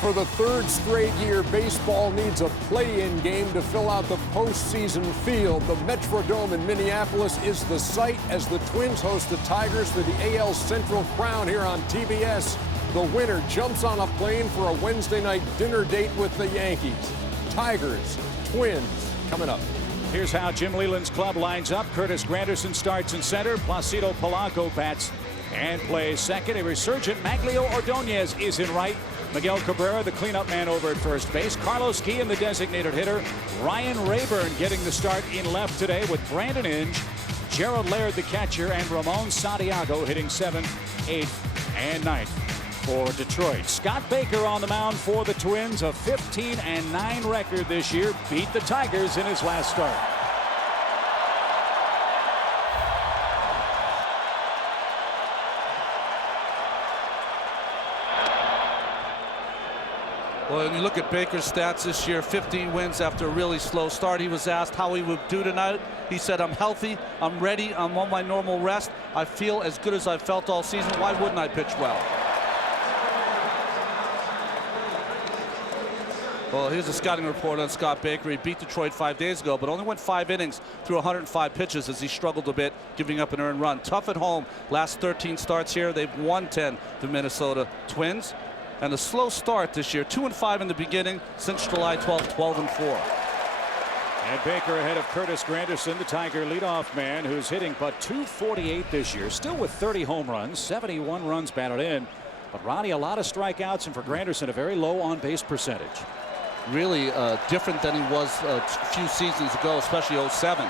For the third straight year, baseball needs a play-in game to fill out the postseason field. The Metrodome in Minneapolis is the site as the Twins host the Tigers for the AL Central crown here on TBS. The winner jumps on a plane for a Wednesday night dinner date with the Yankees. Tigers, Twins, coming up. Here's how Jim Leyland's club lines up. Curtis Granderson starts in center. Placido Polanco bats and plays second. A resurgent Maglio Ordonez is in right. Miguel Cabrera, the cleanup man, over at first base. Carlos Guillen, the designated hitter. Ryan Rayburn getting the start in left today with Brandon Inge, Gerald Laird, the catcher, and Ramon Santiago hitting 7th, 8th, and 9th for Detroit. Scott Baker on the mound for the Twins. A 15-9 record this year. Beat the Tigers in his last start. Well, when you look at Baker's stats this year, 15 wins after a really slow start. He was asked how he would do tonight. He said, I'm healthy, I'm ready, I'm on my normal rest. I feel as good as I've felt all season. Why wouldn't I pitch well? Well, here's a scouting report on Scott Baker. He beat Detroit 5 days ago, but only went 5 innings through 105 pitches as he struggled a bit, giving up an earned run. Tough at home. Last 13 starts here, they've won 10, the Minnesota Twins. And a slow start this year, 2-5 in the beginning. Since July 12th, 12-4. And Baker ahead of Curtis Granderson, the Tiger leadoff man, who's hitting but .248 this year, still with 30 home runs, 71 runs batted in. But Ronnie, a lot of strikeouts, and for Granderson, a very low on-base percentage. Really different than he was a few seasons ago, especially '07.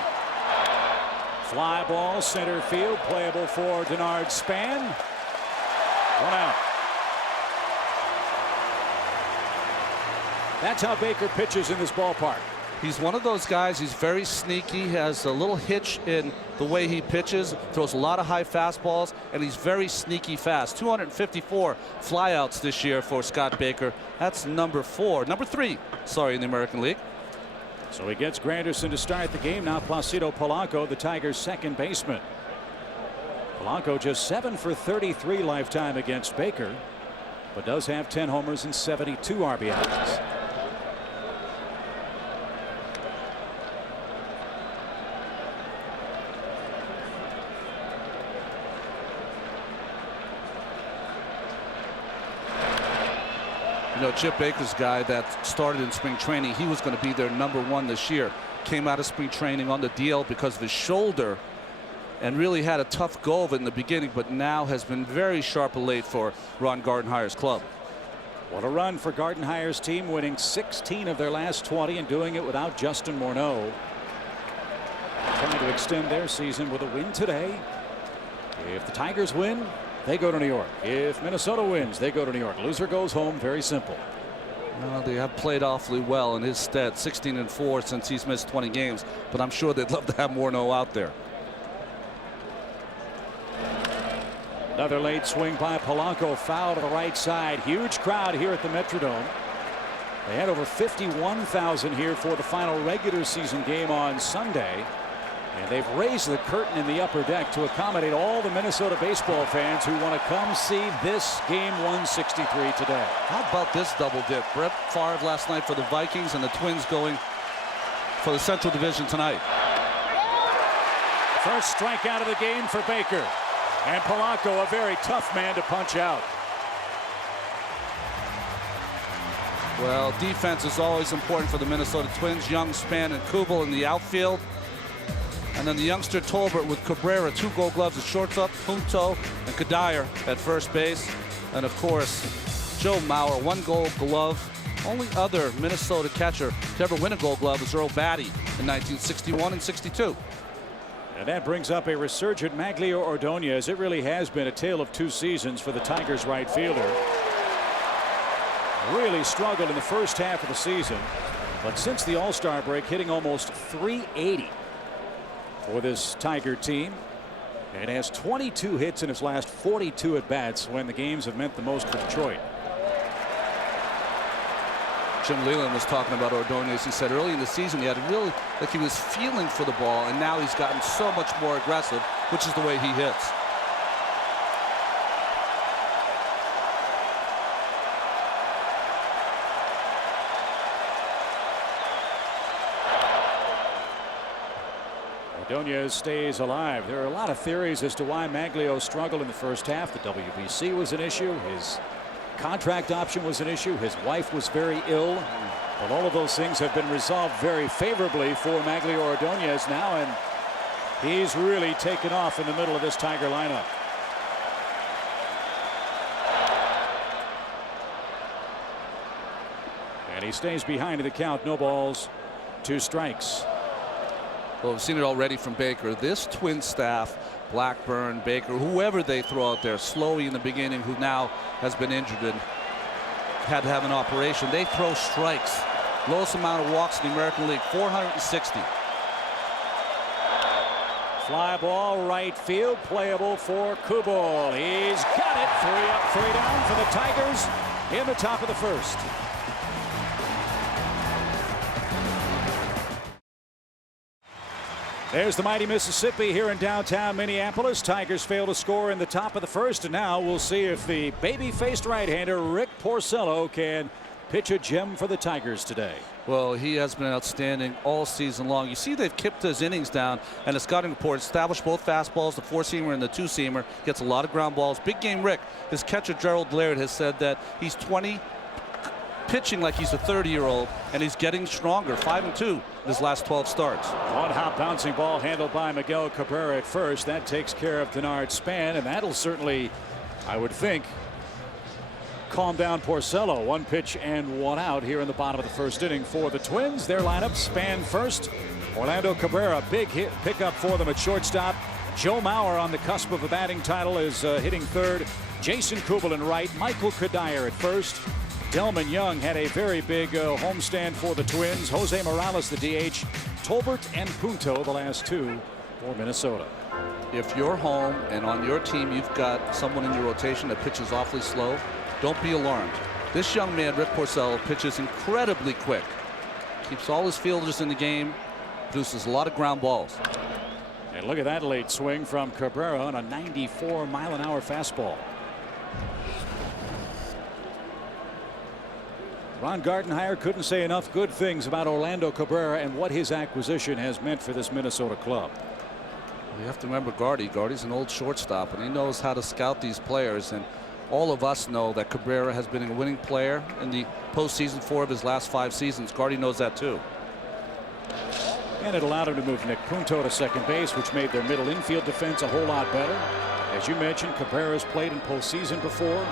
Fly ball, center field, playable for Denard Span. 1 out. That's how Baker pitches in this ballpark. He's one of those guys, he's very sneaky, has a little hitch in the way he pitches, throws a lot of high fastballs, and he's very sneaky fast. 254 flyouts this year for Scott Baker. That's number 3, sorry, in the American League. So he gets Granderson to start the game. Now Placido Polanco, the Tigers' second baseman. Polanco just 7 for 33 lifetime against Baker, but does have 10 homers and 72 RBIs. You know, Chip Baker's guy that started in spring training, he was going to be their #1 this year. Came out of spring training on the DL because of his shoulder and really had a tough go of it in the beginning, but now has been very sharp of late for Ron Gardenhire's club. What a run for Gardenhire's team, winning 16 of their last 20 and doing it without Justin Morneau. Trying to extend their season with a win today. If the Tigers win, they go to New York. If Minnesota wins, they go to New York. Loser goes home. Very simple. Well, they have played awfully well in his stead, 16-4 since he's missed 20 games, but I'm sure they'd love to have Morneau out there. Another late swing by Polanco, foul to the right side. Huge crowd here at the Metrodome. They had over 51,000 here for the final regular season game on Sunday. And they've raised the curtain in the upper deck to accommodate all the Minnesota baseball fans who want to come see this game 163 today. How about this double dip? Brett Favre last night for the Vikings and the Twins going for the Central Division tonight. First strikeout of the game for Baker. And Polanco, a very tough man to punch out. Well, defense is always important for the Minnesota Twins. Young, Span, and Kubel in the outfield. And then the youngster Tolbert with Cabrera, 2 Gold Gloves at shortstop, Punto and Kadire at first base. And of course, Joe Mauer, 1 Gold Glove. Only other Minnesota catcher to ever win a Gold Glove was Earl Batty in 1961 and 62. And that brings up a resurgent Maglio Ordonez. It really has been a tale of 2 seasons for the Tigers right fielder. Really struggled in the first half of the season, but since the All-Star break, hitting almost .380 for this Tiger team, and has 22 hits in his last 42 at-bats when the games have meant the most for Detroit. Jim Leyland was talking about Ordonez. He said early in the season he had really, like, he was feeling for the ball, and now he's gotten so much more aggressive, which is the way he hits. Ordonez stays alive. There are a lot of theories as to why Maglio struggled in the first half. The WBC was an issue. His contract option was an issue. His wife was very ill. But all of those things have been resolved very favorably for Maglio Ordonez now, and he's really taken off in the middle of this Tiger lineup. And he stays behind in the count. No balls, 2 strikes. Well, we've seen it already from Baker. This Twin staff, Blackburn, Baker, whoever they throw out there, Slowey in the beginning, who now has been injured and had to have an operation, they throw strikes. Lowest amount of walks in the American League, 460. Fly ball right field, playable for Kubel. He's got it. 3 up, 3 down for the Tigers in the top of the first. There's the mighty Mississippi here in downtown Minneapolis. Tigers fail to score in the top of the first, and now we'll see if the baby-faced right-hander Rick Porcello can pitch a gem for the Tigers today. Well, he has been outstanding all season long. You see they've kept his innings down, and the scouting report established both fastballs, the 4-seamer and the 2-seamer. Gets a lot of ground balls. Big game Rick, his catcher Gerald Laird, has said that he's 20, pitching like he's a 30-year-old, and he's getting stronger. 5-2 in his last 12 starts. One hop bouncing ball handled by Miguel Cabrera at first. That takes care of Denard Span, and that'll certainly, I would think, calm down Porcello. 1 pitch and 1 out here in the bottom of the first inning for the Twins. Their lineup: Span first, Orlando Cabrera, big hit pickup for them at shortstop. Joe Mauer on the cusp of a batting title is hitting third. Jason Kubel in right. Michael Kadire at first. Delman Young had a very big homestand for the Twins. Jose Morales the DH. Tolbert and Punto the last 2 for Minnesota. If you're home and on your team you've got someone in your rotation that pitches awfully slow, don't be alarmed. This young man, Rick Porcello, pitches incredibly quick. Keeps all his fielders in the game. Produces a lot of ground balls. And look at that late swing from Cabrera on a 94-mile-an-hour fastball. Ron Gardenhire couldn't say enough good things about Orlando Cabrera and what his acquisition has meant for this Minnesota club. You have to remember Gardy's an old shortstop, and he knows how to scout these players. And all of us know that Cabrera has been a winning player in the postseason 4 of his last 5 seasons. Gardy knows that too. And it allowed him to move Nick Punto to second base, which made their middle infield defense a whole lot better. As you mentioned, Cabrera's played in postseason before,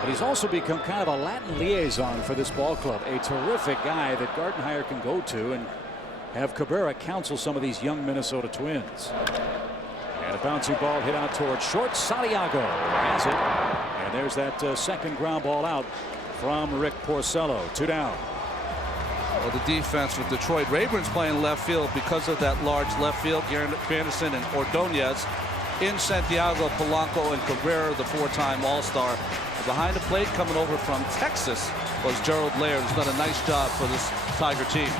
but he's also become kind of a Latin liaison for this ball club. A terrific guy that Gardenhire can go to and have Cabrera counsel some of these young Minnesota Twins. And a bouncing ball hit out towards short. Santiago has it. And there's that second ground ball out from Rick Porcello. 2 down. Well, the defense with Detroit. Rayburn's playing left field because of that large left field. Anderson and Ordonez. In Santiago, Polanco and Cabrera, the 4-time All-Star. Behind the plate, coming over from Texas, was Gerald Laird, who's done a nice job for this Tiger team.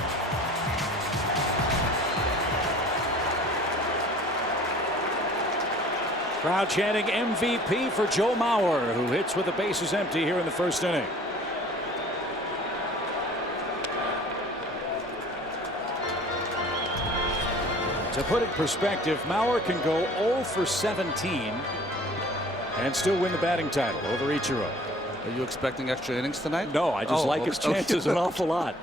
Crowd chanting MVP for Joe Mauer, who hits with the bases empty here in the first inning. To put it in perspective, Mauer can go 0 for 17 and still win the batting title over Ichiro. Are you expecting extra innings tonight? No, I just like his chances an awful lot.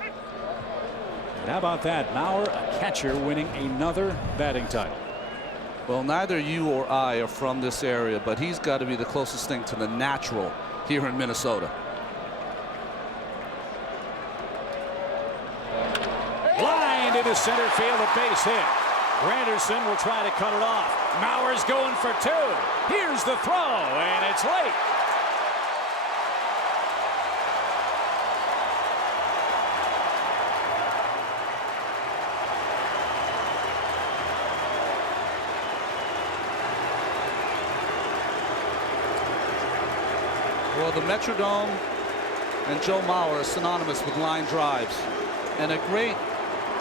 And how about that? Mauer, a catcher, winning another batting title. Well, neither you or I are from this area, but he's got to be the closest thing to the natural here in Minnesota. Lined into center field, a base hit. Granderson will try to cut it off. Mauer's going for 2. Here's the throw, and it's late. Well, the Metrodome and Joe Mauer are synonymous with line drives. And a great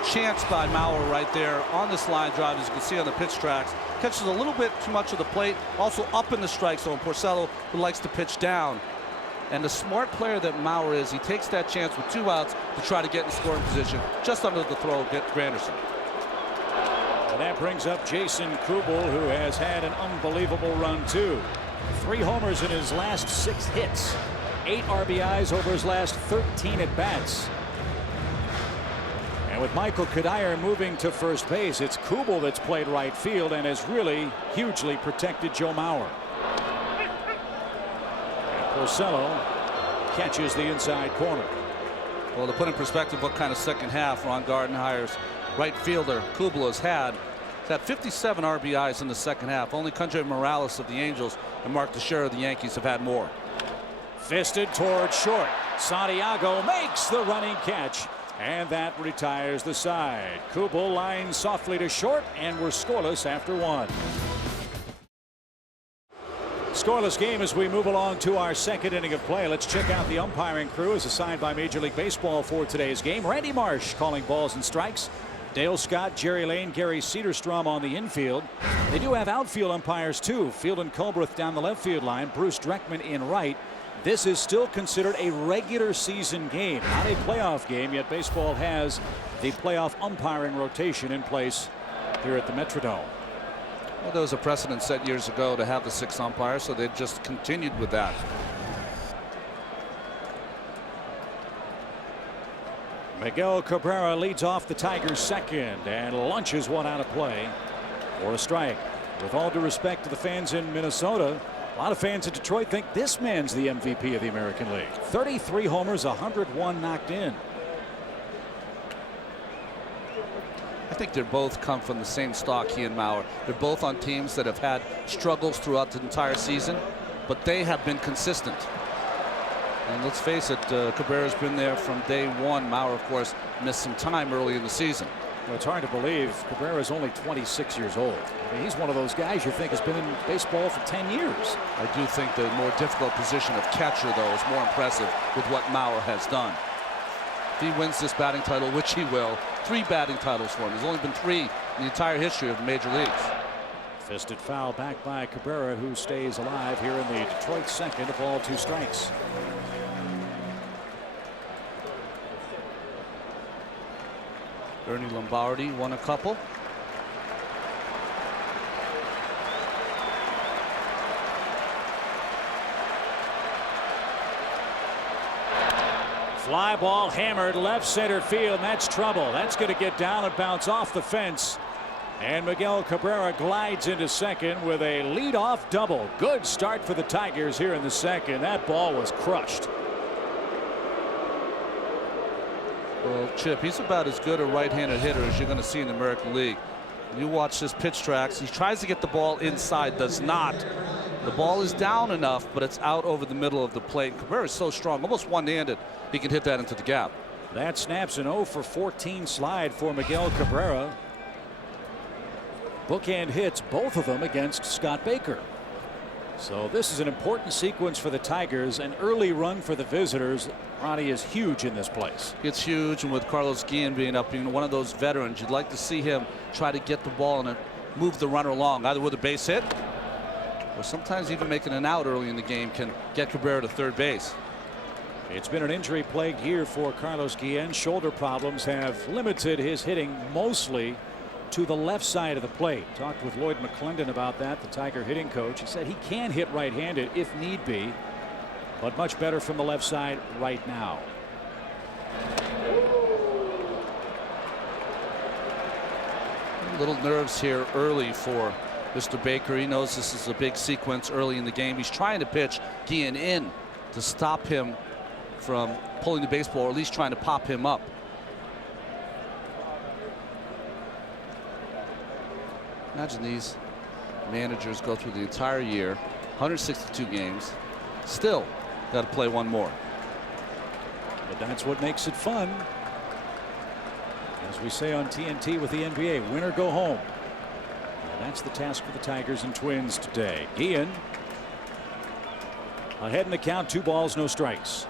chance by Mauer right there on this line drive, as you can see on the pitch tracks. Catches a little bit too much of the plate. Also up in the strike zone. Porcello, who likes to pitch down. And the smart player that Mauer is, he takes that chance with 2 outs to try to get in scoring position. Just under the throw, get Granderson. And that brings up Jason Kubel, who has had an unbelievable run too. 3 homers in his last 6 hits. 8 RBIs over his last 13 at bats. And with Michael Kadire moving to first base, it's Kubel that's played right field and has really hugely protected Joe Mauer. And Porcello catches the inside corner. Well, to put in perspective what kind of second half Ron Gardenhire's right fielder Kubel has had 57 RBIs in the second half. Only Condre Morales of the Angels and Mark Teixeira of the Yankees have had more. Fisted towards short. Santiago makes the running catch, and that retires the side. Kubel lines softly to short, and we're scoreless after 1. Scoreless game as we move along to our second inning of play. Let's check out the umpiring crew as assigned by Major League Baseball for today's game. Randy Marsh calling balls and strikes. Dale Scott, Jerry Lane, Gary Cedarstrom on the infield. They do have outfield umpires too. Field and Culbreth down the left field line. Bruce Dreckman in right. This is still considered a regular season game, not a playoff game, yet baseball has the playoff umpiring rotation in place here at the Metrodome. Well, there was a precedent set years ago to have the 6 umpires, so they just continued with that. Miguel Cabrera leads off the Tigers second and launches one out of play for a strike. With all due respect to the fans in Minnesota, a lot of fans in Detroit think this man's the MVP of the American League. 33 homers, 101 knocked in. I think they're both come from the same stock, he and Mauer. They're both on teams that have had struggles throughout the entire season, but they have been consistent. And let's face it, Cabrera's been there from day one. Mauer, of course, missed some time early in the season. Well, it's hard to believe Cabrera's only 26 years old. I mean, he's one of those guys you think has been in baseball for 10 years. I do think the more difficult position of catcher, though, is more impressive with what Mauer has done. If he wins this batting title, which he will, 3 batting titles for him. There's only been 3 in the entire history of the major leagues. Fisted foul back by Cabrera, who stays alive here in the Detroit second. A ball, 2 strikes. Ernie Lombardi won a couple. Fly ball hammered left center field, and that's trouble. That's going to get down and bounce off the fence. And Miguel Cabrera glides into second with a leadoff double. Good start for the Tigers here in the second. That ball was crushed. Well, Chip, he's about as good a right-handed hitter as you're going to see in the American League. You watch this pitch tracks. He tries to get the ball inside, does not. The ball is down enough, but it's out over the middle of the plate. Cabrera is so strong, almost one-handed. He can hit that into the gap. That snaps an 0 for 14 slide for Miguel Cabrera. Bookend hits, both of them against Scott Baker. So this is an important sequence for the Tigers. An early run for the visitors. Ronnie is huge in this place. It's huge, and with Carlos Guillen being up, being one of those veterans, you'd like to see him try to get the ball and move the runner along, either with a base hit or sometimes even making an out early in the game can get Cabrera to third base. It's been an injury-plagued year for Carlos Guillen. Shoulder problems have limited his hitting mostly to the left side of the plate. Talked with Lloyd McClendon about that, the Tiger hitting coach. He said he can hit right-handed if need be, but much better from the left side right now. Little nerves here early for Mr. Baker. He knows this is a big sequence early in the game. He's trying to pitch Guillen in to stop him from pulling the baseball, or at least trying to pop him up. Imagine these managers go through the entire year, 162 games, still got to play one more. But that's what makes it fun. As we say on TNT with the NBA, win or go home. And that's the task for the Tigers and Twins today. Guillen ahead in the count, 2 balls, no strikes.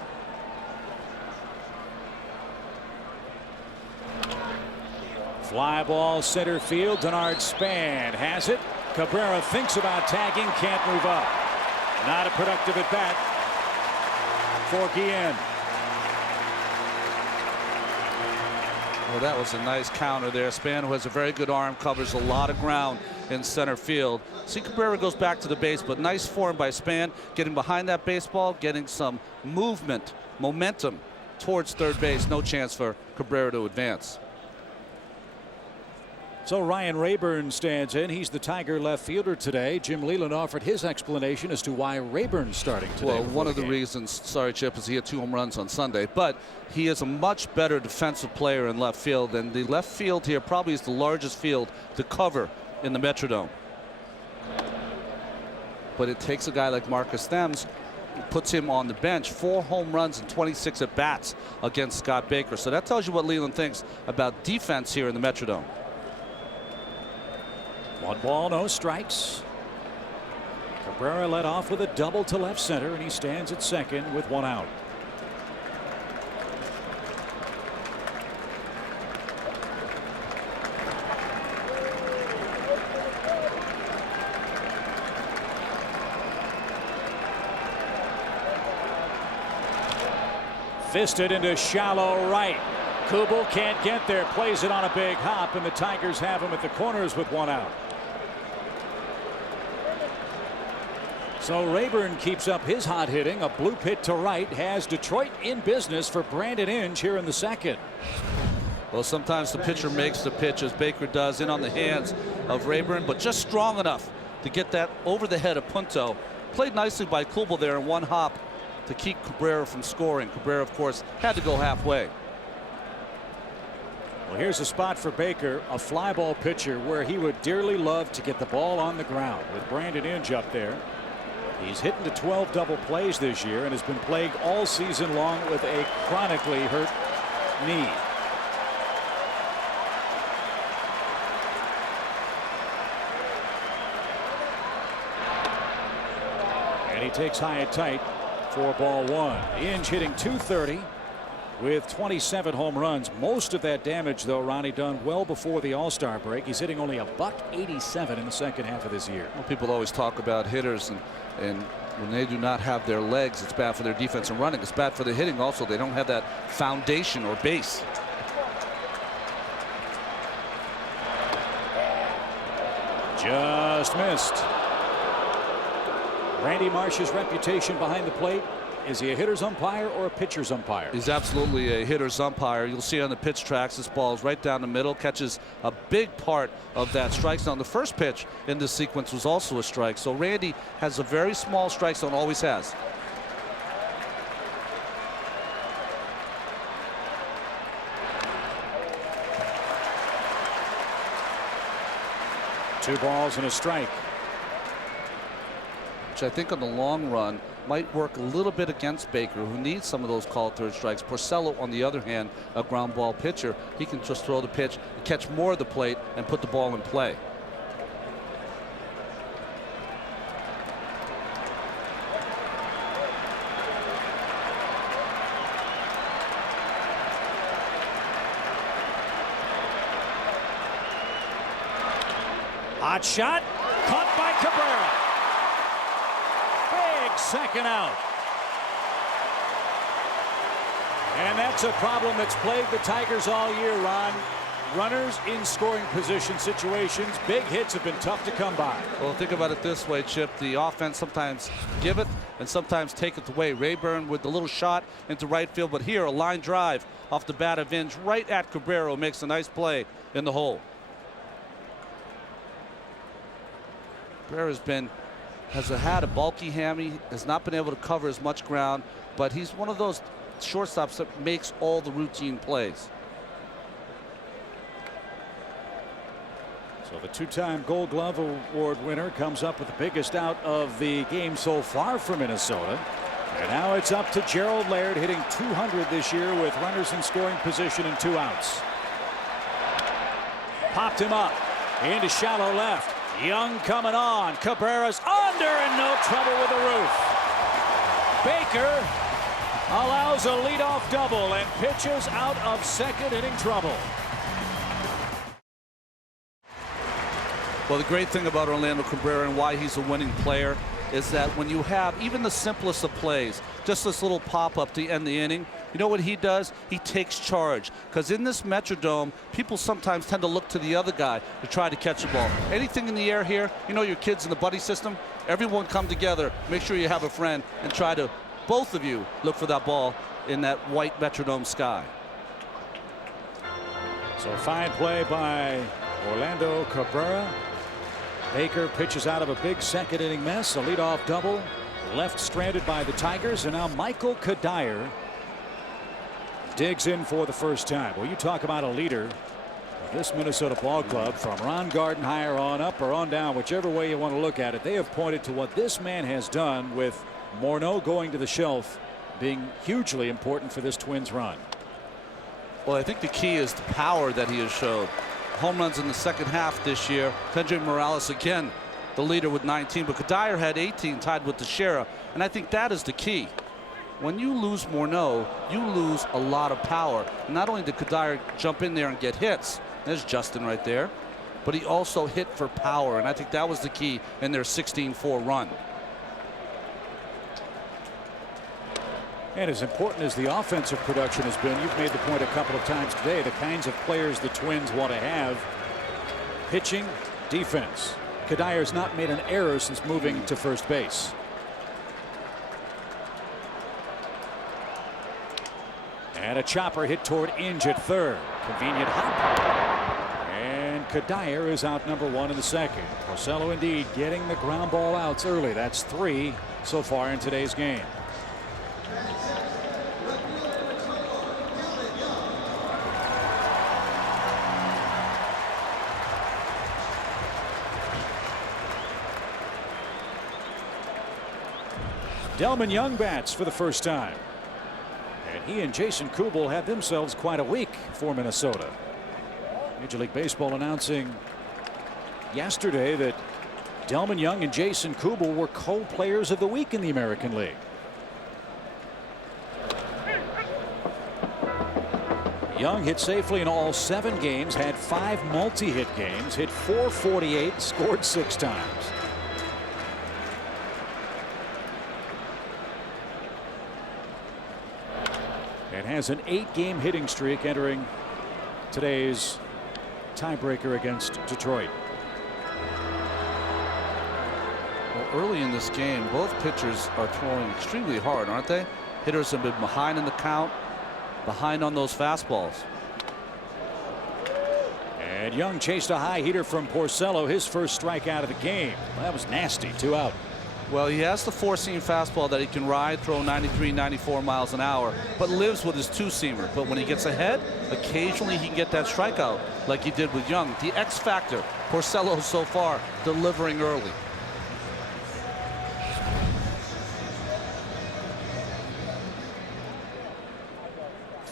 Fly ball center field. Denard Span has it. Cabrera thinks about tagging, can't move up. Not a productive at bat for Guillen. Well, that was a nice counter there. Span, who has a very good arm, covers a lot of ground in center field. See, Cabrera goes back to the base, but nice form by Span, getting behind that baseball, getting some momentum towards third base. No chance for Cabrera to advance. So Ryan Rayburn stands in. He's the Tiger left fielder today. Jim Leyland offered his explanation as to why Rayburn's starting today. Well, one of the reasons, sorry Chip, is he had 2 home runs on Sunday, but he is a much better defensive player in left field, and the left field here probably is the largest field to cover in the Metrodome. But it takes a guy like Marcus Thames, puts him on the bench. 4 home runs and 26 at bats against Scott Baker. So that tells you what Leyland thinks about defense here in the Metrodome. 1 ball, no strikes. Cabrera led off with a double to left center, and he stands at second with 1 out. Fisted into shallow right. Kubel can't get there, plays it on a big hop, and the Tigers have him at the corners with 1 out. So Rayburn keeps up his hot hitting. A blue pit to right has Detroit in business for Brandon Inge here in the second. Well, sometimes the pitcher makes the pitch, as Baker does, in on the hands of Rayburn, but just strong enough to get that over the head of Punto. Played nicely by Kubel there in 1 hop to keep Cabrera from scoring. Cabrera, of course, had to go halfway. Well, here's a spot for Baker, a fly ball pitcher where he would dearly love to get the ball on the ground. With Brandon Inge up there, he's hitting to 12 double plays this year and has been plagued all season long with a chronically hurt knee. And he takes high and tight for ball 1. Inge hitting .230 with 27 home runs. Most of that damage, though, Ronnie, done well before the All-Star break. He's hitting only $187 in the second half of this year. Well, people always talk about hitters, and when they do not have their legs, it's bad for their defense and running. It's bad for the hitting also. They don't have that foundation or base. Just missed. Randy Marsh's reputation behind the plate. Is he a hitter's umpire or a pitcher's umpire? He's absolutely a hitter's umpire. You'll see on the pitch tracks, this ball is right down the middle, catches a big part of that strike zone. The first pitch in this sequence was also a strike. So Randy has a very small strike zone, always has. Two balls and a strike. Which I think on the long run might work a little bit against Baker, who needs some of those called third strikes. Porcello, on the other hand, a ground ball pitcher. He can just throw the pitch, catch more of the plate, and put the ball in play. Hot shot, caught by Cabrera. Big second out. And that's a problem that's plagued the Tigers all year, Ron. Runners in scoring position situations, big hits have been tough to come by. Well, think about it this way, Chip. The offense sometimes give it and sometimes take it away. Rayburn with the little shot into right field, but here a line drive off the bat of Inge right at Cabrera makes a nice play in the hole. Cabrera's has had a bulky hammy, has not been able to cover as much ground, but he's one of those shortstops that makes all the routine plays. So the two-time Gold Glove Award winner comes up with the biggest out of the game so far for Minnesota. And now it's up to Gerald Laird, hitting .200 this year with runners in scoring position and 2 outs. Popped him up into shallow left. Young coming on. Cabrera's under and no trouble with the roof. Baker allows a leadoff double and pitches out of second, inning trouble. Well, the great thing about Orlando Cabrera and why he's a winning player is that when you have even the simplest of plays, just this little pop-up to end the inning, You know what he does? He takes charge. Because in this Metrodome, people sometimes tend to look to the other guy to try to catch the ball. Anything in the air here, you know your kids in the buddy system? Everyone come together, make sure you have a friend, and try to, both of you, look for that ball in that white Metrodome sky. So fine play by Orlando Cabrera. Baker pitches out of a big second inning mess, a leadoff double, left stranded by the Tigers, and now Michael Kadire digs in for the first time. Well, you talk about a leader of this Minnesota ball club, from Ron Gardenhire on up or on down, whichever way you want to look at it. They have pointed to what this man has done, with Morneau going to the shelf being hugely important for this Twins run. Well, I think the key is the power that he has showed. Home runs in the second half this year. Kendrick Morales again the leader with 19, but Kadire had 18, tied with Teixeira, and I think that is the key. When you lose Morneau, you lose a lot of power. Not only did Kadire jump in there and get hits, there's Justin right there, but he also hit for power, and I think that was the key in their 16-4 run. And as important as the offensive production has been, you've made the point a couple of times today, the kinds of players the Twins want to have: pitching, defense. Kadire's not made an error since moving to first base. And a chopper hit toward Inge at third. Convenient hop. And Kadire is out number one in the second. Porcello indeed getting the ground ball outs early. That's 3 so far in today's game. Delman Young bats for the first time. And he and Jason Kubel had themselves quite a week for Minnesota. Major League Baseball announcing yesterday that Delman Young and Jason Kubel were co-players of the week in the American League. Young hit safely in all 7 games, had 5 multi-hit games, hit .448, scored 6 times. And has an 8-game hitting streak entering today's tiebreaker against Detroit. Well, early in this game, both pitchers are throwing extremely hard, aren't they? Hitters have been behind in the count, behind on those fastballs. And Young chased a high heater from Porcello, his first strikeout of the game. That was nasty. 2 out. Well, he has the 4-seam fastball that he can ride, throw 93, 94 miles an hour, but lives with his 2-seamer. But when he gets ahead, occasionally he can get that strikeout like he did with Young. The X factor, Porcello so far delivering early.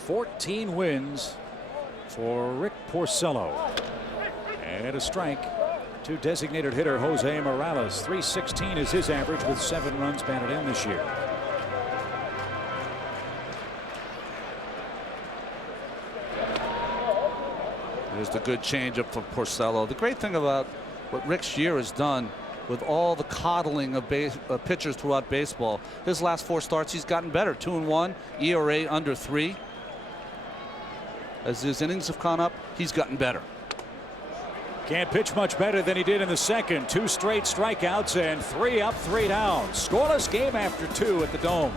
"14 wins for Rick Porcello." And a strike to designated hitter Jose Morales. .316 is his average, with 7 runs batted in this year. There's the good changeup for Porcello. The great thing about what Rick Shear has done with all the coddling of pitchers throughout baseball, his last 4 starts he's gotten better. 2-1, ERA under 3. As his innings have gone up, he's gotten better. Can't pitch much better than he did in the second. 2 straight strikeouts and 3 up, 3 down. Scoreless game after 2 at the Dome.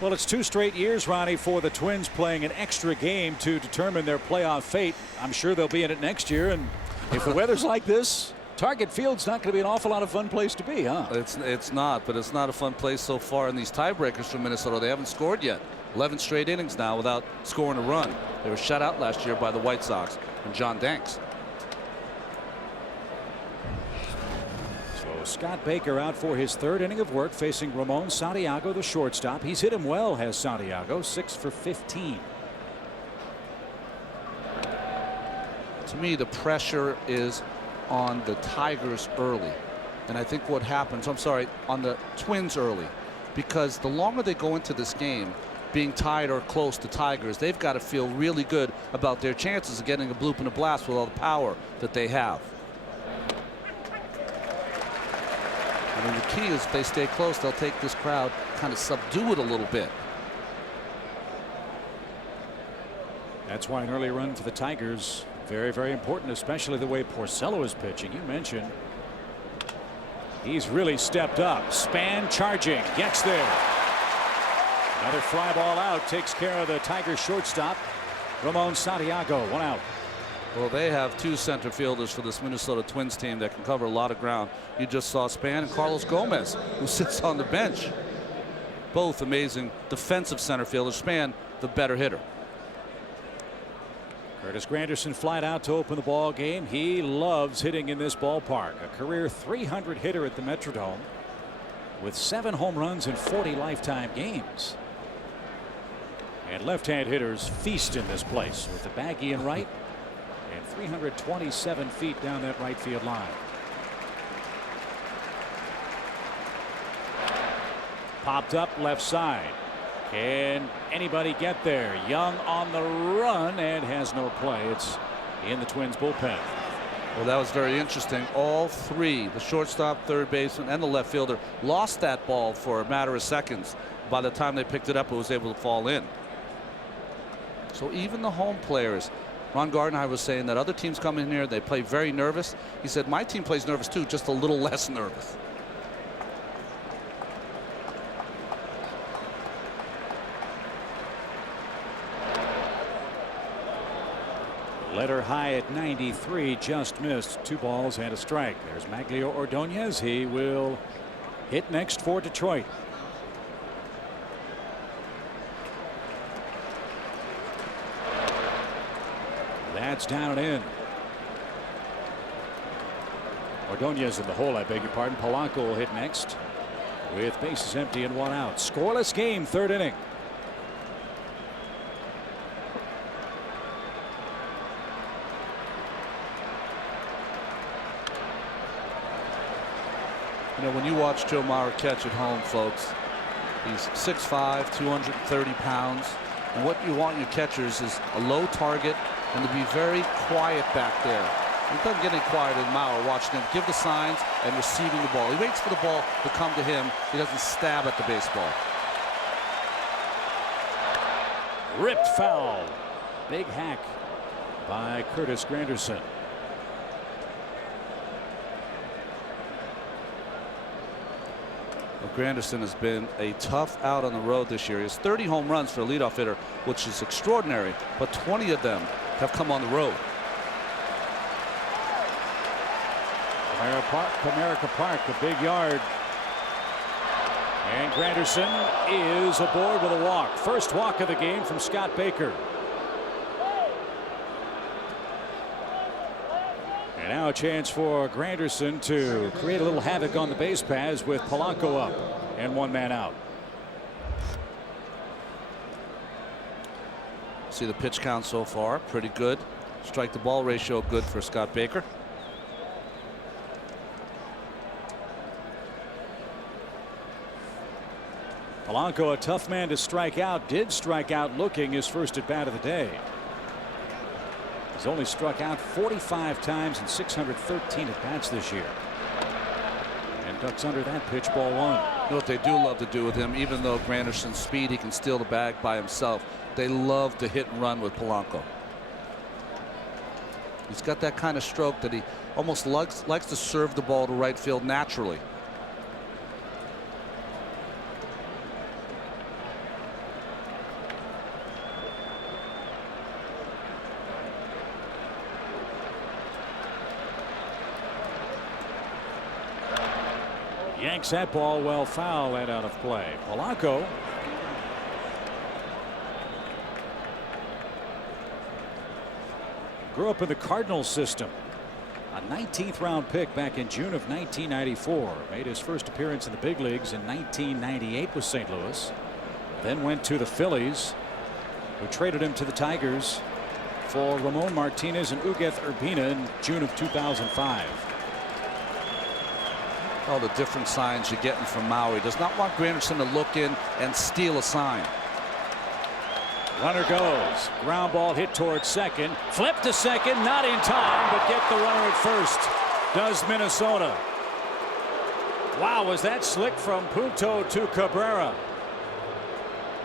Well, it's 2 straight years, Ronnie, for the Twins playing an extra game to determine their playoff fate. I'm sure they'll be in it next year, and if the weather's like this, Target Field's not going to be an awful lot of fun place to be, huh? It's not, but it's not a fun place so far in these tiebreakers from Minnesota. They haven't scored yet. 11 straight innings now without scoring a run. They were shut out last year by the White Sox and John Danks. So Scott Baker out for his 3rd inning of work, facing Ramon Santiago, the shortstop. He's hit him well, has Santiago, 6 for 15. To me, the pressure is on the Tigers early. And I think what happens, I'm sorry, on the Twins early. Because the longer they go into this game, being tied or close to Tigers, they've got to feel really good about their chances of getting a bloop and a blast with all the power that they have. I mean, the key is if they stay close, they'll take this crowd, kind of subdue it a little bit. That's why an early run for the Tigers, very, very important, especially the way Porcello is pitching. You mentioned he's really stepped up. Span charging, gets there. Another fly ball out, takes care of the Tigers shortstop, Ramon Santiago. 1 out. Well, they have 2 center fielders for this Minnesota Twins team that can cover a lot of ground. You just saw Span and Carlos Gomez, who sits on the bench. Both amazing defensive center fielders. Span, the better hitter. Curtis Granderson flied out to open the ball game. He loves hitting in this ballpark. A career .300 hitter at the Metrodome with 7 home runs in 40 lifetime games. And left-hand hitters feast in this place with the baggy in right and 327 feet down that right field line. Popped up left side. Can anybody get there? Young on the run and has no play. It's in the Twins bullpen. Well, that was very interesting. All 3, the shortstop, third baseman, and the left fielder, lost that ball for a matter of seconds. By the time they picked it up, it was able to fall in. So even the home players, Ron Gardenhire was saying that other teams come in here, they play very nervous. He said, my team plays nervous too, just a little less nervous. Letter high at 93, just missed. 2 balls and a strike. There's Maglio Ordonez. He will hit next for Detroit. That's down and in. Ordonez in the hole, I beg your pardon. Polanco will hit next with bases empty and 1 out. Scoreless game, 3rd inning. You know, when you watch Joe Mauer catch at home, folks, he's 6'5", 230 pounds. And what you want in your catchers is a low target and to be very quiet back there. He doesn't get any quieter than Mauer watching him give the signs and receiving the ball. He waits for the ball to come to him. He doesn't stab at the baseball. Ripped foul. Big hack by Curtis Granderson. Well, Granderson has been a tough out on the road this year. He has 30 home runs for a leadoff hitter, which is extraordinary, but 20 of them have come on the road. Comerica Park, a big yard. And Granderson is aboard with a walk. First walk of the game from Scott Baker. And now a chance for Granderson to create a little havoc on the base paths with Polanco up and 1 man out. See the pitch count so far, pretty good. Strike to ball ratio good for Scott Baker. Polanco, a tough man to strike out, did strike out looking his first at bat of the day. He's only struck out 45 times in 613 at bats this year. And ducks under that pitch, ball 1. You know what they do love to do with him, even though Granderson's speed, he can steal the bag by himself. They love to hit and run with Polanco. He's got that kind of stroke that he almost likes to serve the ball to right field naturally. Yanks that ball well foul and out of play. Polanco grew up in the Cardinals system. A 19th round pick back in June of 1994. Made his first appearance in the big leagues in 1998 with St. Louis. Then went to the Phillies, who traded him to the Tigers for Ramon Martinez and Ugueth Urbina in June of 2005. All the different signs you're getting from Maui. Does not want Granderson to look in and steal a sign. Runner goes. Ground ball hit towards second. Flip to second. Not in time, but get the runner at first. Does Minnesota. Wow, was that slick from Punto to Cabrera.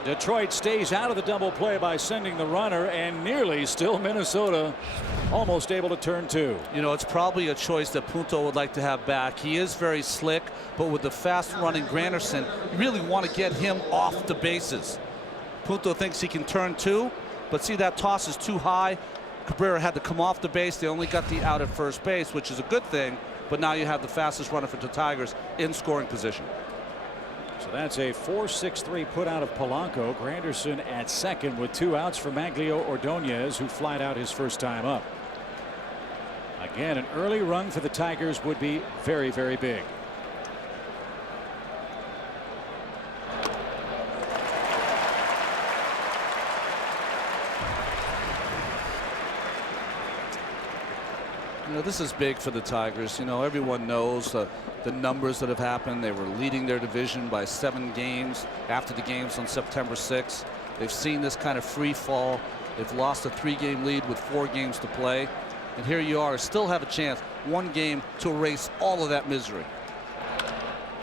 Detroit stays out of the double play by sending the runner, and nearly still Minnesota almost able to turn two. You know, it's probably a choice that Punto would like to have back. He is very slick, but with the fast running Granderson, you really want to get him off the bases. Punto thinks he can turn two, but see, that toss is too high. Cabrera had to come off the base. They only got the out at first base, which is a good thing, but now you have the fastest runner for the Tigers in scoring position. So that's a 4-6-3 put out of Polanco. Granderson at second with 2 outs for Maglio Ordonez, who flied out his first time up. Again, an early run for the Tigers would be very, very big. You know, this is big for the Tigers. You know, everyone knows the numbers that have happened. They were leading their division by 7 games after the games on September 6th. They've seen this kind of free fall. They've lost a 3-game lead with 4 games to play. And here you are, still have a chance, 1 game to erase all of that misery.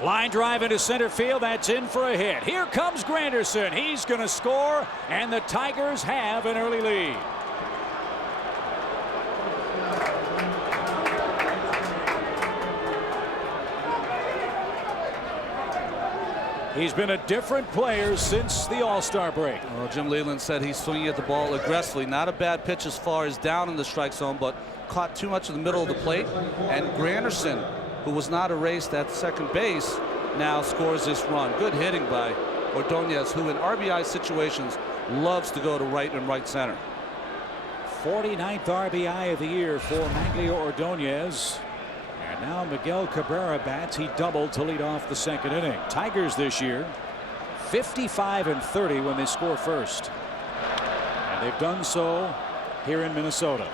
Line drive into center field. That's in for a hit. Here comes Granderson. He's going to score, and the Tigers have an early lead. He's been a different player since the All-Star break. Well, Jim Leyland said he's swinging at the ball aggressively. Not a bad pitch as far as down in the strike zone, but caught too much in the middle of the plate. And Granderson, who was not erased at second base, now scores this run. Good hitting by Ordonez, who in RBI situations loves to go to right and right center. 49th RBI of the year for Maglio Ordonez. And now Miguel Cabrera bats. He doubled to lead off the second inning. Tigers this year 55-30 when they score first. And they've done so here in Minnesota.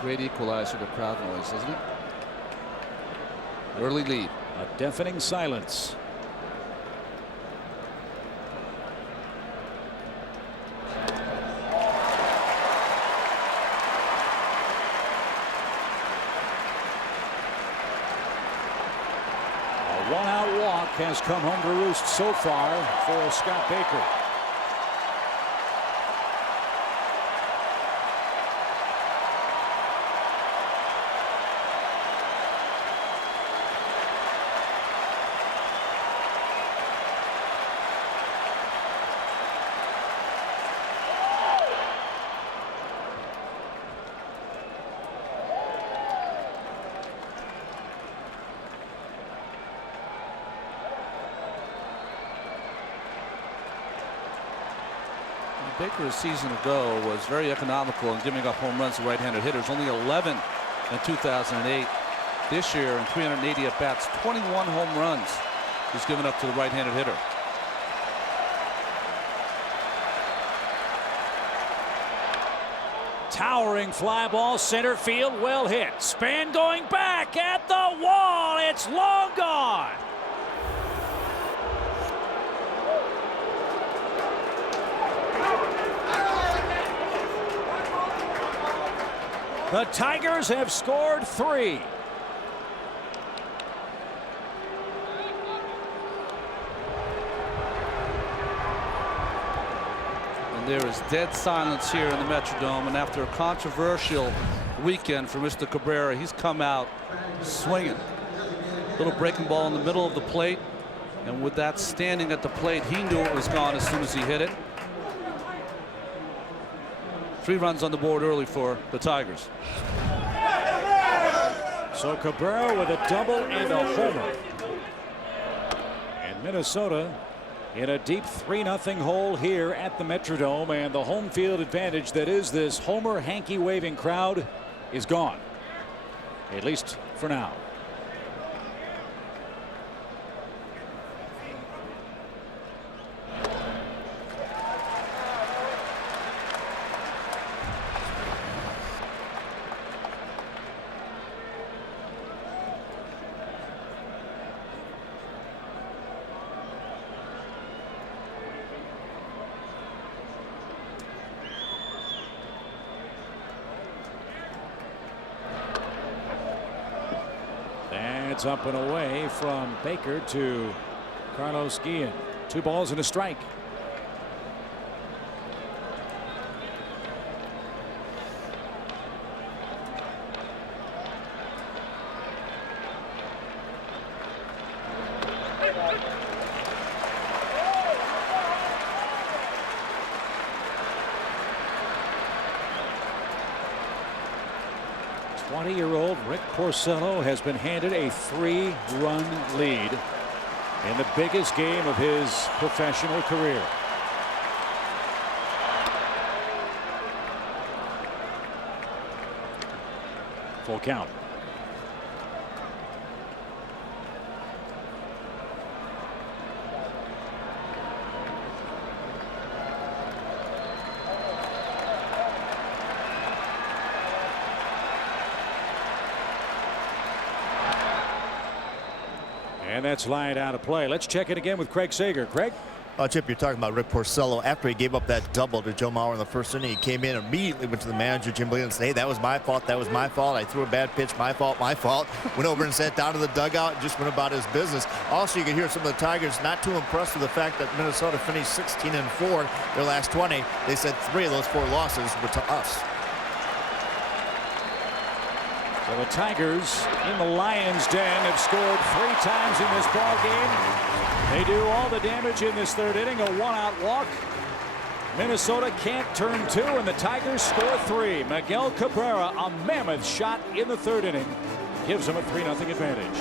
Great equalizer to crowd noise, isn't it? Early lead. A deafening silence. A 1-out walk has come home to roost so far for Scott Baker. Baker a season ago was very economical in giving up home runs to right-handed hitters. Only 11 in 2008. This year in 380 at bats, 21 home runs he's given up to the right-handed hitter. Towering fly ball center field, well hit. Span going back at the wall. It's long gone. The Tigers have scored 3. And there is dead silence here in the Metrodome. And after a controversial weekend for Mr. Cabrera, he's come out swinging. Little breaking ball in the middle of the plate. And with that standing at the plate, he knew it was gone as soon as he hit it. 3 runs on the board early for the Tigers. So Cabrera with a double and a homer. And Minnesota in a deep 3-0 hole here at the Metrodome, and the home field advantage that is this homer hanky waving crowd is gone, at least for now. Lines up and away from Baker to Carlos Guillen. 2 balls and a strike. Year-old Rick Porcello has been handed a 3-run lead in the biggest game of his professional career. Full count. And that's lined out of play. Let's check it again with Craig Sager. Craig? Chip, you're talking about Rick Porcello. After he gave up that double to Joe Mauer in the first inning, he came in, immediately went to the manager, Jim Leyland, and said, hey, that was my fault. That was my fault. I threw a bad pitch. My fault. My fault. Went over and sat down to the dugout and just went about his business. Also, you can hear some of the Tigers not too impressed with the fact that Minnesota finished 16-4 their last 20. They said 3 of those 4 losses were to us. So the Tigers in the Lions' den have scored 3 times in this ball game. They do all the damage in this 3rd inning. A 1-out walk. Minnesota can't turn 2, and the Tigers score 3. Miguel Cabrera, a mammoth shot in the 3rd inning, gives them a 3-0 advantage.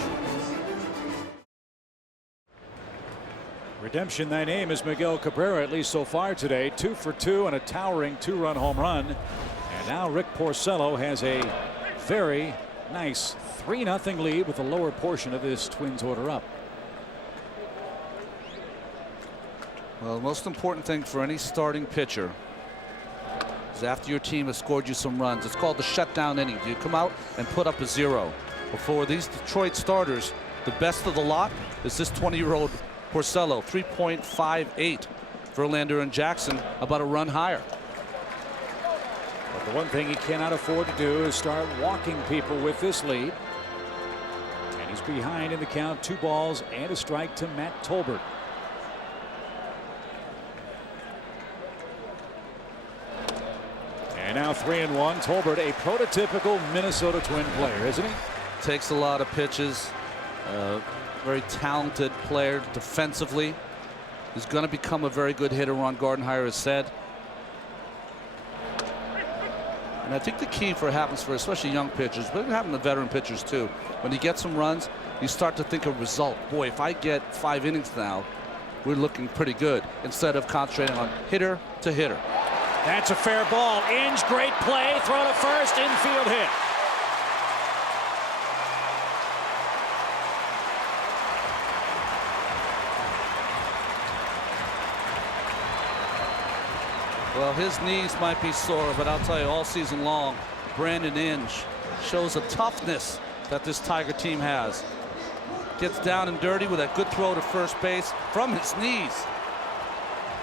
Redemption, thy name is Miguel Cabrera, at least so far today. 2 for 2 and a towering 2-run home run. And now Rick Porcello has a very nice 3-0 lead with the lower portion of this Twins order up. Well, the most important thing for any starting pitcher is after your team has scored you some runs. It's called the shutdown inning. Do you come out and put up a 0? Before these Detroit starters, the best of the lot is this 20-year-old Porcello, 3.58. Verlander and Jackson about a run higher. But the one thing he cannot afford to do is start walking people with this lead. And he's behind in the count. 2 balls and a strike to Matt Tolbert. And now 3-1. Tolbert, a prototypical Minnesota Twin player, isn't he? Takes a lot of pitches. Very talented player defensively. He's going to become a very good hitter, Ron Gardenhire has said. And I think the key for it happens for especially young pitchers, but it happens to veteran pitchers too. When you get some runs, you start to think of result. Boy, if I get 5 innings now, we're looking pretty good, instead of concentrating on hitter to hitter. That's a fair ball. Inge, great play. Throw to first. Infield hit. Well, his knees might be sore, but I'll tell you, all season long, Brandon Inge shows a toughness that this Tiger team has. Gets down and dirty with a good throw to first base from his knees.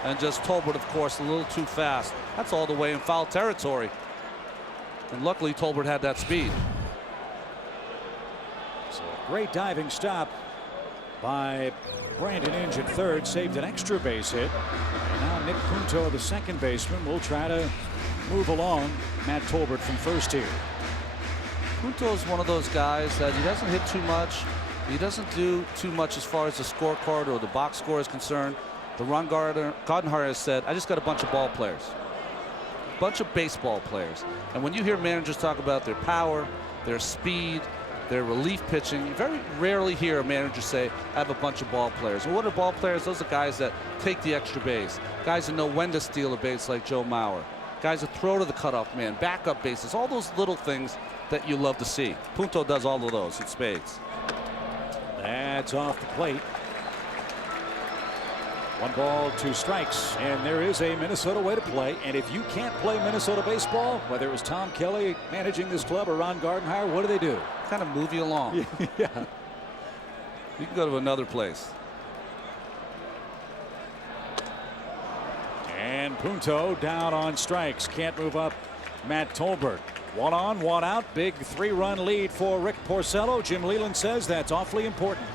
And just Tolbert, of course, a little too fast. That's all the way in foul territory. And luckily, Tolbert had that speed. So great diving stop by Brandon Inge at third. Saved an extra base hit. And now Nick Punto, the second baseman, will try to move along Matt Tolbert from first here. Punto is one of those guys that he doesn't hit too much. He doesn't do too much as far as the scorecard or the box score is concerned. The Ron Gardenhire has said, I just got a bunch of ball players. A bunch of baseball players. And when you hear managers talk about their power, their speed, their relief pitching, you very rarely hear a manager say, I have a bunch of ball players. And what are ball players? Those are guys that take the extra base. Guys that know when to steal a base like Joe Mauer. Guys that throw to the cutoff man, backup bases, all those little things that you love to see. Punto does all of those in spades. That's off the plate. 1 ball, 2 strikes, and there is a Minnesota way to play. And if you can't play Minnesota baseball, whether it was Tom Kelly managing this club or Ron Gardenhire, what do? Kind of move you along. Yeah. You can go to another place. And Punto down on strikes. Can't move up Matt Tolbert. One on, one out. Big 3-run lead for Rick Porcello. Jim Leyland says that's awfully important.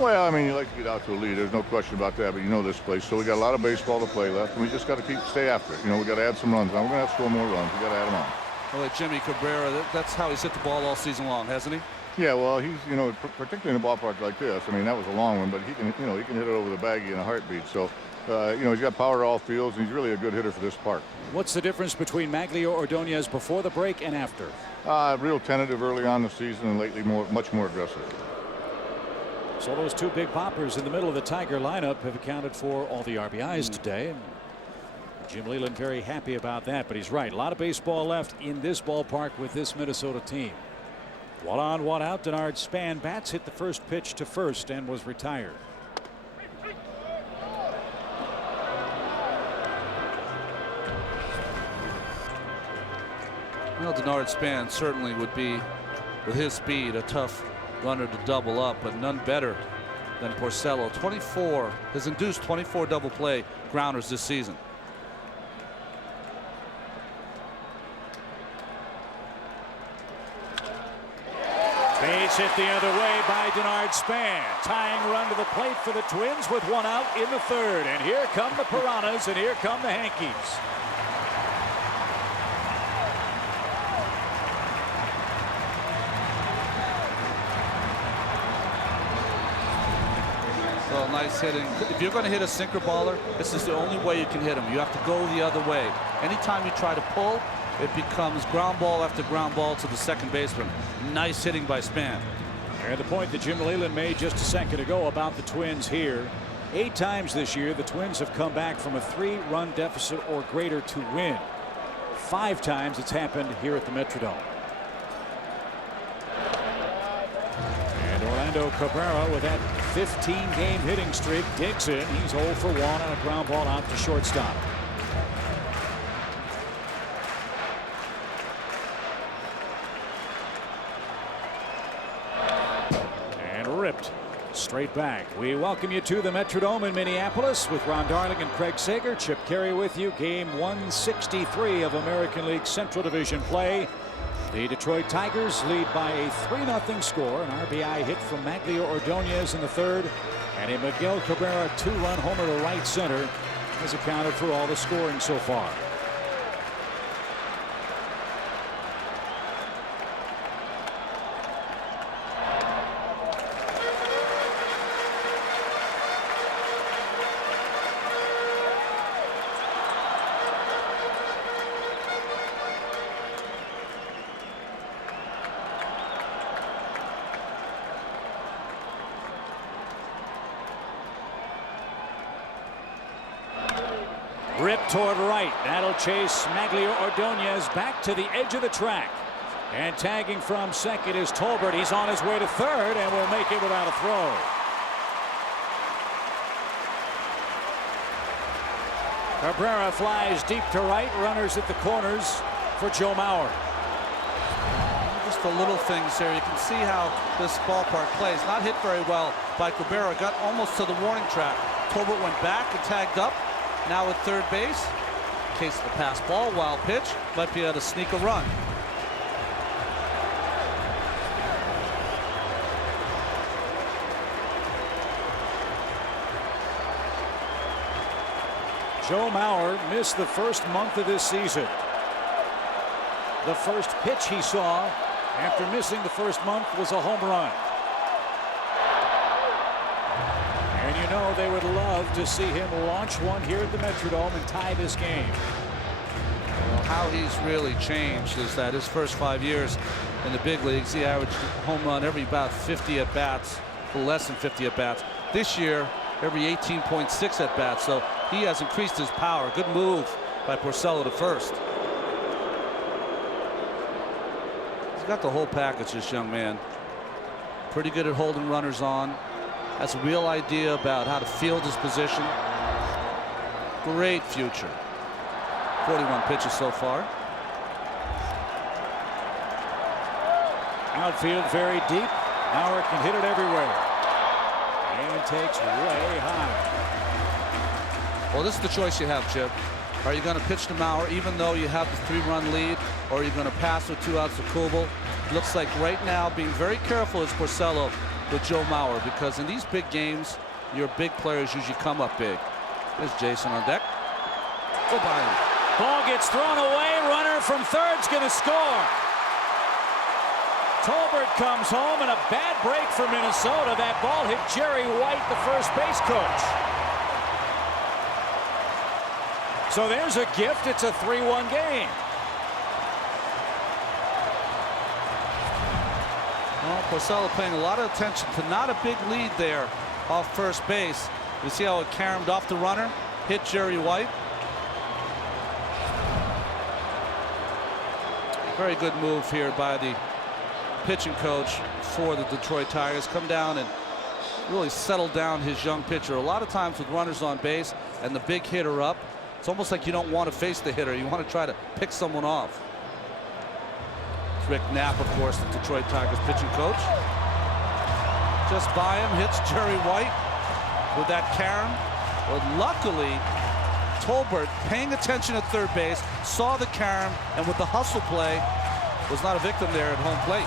Well, I mean, you like to get out to a lead. There's no question about that, but you know this place. So we got a lot of baseball to play left, and we just got to stay after it. You know, we got to add some runs. Now we're going to have to score more runs. We got to add them on. Well, like Jimmy Cabrera, that's how he's hit the ball all season long, hasn't he? Yeah, well, he's, you know, particularly in a ballpark like this. I mean, that was a long one, but he can, you know, he can hit it over the baggie in a heartbeat. So, you know, he's got power to all fields, and he's really a good hitter for this park. What's the difference between Maglio Ordonez before the break and after? Real tentative early on in the season, and lately much more aggressive. So those two big poppers in the middle of the Tiger lineup have accounted for all the RBIs today. Jim Leyland very happy about that, but he's right. A lot of baseball left in this ballpark with this Minnesota team. One on, one out. Denard Span bats, hit the first pitch to first and was retired. Well, Denard Span certainly would be, with his speed, a tough runner to double up, but none better than Porcello. 24 has induced 24 double play grounders this season. Base hit the other way by Denard Span. Tying run to the plate for the Twins with one out in the third. And here come the Piranhas, and here come the Hankies. Well, nice hitting. If you're going to hit a sinker baller, this is the only way you can hit him. You have to go the other way. Anytime you try to pull, it becomes ground ball after ground ball to the second baseman. Nice hitting by Span. And the point that Jim Leyland made just a second ago about the Twins here. 8 times this year, the Twins have come back from a 3-run deficit or greater to win. 5 times it's happened here at the Metrodome. And Orlando Cabrera, with that 15-game hitting streak, digs in. He's 0 for 1 on a ground ball out to shortstop. And ripped straight back. We welcome you to the Metrodome in Minneapolis with Ron Darling and Craig Sager. Chip Carey with you. Game 163 of American League Central Division play. The Detroit Tigers lead by a 3-0 score. An RBI hit from Maglio Ordonez in the third, and a Miguel Cabrera 2-run homer to right center has accounted for all the scoring so far. Ripped toward right. That'll chase Maglio Ordonez back to the edge of the track. And tagging from second is Tolbert. He's on his way to third and will make it without a throw. Cabrera flies deep to right. Runners at the corners for Joe Mauer. Just the little things here. You can see how this ballpark plays. Not hit very well by Cabrera. Got almost to the warning track. Tolbert went back and tagged up. Now at third base. Case of a pass ball. Wild pitch. Might be able to sneak a run. Joe Mauer missed the first month of this season. The first pitch he saw after missing the first month was a home run. And you know they would love to see him launch one here at the Metrodome and tie this game. Well, how he's really changed is that his first 5 years in the big leagues, he averaged home run every about 50 at bats, less than 50 at bats. This year, every 18.6 at bats. So he has increased his power. Good move by Porcello to first. He's got the whole package, this young man. Pretty good at holding runners on. Has a real idea about how to field his position. Great future. 41 pitches so far. Outfield very deep. Mauer can hit it everywhere. And takes way high. Well, this is the choice you have, Chip. Are you going to pitch to Mauer even though you have the 3-run lead, or are you going to pass with 2 outs to Kubel? Looks like right now being very careful is Porcello with Joe Mauer, because in these big games, your big players usually come up big. There's Jason on deck. Go by him. Ball gets thrown away. Runner from third's going to score. Tolbert comes home, and a bad break for Minnesota. That ball hit Jerry White, the first base coach. So there's a gift. It's a 3-1 game. Well, Porcello paying a lot of attention to not a big lead there off first base. You see how it caromed off the runner, hit Jerry White. Very good move here by the pitching coach for the Detroit Tigers. Come down and really settle down his young pitcher. A lot of times with runners on base and the big hitter up, it's almost like you don't want to face the hitter. You want to try to pick someone off. It's Rick Knapp, of course, the Detroit Tigers pitching coach. Just by him, hits Jerry White with that carom. But luckily, Tolbert, paying attention at third base, saw the carom, and with the hustle play, was not a victim there at home plate.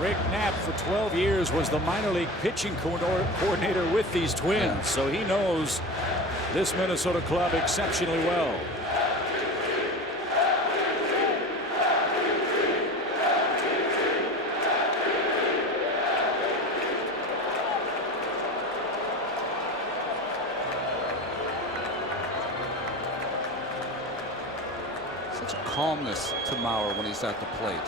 Rick Knapp, for 12 years, was the minor league pitching coordinator with these Twins, so he knows this Minnesota club exceptionally well. Such a calmness to Mauer when he's at the plate.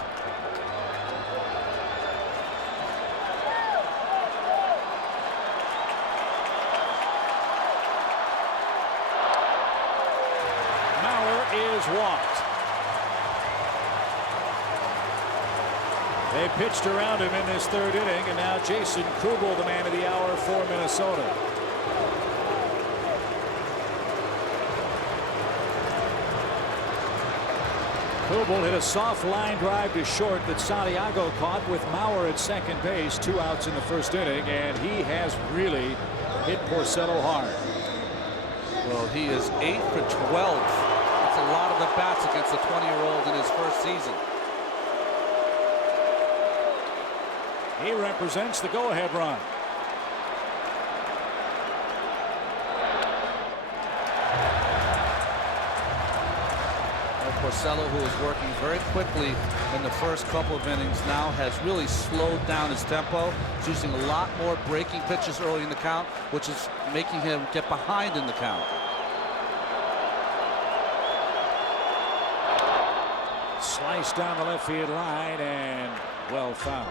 Is walked. They pitched around him in this third inning, and now Jason Kubel, the man of the hour for Minnesota. Kubel hit a soft line drive to short that Santiago caught with Mauer at second base. 2 outs in the first inning, and he has really hit Porcello hard. Well, he is 8 for 12. A lot of the bats against the 20-year-old in his first season. He represents the go-ahead run. Porcello, who was working very quickly in the first couple of innings, now has really slowed down his tempo. He's using a lot more breaking pitches early in the count, which is making him get behind in the count. Sliced down the left field line and well fouled.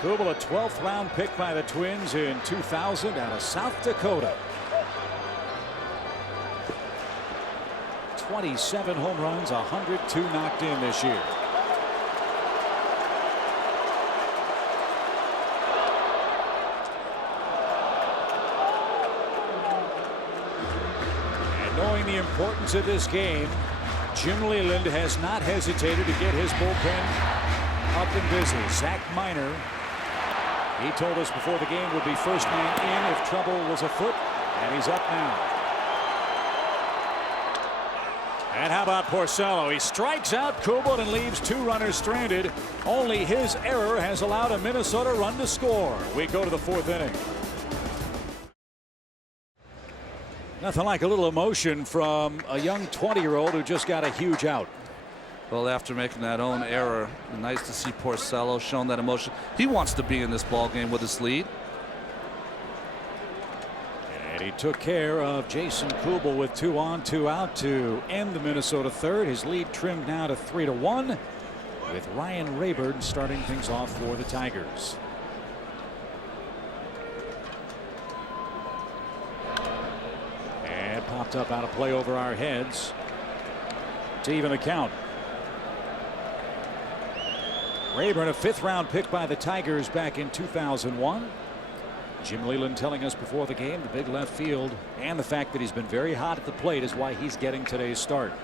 Kubel, a 12th round pick by the Twins in 2000 out of South Dakota. 27 home runs, 102 knocked in this year. Knowing the importance of this game, Jim Leland has not hesitated to get his bullpen up and busy. Zach Miner, he told us before the game would be first man in if trouble was afoot, and he's up now. And how about Porcello? He strikes out Kubel and leaves 2 runners stranded. Only his error has allowed a Minnesota run to score. We go to the 4th inning. Nothing like a little emotion from a young 20-year-old who just got a huge out. Well, after making that own error, nice to see Porcello showing that emotion. He wants to be in this ball game with his lead. And he took care of Jason Kubel with 2 on, 2 out to end the Minnesota third. His lead trimmed now to 3-1 with Ryan Rayburn starting things off for the Tigers. Popped up out of play over our heads to even the count. Rayburn, a 5th-round pick by the Tigers back in 2001. Jim Leyland telling us before the game the big left field and the fact that he's been very hot at the plate is why he's getting today's start.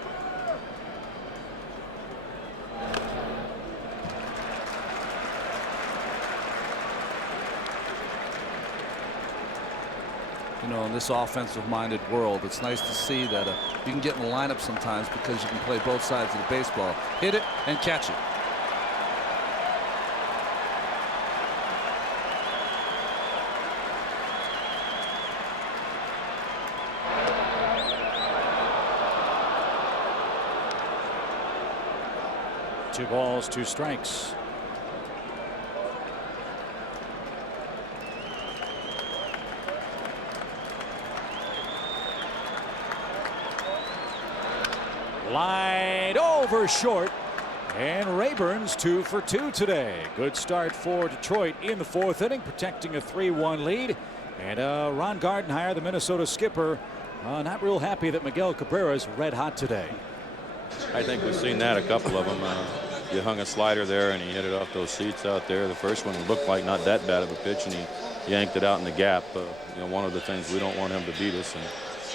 You know, in this offensive-minded world, it's nice to see that you can get in the lineup sometimes because you can play both sides of the baseball. Hit it and catch it. Two balls, 2 strikes. Line over short, and Rayburn's 2 for 2 today. Good start for Detroit in the 4th inning, protecting a 3-1 lead. And Ron Gardenhire, the Minnesota skipper, not real happy that Miguel Cabrera's red hot today. I think we've seen that, a couple of them. You hung a slider there and he hit it off those seats out there. The first one looked like not that bad of a pitch, and he yanked it out in the gap. You know, one of the things, we don't want him to beat us, and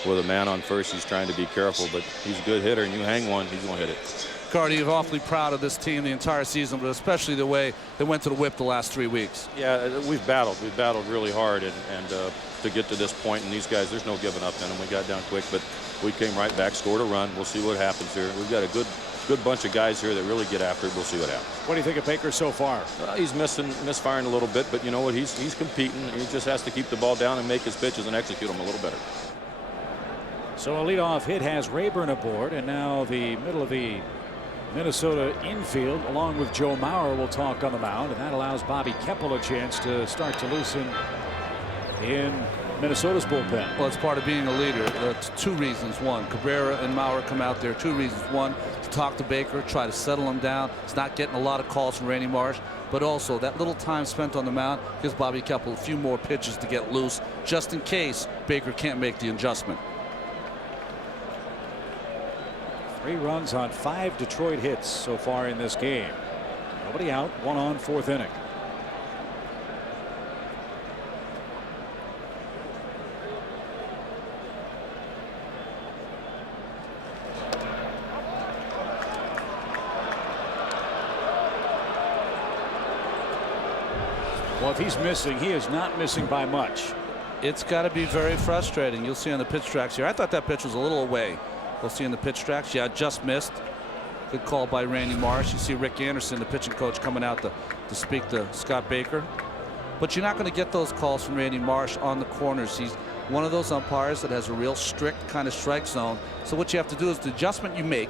with a man on first, he's trying to be careful, but he's a good hitter, and you hang one, he's going to hit it. Cardi, you're awfully proud of this team the entire season, but especially the way they went to the whip the last 3 weeks. Yeah, we've battled really hard, and to get to this point, and these guys, there's no giving up in them. We got down quick, but we came right back, scored a run. We'll see what happens here. We've got a good bunch of guys here that really get after it. We'll see what happens. What do you think of Baker so far? He's misfiring a little bit, but you know what? He's competing. He just has to keep the ball down and make his pitches and execute them a little better. So a leadoff hit has Rayburn aboard, and now the middle of the Minnesota infield, along with Joe Mauer, will talk on the mound, and that allows Bobby Keppel a chance to start to loosen in Minnesota's bullpen. Well, it's part of being a leader. That's 2 reasons. One, Cabrera and Mauer come out there. 2 reasons. One, to talk to Baker, try to settle him down. He's not getting a lot of calls from Randy Marsh, but also that little time spent on the mound gives Bobby Keppel a few more pitches to get loose, just in case Baker can't make the adjustment. 3 runs on 5 Detroit hits so far in this game. Nobody out, 1 on, 4th inning. Well, if he's missing, he is not missing by much. It's got to be very frustrating. You'll see on the pitch tracks here. I thought that pitch was a little away. We'll see in the pitch tracks. Yeah, just missed. Good call by Randy Marsh. You see Rick Anderson, the pitching coach, coming out to speak to Scott Baker. But you're not going to get those calls from Randy Marsh on the corners. He's one of those umpires that has a real strict kind of strike zone. So what you have to do is the adjustment you make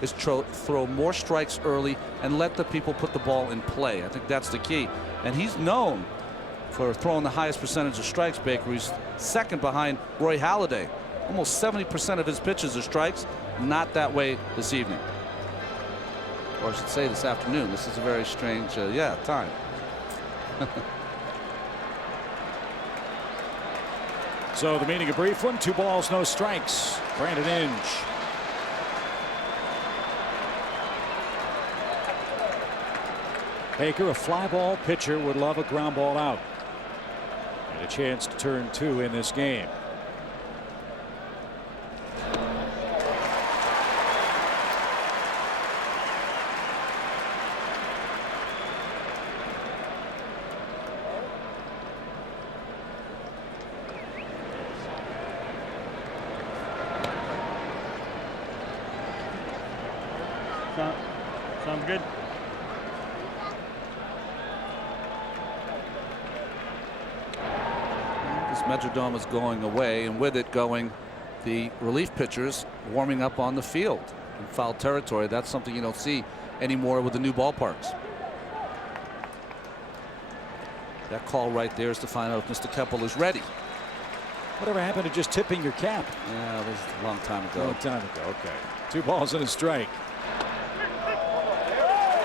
is throw more strikes early and let the people put the ball in play. I think that's the key. And he's known for throwing the highest percentage of strikes, Baker. He's 2nd behind Roy Halladay. Almost 70% of his pitches are strikes. Not that way this evening. Or I should say this afternoon. This is a very strange, time. So the meaning, a brief one. 2 balls, no strikes. Brandon Inge. Baker, a fly ball pitcher, would love a ground ball out. And a chance to turn 2 in this game. Sounds good. This Metrodome is going away, and with it going the relief pitchers warming up on the field in foul territory. That's something you don't see anymore with the new ballparks. That call right there is to find out if Mr. Keppel is ready. Whatever happened to just tipping your cap? Yeah, that was a long time ago. Long time ago. Okay. 2 balls and a strike.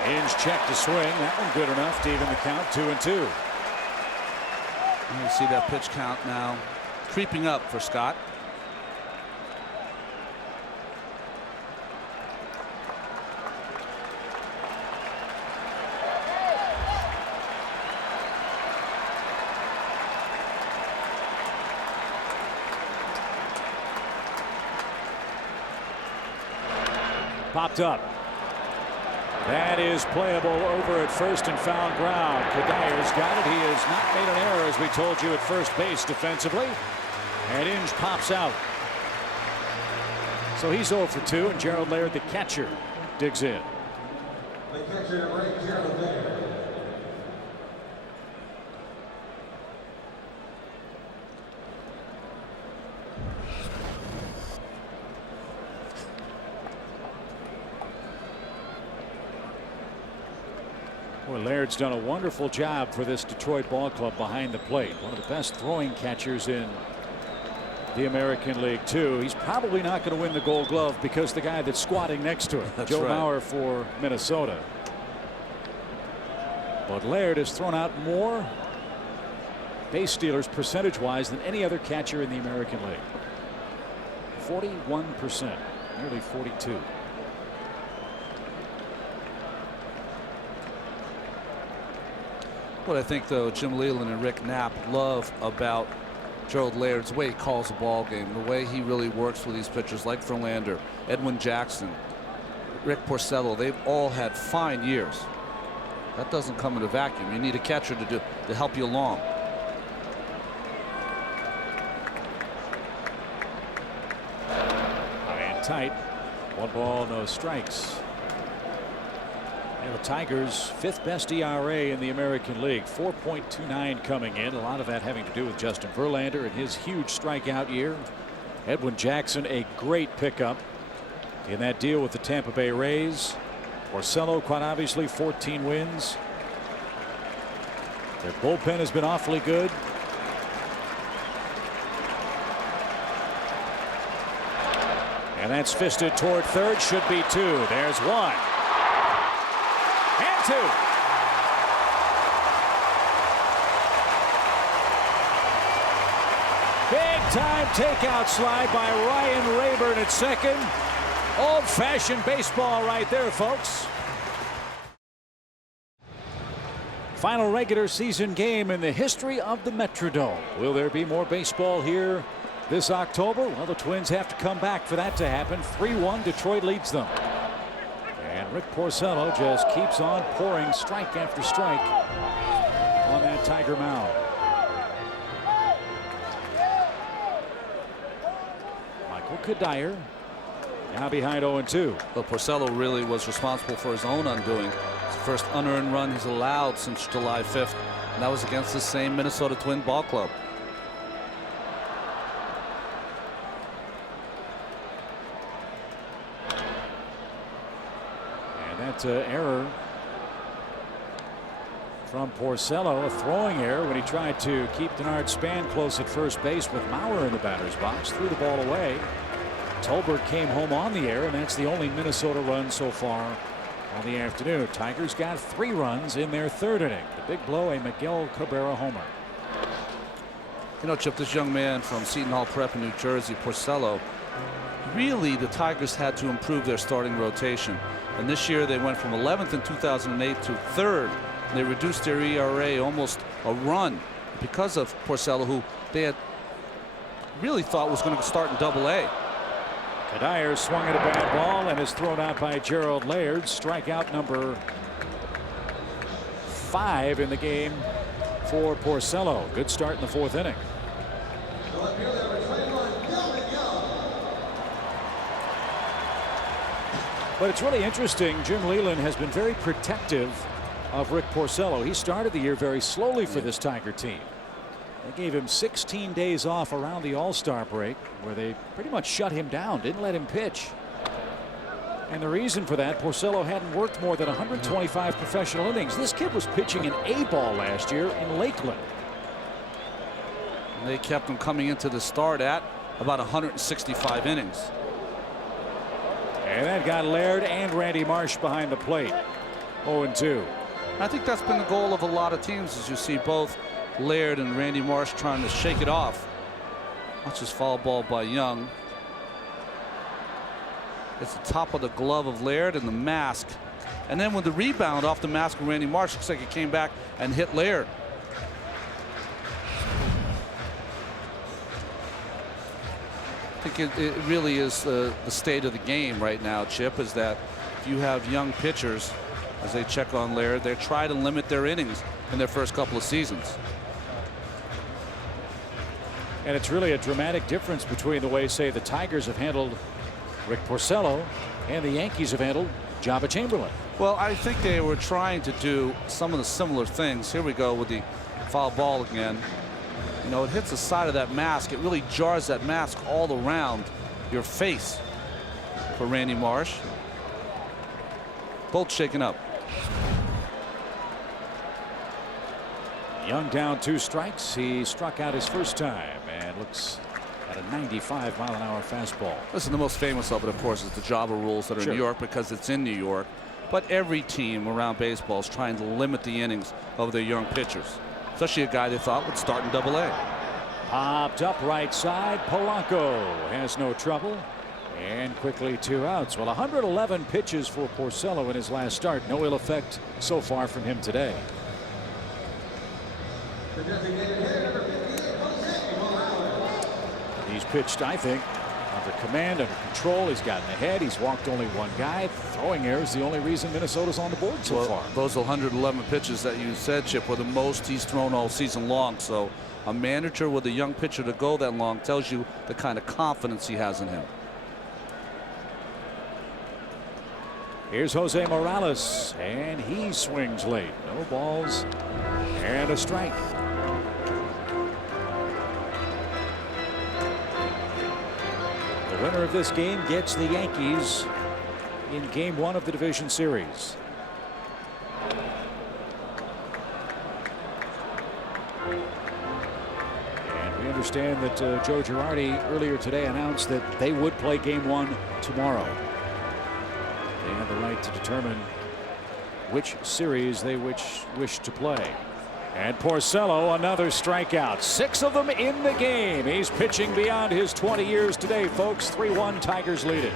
Inge checked to swing. That one good enough to even the count, 2-2. You see that pitch count now creeping up for Scott. Popped up. That is playable over at first and foul ground. Kadyr's got it. He has not made an error, as we told you, at first base defensively. And Inge pops out. So he's 0 for 2, and Gerald Laird, the catcher, digs in. The catcher, Gerald Laird. Boy, Laird's done a wonderful job for this Detroit ball club behind the plate. One of the best throwing catchers in the American League, too. He's probably not going to win the Gold Glove because the guy that's squatting next to him, Joe Mauer for Minnesota. But Laird has thrown out more base stealers percentage-wise than any other catcher in the American League. 41%, nearly 42. What I think, though, Jim Leland and Rick Knapp love about Gerald Laird's way he calls the ball game, the way he really works with these pitchers like Verlander, Edwin Jackson, Rick Porcello. They've all had fine years. That doesn't come in a vacuum. You need a catcher to help you along. High and tight. 1 ball, no strikes. And the Tigers' 5th best ERA in the American League, 4.29 coming in. A lot of that having to do with Justin Verlander and his huge strikeout year. Edwin Jackson, a great pickup in that deal with the Tampa Bay Rays. Porcello, quite obviously, 14 wins. Their bullpen has been awfully good. And that's fisted toward third. Should be 2. There's 1. And 2. Big time takeout slide by Ryan Rayburn at second. Old-fashioned baseball right there, folks. Final regular season game in the history of the Metrodome. Will there be more baseball here this October? Well, the Twins have to come back for that to happen. 3-1, Detroit leads them. And Rick Porcello just keeps on pouring strike after strike on that Tiger mound. Michael Kadir now behind 0-2. But Porcello really was responsible for his own undoing. It's the first unearned run he's allowed since July 5th. And that was against the same Minnesota Twin ball club. That's an error from Porcello, a throwing error when he tried to keep Denard Span close at first base with Mauer in the batter's box. Threw the ball away. Tolbert came home on the error, and that's the only Minnesota run so far on the afternoon. Tigers got 3 runs in their 3rd inning. The big blow, a Miguel Cabrera homer. You know, Chip, this young man from Seton Hall Prep in New Jersey, Porcello, really the Tigers had to improve their starting rotation. And this year they went from 11th in 2008 to 3rd. And they reduced their ERA almost a run because of Porcello, who they had really thought was going to start in Double-A. Kadir swung at a bad ball and is thrown out by Gerald Laird. Strikeout number 5 in the game for Porcello. Good start in the 4th inning. But it's really interesting. Jim Leland has been very protective of Rick Porcello. He started the year very slowly for this Tiger team. They gave him 16 days off around the All-Star break, where they pretty much shut him down, didn't let him pitch. And the reason for that, Porcello hadn't worked more than 125 professional innings. This kid was pitching an A-ball last year in Lakeland. And they kept him coming into the start at about 165 innings. And that got Laird and Randy Marsh behind the plate. 0-2. I think that's been the goal of a lot of teams, as you see both Laird and Randy Marsh trying to shake it off. Watch this foul ball by Young. It's the top of the glove of Laird and the mask. And then with the rebound off the mask of Randy Marsh, looks like it came back and hit Laird. think it really is the state of the game right now, Chip, is that if you have young pitchers, as they check on Laird, they try to limit their innings in their first couple of seasons. And it's really a dramatic difference between the way, say, the Tigers have handled Rick Porcello and the Yankees have handled Jabba Chamberlain. Well, I think they were trying to do some of the similar things. Here we go with the foul ball again. You know, it hits the side of that mask. It really jars that mask all around your face for Randy Marsh. Both shaken up. Young down 2 strikes. He struck out his first time and looks at a 95-mile-an-hour fastball. Listen, the most famous of it, of course, is the Jabba rules that are in New York because it's in New York. But every team around baseball is trying to limit the innings of their young pitchers, especially a guy they thought would start in Double-A. Popped up right side. Polanco has no trouble. And quickly 2 outs. Well, 111 pitches for Porcello in his last start. No ill effect so far from him today. He's pitched, I think, under command, under control. He's gotten ahead. He's walked only 1 guy. Throwing error is the only reason Minnesota's on the board so far. Those 111 pitches that you said, Chip, were the most he's thrown all season long. So a manager with a young pitcher to go that long tells you the kind of confidence he has in him. Here's Jose Morales, and he swings late. No balls and a strike. The winner of this game gets the Yankees in Game 1 of the division series. And we understand that Joe Girardi earlier today announced that they would play Game 1 tomorrow. They have the right to determine which series they wish to play. And Porcello, another strikeout. 6 of them in the game. He's pitching beyond his 20 years today, folks. 3-1, Tigers lead it.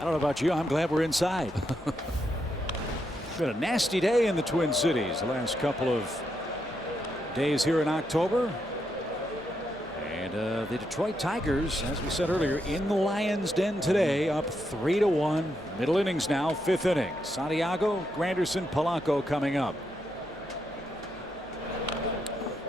I don't know about you. I'm glad we're inside. It's been a nasty day in the Twin Cities the last couple of days here in October. And the Detroit Tigers, as we said earlier, in the Lions' den today, up 3-1. Middle innings now, 5th inning. Santiago, Granderson, Polanco coming up.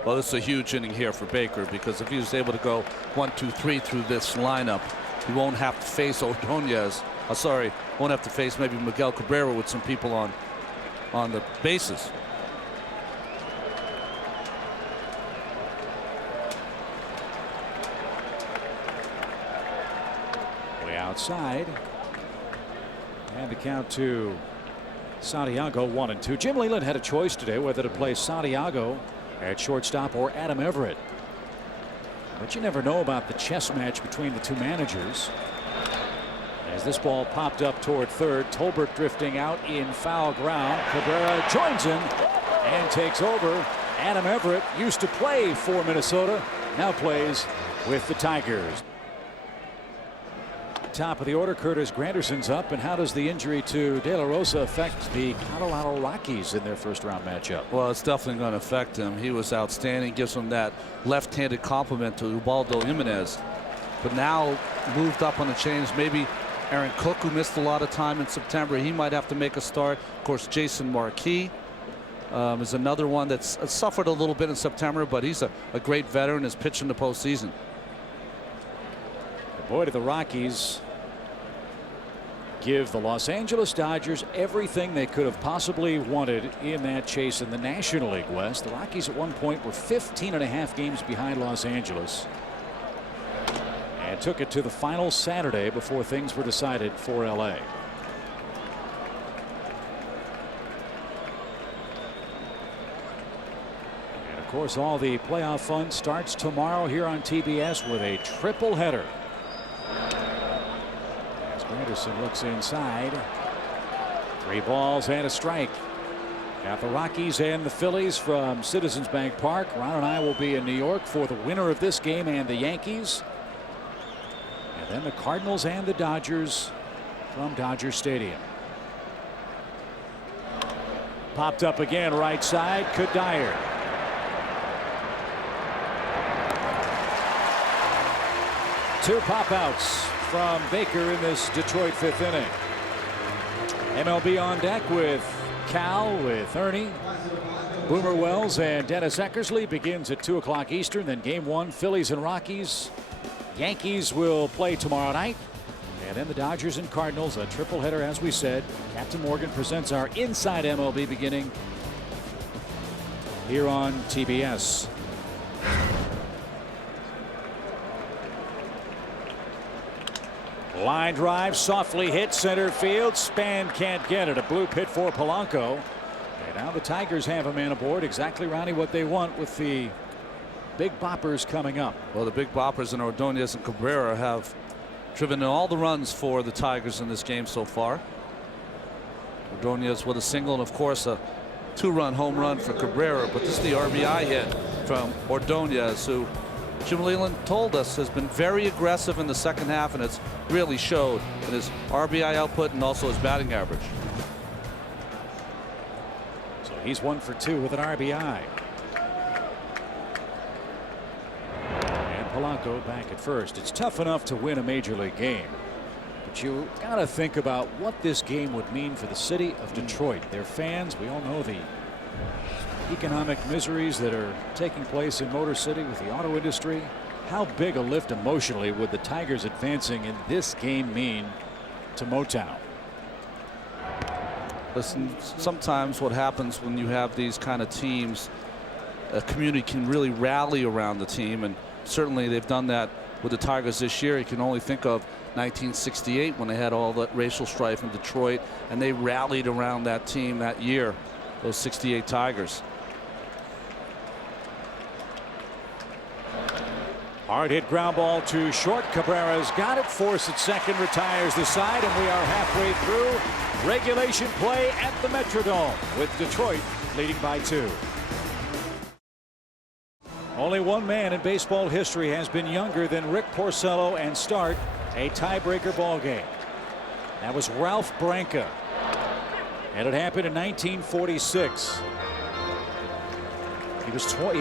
Well, this is a huge inning here for Baker, because if he was able to go 1, 2, 3 through this lineup, he won't have to face Ordonez. Won't have to face maybe Miguel Cabrera with some people on the bases. Outside, and the count to Santiago, 1-2. Jim Leyland had a choice today whether to play Santiago at shortstop or Adam Everett, but you never know about the chess match between the 2 managers. As this ball popped up toward third, Tolbert drifting out in foul ground. Cabrera joins him and takes over. Adam Everett used to play for Minnesota, now plays with the Tigers. Top of the order, Curtis Granderson's up. And how does the injury to De La Rosa affect the Colorado Rockies in their first-round matchup? Well, it's definitely going to affect him. He was outstanding, gives him that left-handed complement to Ubaldo Jimenez. But now moved up on the chains. Maybe Aaron Cook, who missed a lot of time in September, he might have to make a start. Of course, Jason Marquis is another one that's suffered a little bit in September, but he's a great veteran, has pitched in the postseason. Boy, do the Rockies give the Los Angeles Dodgers everything they could have possibly wanted in that chase in the National League West. The Rockies at one point were 15.5 games behind Los Angeles and took it to the final Saturday before things were decided for LA. And of course, all the playoff fun starts tomorrow here on TBS with a triple header. Granderson looks inside. 3 balls and a strike. Got the Rockies and the Phillies from Citizens Bank Park. Ron and I will be in New York for the winner of this game and the Yankees. And then the Cardinals and the Dodgers from Dodger Stadium. Popped up again right side. Kadire. 2 pop-outs from Baker in this Detroit 5th inning. MLB on deck with Cal, with Ernie, Boomer Wells, and Dennis Eckersley. Begins at 2 o'clock Eastern. Then game 1, Phillies and Rockies. Yankees will play tomorrow night. And then the Dodgers and Cardinals, a triple header, as we said. Captain Morgan presents our Inside MLB beginning here on TBS. Line drive, softly hit center field. Span can't get it. A blue hit for Polanco. And now the Tigers have a man aboard. Exactly, Ronnie, what they want with the big boppers coming up. Well, the big boppers in Ordonez and Cabrera have driven in all the runs for the Tigers in this game so far. Ordonez with a single, and of course a 2-run home run for Cabrera. But this is the RBI hit from Ordonez, who Jim Leland told us has been very aggressive in the second half, and it's really showed in his RBI output and also his batting average. So he's 1 for 2 with an RBI. And Polanco back at first. It's tough enough to win a major league game, but you got to think about what this game would mean for the city of Detroit. Their fans, we all know the economic miseries that are taking place in Motor City with the auto industry. How big a lift emotionally would the Tigers advancing in this game mean to Motown? Listen, sometimes what happens when you have these kind of teams, a community can really rally around the team, and certainly they've done that with the Tigers this year. You can only think of 1968 when they had all that racial strife in Detroit, and they rallied around that team that year, those 68 Tigers. Hard hit ground ball to short. Cabrera's got it. Force at second, retires the side, and we are halfway through regulation play at the Metrodome with Detroit leading by 2. Only one man in baseball history has been younger than Rick Porcello and start a tiebreaker ball game. That was Ralph Branca, and it happened in 1946. He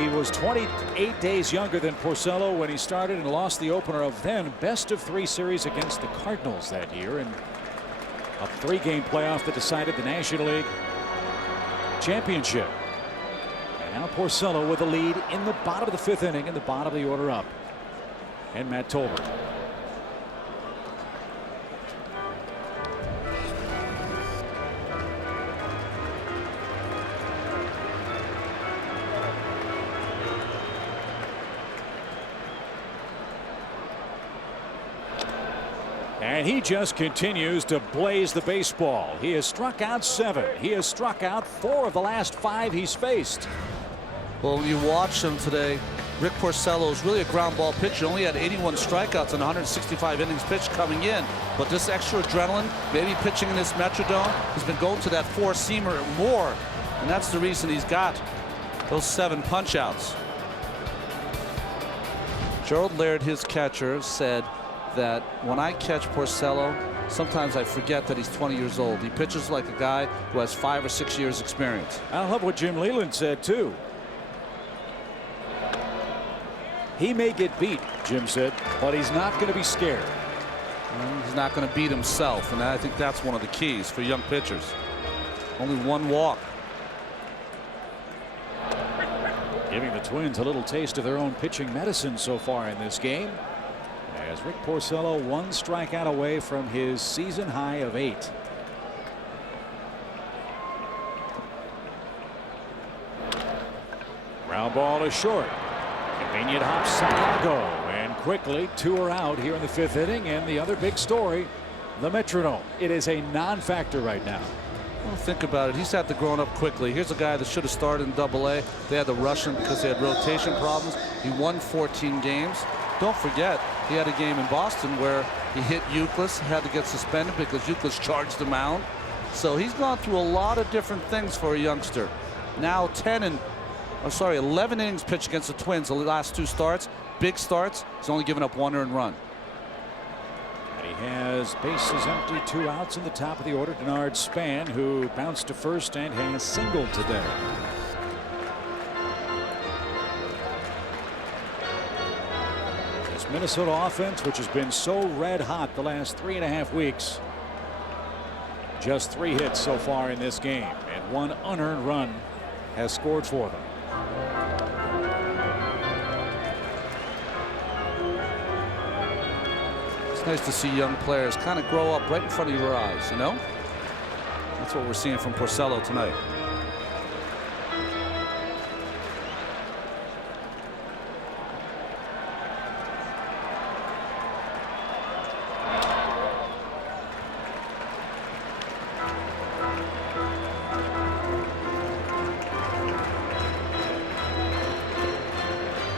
was 28 days younger than Porcello when he started and lost the opener of then best-of-3 series against the Cardinals that year in a 3-game playoff that decided the National League championship. And now Porcello with a lead in the bottom of the 5th inning, in the bottom of the order up. And Matt Tolbert. And he just continues to blaze the baseball. He has struck out 7. He has struck out 4 of the last 5 he's faced. Well, when you watch him today, Rick Porcello is really a ground ball pitcher. Only had 81 strikeouts and 165 innings pitched coming in. But this extra adrenaline, maybe pitching in this Metrodome, has been going to that 4-seamer more. And that's the reason he's got those 7 punch-outs. Gerald Laird, his catcher, said that when I catch Porcello, sometimes I forget that he's 20 years old. He pitches like a guy who has 5 or 6 years experience. I love what Jim Leland said too. He may get beat, Jim said, but he's not going to be scared. He's not going to beat himself, and I think that's one of the keys for young pitchers. Only 1 walk. Giving the Twins a little taste of their own pitching medicine so far in this game, as Rick Porcello 1 strikeout away from his season high of 8. Ground ball to short. Convenient hop, Santiago, and quickly 2 are out here in the 5th inning. And the other big story, the Metrodome. It is a non-factor right now. Well, think about it. He's had to grow up quickly. Here's a guy that should have started in Double-A. They had to rush him because they had rotation problems. He won 14 games. Don't forget, he had a game in Boston where he hit Euclid, had to get suspended because Euclid charged the mound. So he's gone through a lot of different things for a youngster. Now 11 innings pitched against the Twins the last 2 starts. Big starts. He's only given up 1 earned run. He has bases empty, 2 outs in the top of the order. Denard Span, who bounced to first and has singled today. Minnesota offense, which has been so red hot the last 3.5 weeks. Just 3 hits so far in this game, and 1 unearned run has scored for them. It's nice to see young players kind of grow up right in front of your eyes, you know? That's what we're seeing from Porcello tonight.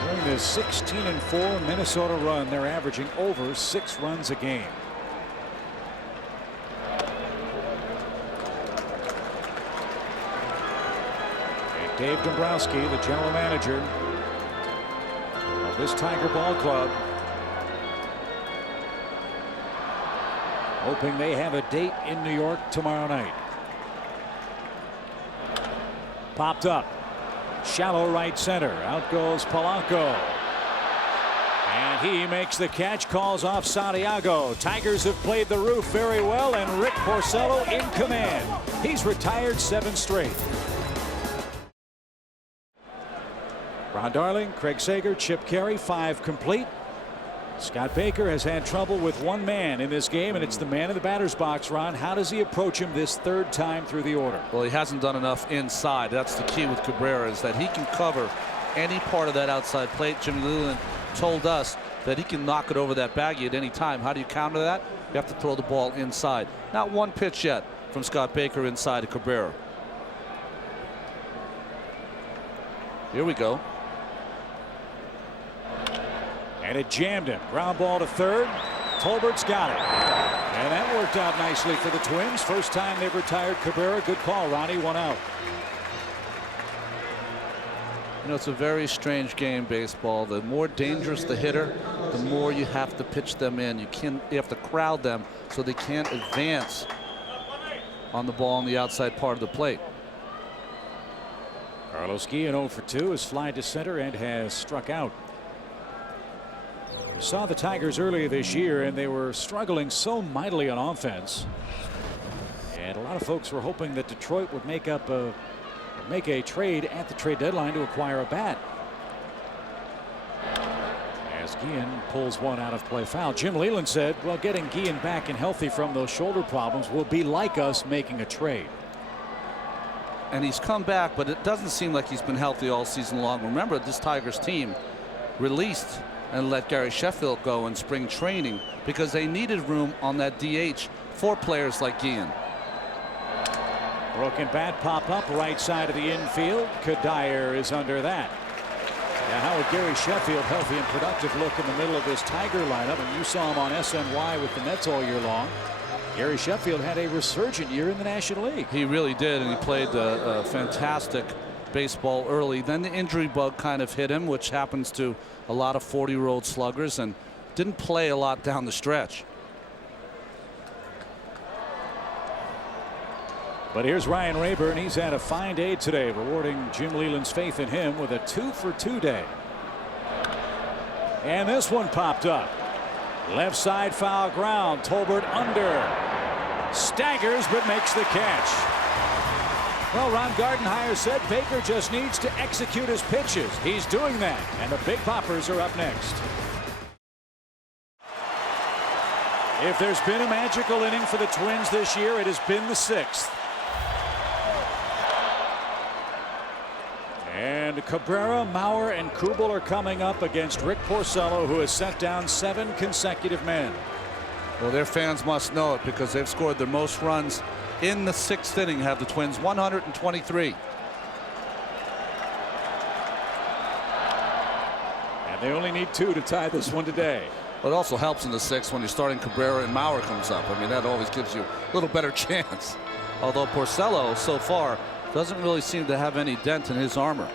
During this 16-4 Minnesota run, they're averaging over 6 runs a game. And Dave Dombrowski, the general manager of this Tiger ball club, hoping they have a date in New York tomorrow night. Popped up. Shallow right center. Out goes Polanco. And he makes the catch, calls off Santiago. Tigers have played the roof very well, and Rick Porcello in command. He's retired 7 straight. Ron Darling, Craig Sager, Chip Carey, 5 complete. Scott Baker has had trouble with 1 man in this game, and it's the man in the batter's box. Ron, how does he approach him this 3rd time through the order? Well, he hasn't done enough inside. That's the key with Cabrera, is that he can cover any part of that outside plate. Jimmy Leland told us that he can knock it over that baggie at any time. How do you counter that? You have to throw the ball inside. Not 1 pitch yet from Scott Baker inside to Cabrera. Here we go. And it jammed him. Ground ball to 3rd. Tolbert's got it. And that worked out nicely for the Twins. First time they've retired Cabrera. Good call, Ronnie. 1 out. You know, it's a very strange game, baseball. The more dangerous the hitter, the more you have to pitch them in. You have to crowd them so they can't advance on the ball on the outside part of the plate. Carlos Guillen 0 for 2 has flied to center and has struck out. You saw the Tigers earlier this year, and they were struggling so mightily on offense. And a lot of folks were hoping that Detroit would make a trade at the trade deadline to acquire a bat. As Guillen pulls 1 out of play foul. Jim Leland said, well, getting Guillen back and healthy from those shoulder problems will be like us making a trade. And he's come back, but it doesn't seem like he's been healthy all season long. Remember, this Tigers team released and let Gary Sheffield go in spring training because they needed room on that DH for players like Guillen. Broken bat pop up right side of the infield. Kadire is under that. Now, how would Gary Sheffield, healthy and productive, look in the middle of this Tiger lineup? And you saw him on SNY with the Mets all year long. Gary Sheffield had a resurgent year in the National League. He really did, and he played a fantastic baseball early. Then the injury bug kind of hit him, which happens to a lot of 40-year-old sluggers, and didn't play a lot down the stretch. But here's Ryan Rayburn. He's had a fine day today, rewarding Jim Leland's faith in him with a 2 for 2 day. And this one popped up. Left side foul ground. Tolbert under. Staggers but makes the catch. Well, Ron Gardenhire said Baker just needs to execute his pitches. He's doing that, and the Big Poppers are up next. If there's been a magical inning for the Twins this year, it has been the 6th. And Cabrera, Mauer, and Kubel are coming up against Rick Porcello, who has sent down 7 consecutive men. Well, their fans must know it because they've scored their most runs in the 6th inning, have the Twins 123. And they only need 2 to tie this one today. But it also helps in the 6th when you're starting Cabrera and Mauer comes up. I mean, that always gives you a little better chance. Although Porcello so far doesn't really seem to have any dent in his armor.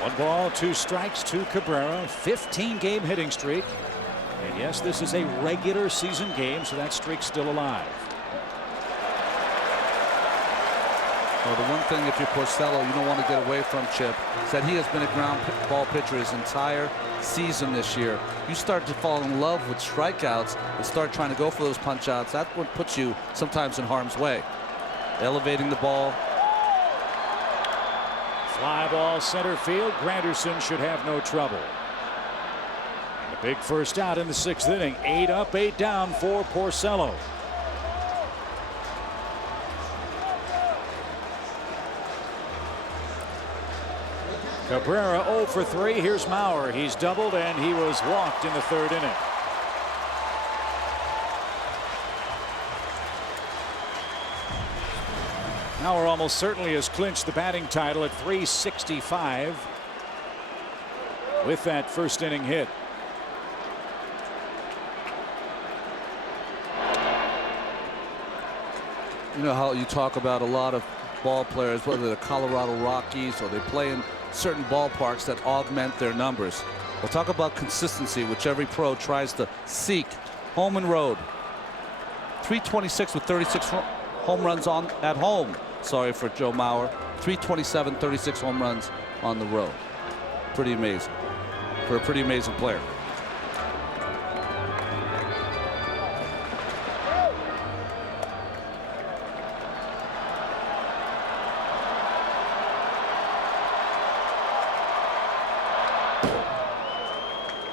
One ball, 2 strikes to Cabrera. 15-game hitting streak. And Yes, this is a regular season game, so that streak's still alive. Well, the one thing, if you're Porcello, you don't want to get away from, Chip, is that he has been a ground ball pitcher his entire season this year. You start to fall in love with strikeouts and start trying to go for those punch outs. That's what puts you sometimes in harm's way. Elevating the ball. Fly ball center field. Granderson should have no trouble. And a big first out in the 6th inning. 8 up, 8 down for Porcello. Cabrera 0 for 3. Here's Mauer. He's doubled and he was walked in the 3rd inning. Mauer almost certainly has clinched the batting title at 365 with that 1st inning hit. You know how you talk about a lot of ball players, whether they're Colorado Rockies or they play in certain ballparks that augment their numbers. We'll talk about consistency, which every pro tries to seek. Home and road. 326 with 36 home runs at home. Sorry for Joe Mauer. 327, 36 home runs on the road. Pretty amazing for a pretty amazing player.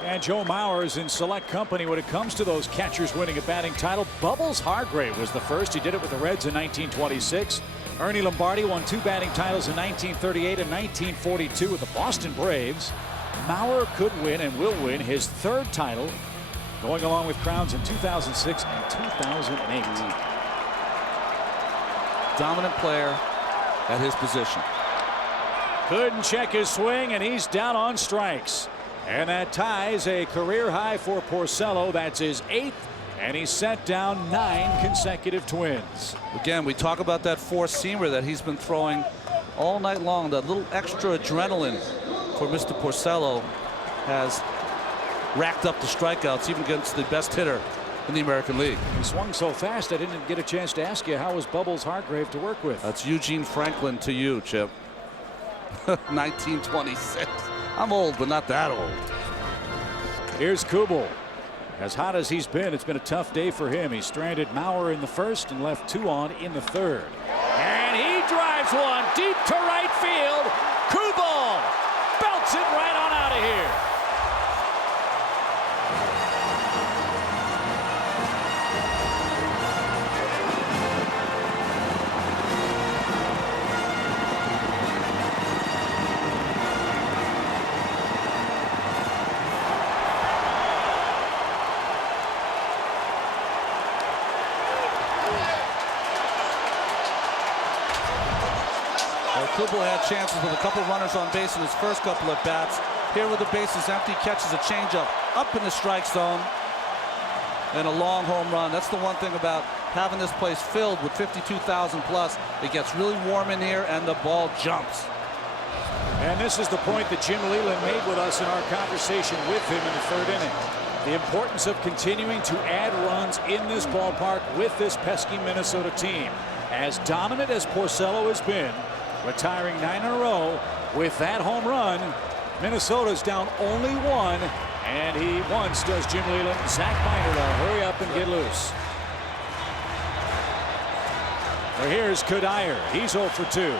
And Joe Mauer is in select company when it comes to those catchers winning a batting title. Bubbles Hargrave was the first. He did it with the Reds in 1926. Ernie Lombardi won 2 batting titles in 1938 and 1942 with the Boston Braves. Mauer could win and will win his 3rd title, going along with crowns in 2006 and 2008. Dominant player at his position. Couldn't check his swing, and he's down on strikes. And that ties a career high for Porcello. That's his 8th, and he set down 9 consecutive Twins. Again, we talk about that 4-seamer that he's been throwing all night long. That little extra adrenaline for Mr. Porcello has racked up the strikeouts, even against the best hitter in the American League. He swung so fast, I didn't get a chance to ask you, how was Bubbles Hargrave to work with? That's Eugene Franklin to you, Chip. 1926. I'm old, but not that old. Here's Kubel. As hot as he's been, it's been a tough day for him. He stranded Mauer in the 1st and left 2 on in the 3rd. And he drives one deep to right field. Kubel belts it right on out of here. Kubel had chances with a couple runners on base in his first couple of bats. Here with the bases empty, catches a changeup up in the strike zone. And a long home run. That's the one thing about having this place filled with 52,000 plus. It gets really warm in here and the ball jumps. And this is the point that Jim Leland made with us in our conversation with him in the 3rd inning. The importance of continuing to add runs in this ballpark with this pesky Minnesota team. As dominant as Porcello has been, retiring 9 in a row with that home run, Minnesota's down only 1, and he once does Jim Leland, Zach Miner to hurry up and get loose. Well, here's Kudayer. He's 0 for 2.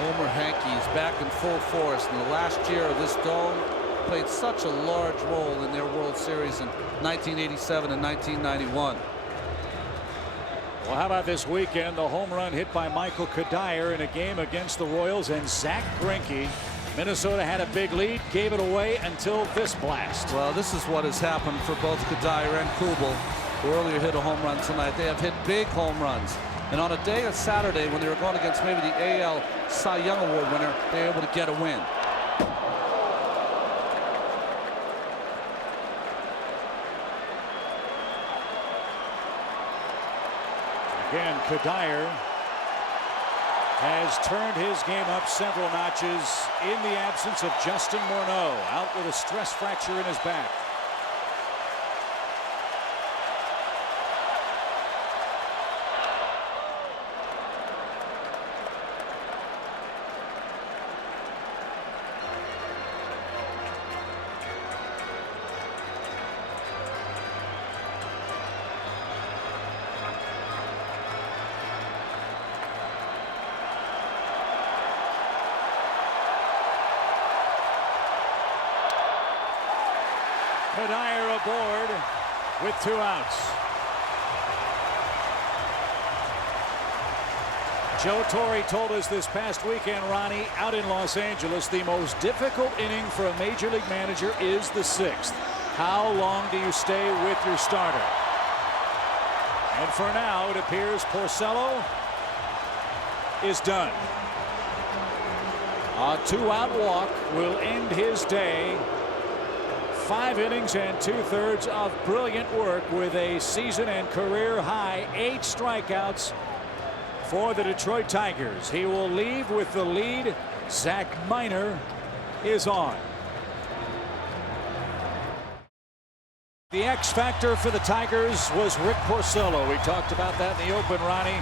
Homer Hankey's back in full force. In the last year of this dome, played such a large role in their World Series in 1987 and 1991. Well, how about this weekend? The home run hit by Michael Kadire in a game against the Royals and Zach Greinke. Minnesota had a big lead, gave it away until this blast. Well, this is what has happened for both Kadire and Kubel, who earlier hit a home run tonight. They have hit big home runs. And on a day of Saturday, when they were going against maybe the AL Cy Young Award winner, they were able to get a win. Again, Kadire has turned his game up several notches in the absence of Justin Morneau, out with a stress fracture in his back. Kadire aboard with 2 outs. Joe Torre told us this past weekend, Ronnie, out in Los Angeles, the most difficult inning for a major league manager is the 6th. How long do you stay with your starter? And for now, it appears Porcello is done. A 2-out walk will end his day. 5 innings and 2/3 of brilliant work with a season and career high 8 strikeouts for the Detroit Tigers. He will leave with the lead. Zach Miner is on. The X factor for the Tigers was Rick Porcello. We talked about that in the open, Ronnie.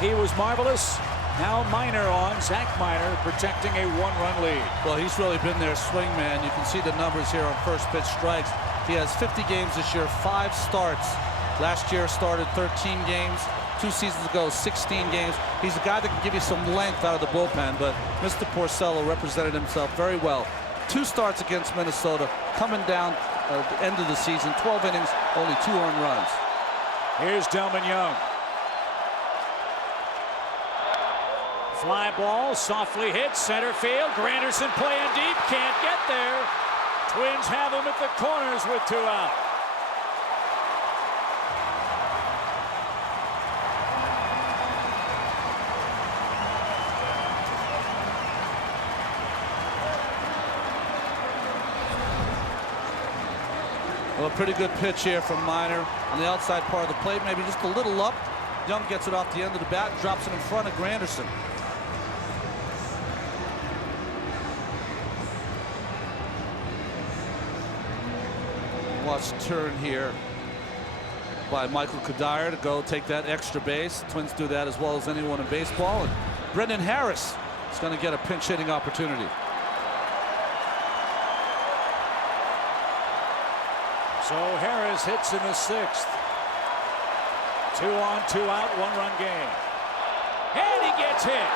He was marvelous. Now Miner on. Zach Miner protecting a 1-run lead. Well, he's really been their swing man. You can see the numbers here on first pitch strikes. He has 50 games this year, 5 starts. Last year started 13 games. 2 seasons ago, 16 games. He's a guy that can give you some length out of the bullpen, but Mr. Porcello represented himself very well. 2 starts against Minnesota, coming down at the end of the season, 12 innings, only 2 earned runs. Here's Delman Young. Fly ball, softly hit, center field. Granderson playing deep, can't get there. Twins have him at the corners with 2 out. Well, a pretty good pitch here from Miner on the outside part of the plate, maybe just a little up. Young gets it off the end of the bat, drops it in front of Granderson. Watch turn here by Michael Kadire to go take that extra base. Twins do that as well as anyone in baseball. And Brendan Harris is going to get a pinch hitting opportunity. So Harris hits in the 6th. 2 on, 2 out, 1-run game. And he gets hit.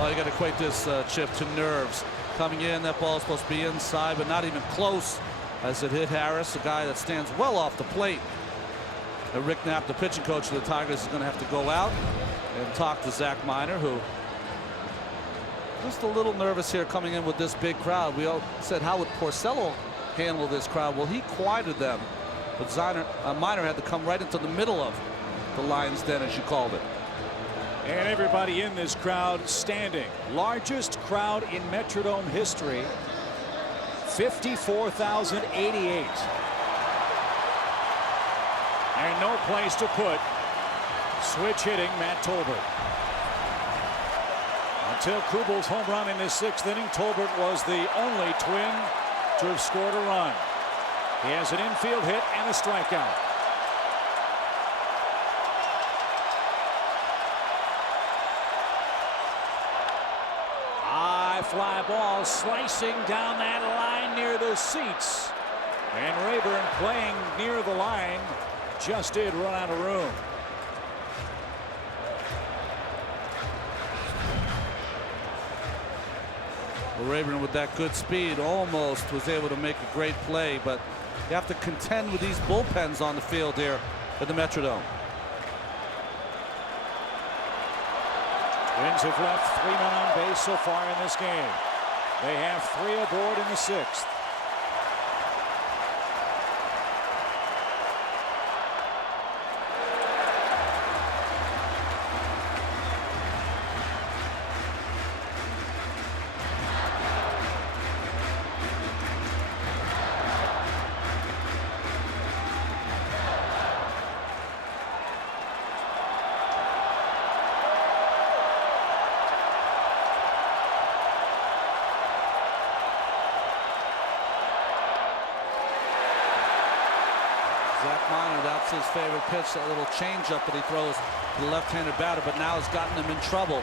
Oh, you got to equate this chip to nerves. Coming in, that ball is supposed to be inside, but not even close as it hit Harris, a guy that stands well off the plate. And Rick Knapp, the pitching coach of the Tigers, is going to have to go out and talk to Zach Miner, who just a little nervous here coming in with this big crowd. We all said, how would Porcello handle this crowd? Well, he quieted them, but Miner had to come right into the middle of the lion's den, as you called it. And everybody in this crowd standing. Largest crowd in Metrodome history. 54,088. And no place to put switch hitting Matt Tolbert. Until Kubel's home run in his 6th inning, Tolbert was the only Twin to have scored a run. He has an infield hit and a strikeout. fly ball slicing down that line near the seats. And Rayburn, playing near the line, just did run out of room. Well, Rayburn, with that good speed, almost was able to make a great play, but you have to contend with these bullpens on the field here at the Metrodome. Twins have left 3 men on base so far in this game. They have 3 aboard in the 6th. Zach Miner, that's his favorite pitch, that little changeup that he throws to the left-handed batter, but now has gotten him in trouble.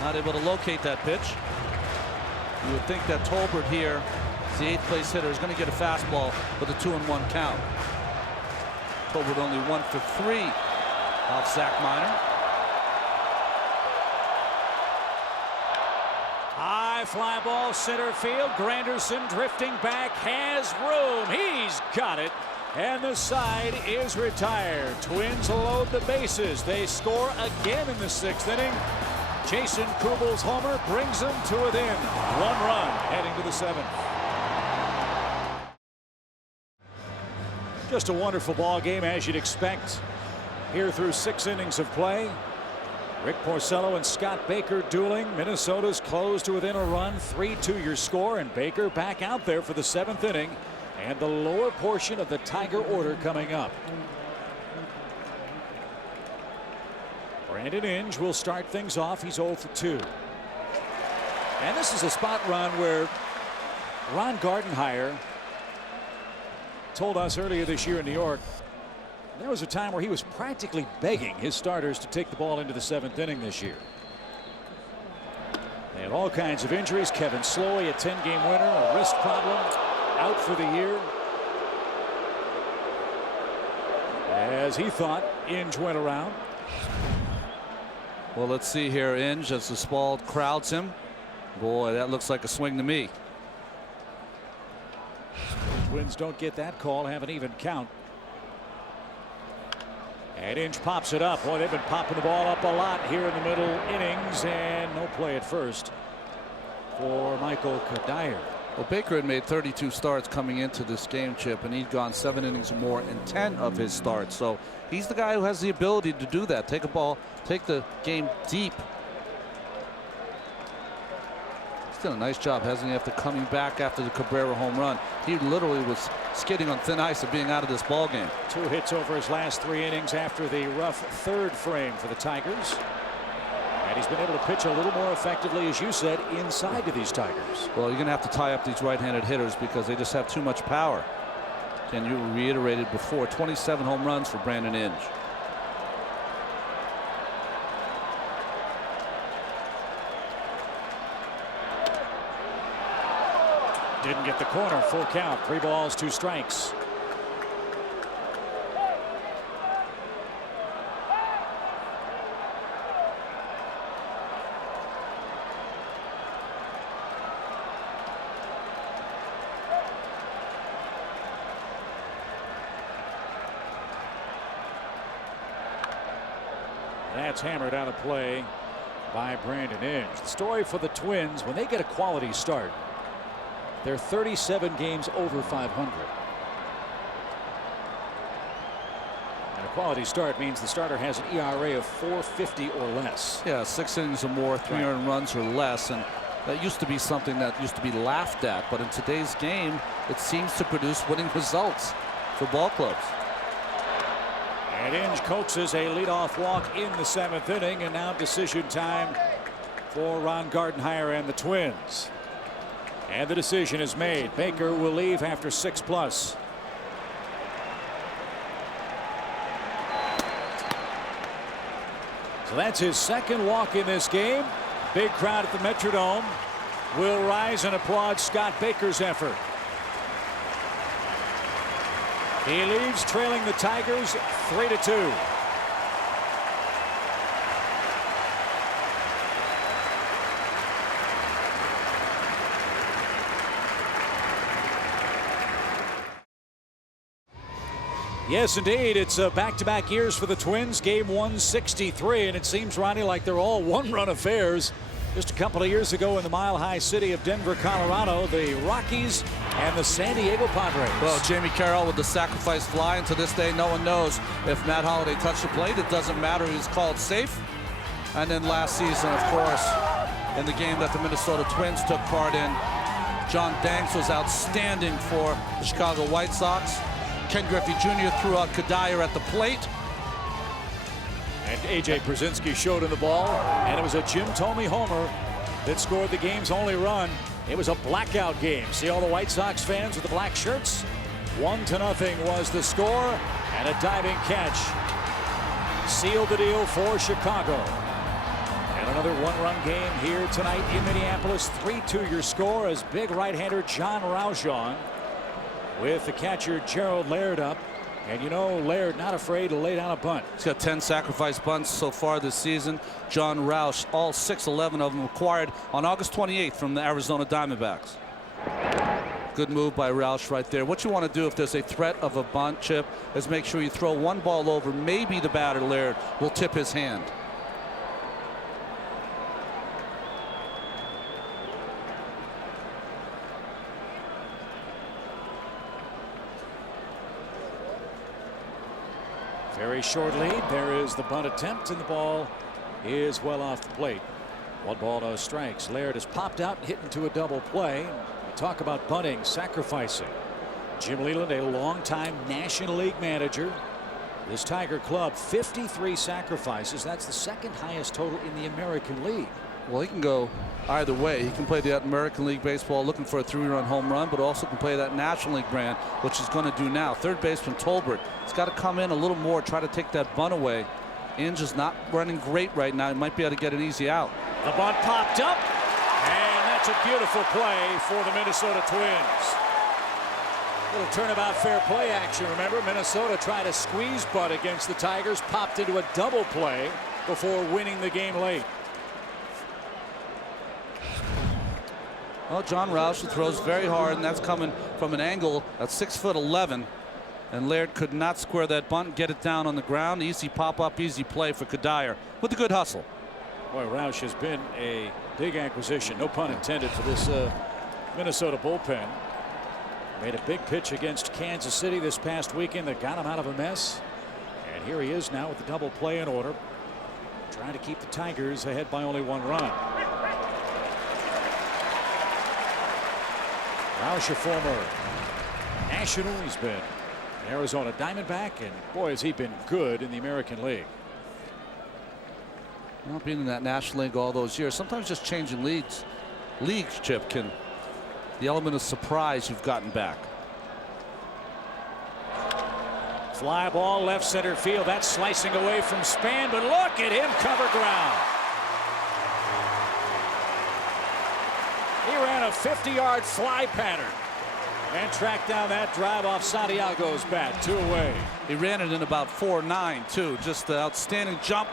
Not able to locate that pitch. You would think that Tolbert here, the 8th place hitter, is going to get a fastball with a 2-1 count. Tolbert only 1 for 3 off Zach Miner. High fly ball center field. Granderson drifting back, has room. He's got it. And the side is retired. Twins load the bases. They score again in the 6th inning. Jason Kubel's homer brings them to within 1 run heading to the 7th. Just a wonderful ball game, as you'd expect here through 6 innings of play. Rick Porcello and Scott Baker dueling. Minnesota's closed to within a run. 3-2 your score, and Baker back out there for the 7th inning. And the lower portion of the Tiger order coming up. Brandon Inge will start things off. He's 0 for 2. And this is a spot run where Ron Gardenhire told us earlier this year in New York there was a time where he was practically begging his starters to take the ball into the 7th inning this year. They had all kinds of injuries. Kevin Slowey, a 10-game winner, a wrist problem, out for the year. As he thought, Inge went around. Well, let's see here. Inge, as the Spald crowds him. Boy, that looks like a swing to me. Twins don't get that call, have an even count. And Inge pops it up. Boy, they've been popping the ball up a lot here in the middle innings, and no play at first for Michael Kadire. Well, Baker had made 32 starts coming into this game, Chip, and he'd gone 7 innings or more in 10 of his starts. So he's the guy who has the ability to do that. Take a ball, take the game deep. He's done a nice job, hasn't he, after coming back after the Cabrera home run. He literally was skidding on thin ice of being out of this ball game. 2 hits over his last 3 innings after the rough 3rd frame for the Tigers. And he's been able to pitch a little more effectively, as you said, inside to these Tigers. Well, you're going to have to tie up these right-handed hitters because they just have too much power. And you reiterated before, 27 home runs for Brandon Inge. Didn't get the corner. Full count. 3 balls, 2 strikes. That's hammered out of play by Brandon Inge. The story for the Twins, when they get a quality start, they're 37 games over 500. And a quality start means the starter has an ERA of 4.50 or less. Yeah, 6 innings or more, 300 runs or less, and that used to be something that used to be laughed at. But in today's game, it seems to produce winning results for ball clubs. And Inge coaxes a leadoff walk in the 7th inning, and now decision time for Ron Gardenhire and the Twins. And the decision is made. Baker will leave after 6+. So that's his 2nd walk in this game. Big crowd at the Metrodome. will rise and applaud Scott Baker's effort. He leaves trailing the Tigers 3-2. Yes, indeed. It's back-to-back years for the Twins. Game 163, and it seems, Ronnie, like they're all one-run affairs. Just a couple of years ago in the mile-high city of Denver, Colorado, the Rockies and the San Diego Padres. Well, Jamie Carroll with the sacrifice fly, and to this day, no one knows if Matt Holliday touched the plate. It doesn't matter. He was called safe. And then last season, of course, in the game that the Minnesota Twins took part in, John Danks was outstanding for the Chicago White Sox. Ken Griffey Jr. threw out Kadire at the plate. And A.J. Brzezinski showed in the ball, and it was a Jim Thome homer that scored the game's only run. It was a blackout game. See all the White Sox fans with the black shirts? 1-0 was the score, and a diving catch sealed the deal for Chicago. And another one-run game here tonight in Minneapolis. 3-2 your score as big right-hander John Roush on, with the catcher Gerald Laird up. And you know, Laird not afraid to lay down a bunt. He's got 10 sacrifice bunts so far this season. John Roush, all 11 of them acquired on August 28th from the Arizona Diamondbacks. Good move by Roush right there. What you want to do if there's a threat of a bunt, Chip, is make sure you throw one ball over. Maybe the batter, Laird, will tip his hand. Very short lead. There is the bunt attempt, and the ball is well off the plate. 1 ball, no strikes. Laird has popped out and hit into a double play. We talk about bunting, sacrificing. Jim Leland, a longtime National League manager. This Tiger club, 53 sacrifices. That's the second highest total in the American League. Well, he can go either way. He can play the American League Baseball looking for a 3-run home run, but also can play that National League brand, which he's going to do now. Third baseman Tolbert, he's got to come in a little more, try to take that bunt away. Inge is not running great right now. He might be able to get an easy out. The bunt popped up, and that's a beautiful play for the Minnesota Twins. Little turnabout fair play action. Remember, Minnesota tried a squeeze bunt against the Tigers, popped into a double play before winning the game late. Well, John Roush throws very hard, and that's coming from an angle at 6'11", and Laird could not square that bunt, get it down on the ground. Easy pop-up, easy play for Kadire with a good hustle. Boy, Roush has been a big acquisition, no pun intended, for this Minnesota bullpen. Made a big pitch against Kansas City this past weekend that got him out of a mess. And here he is now with the double play in order, trying to keep the Tigers ahead by only 1 run. Roush, a former National. He's been an Arizona Diamondback, and boy, has he been good in the American League. Well, being in that National League all those years, sometimes just changing leagues, Chip, can the element of surprise you've gotten back. Fly ball left center field. That's slicing away from Span, but look at him cover ground. He ran a 50-yard fly pattern and tracked down that drive off Santiago's bat. 2 away. He ran it in about 4.9 too. Just the outstanding jump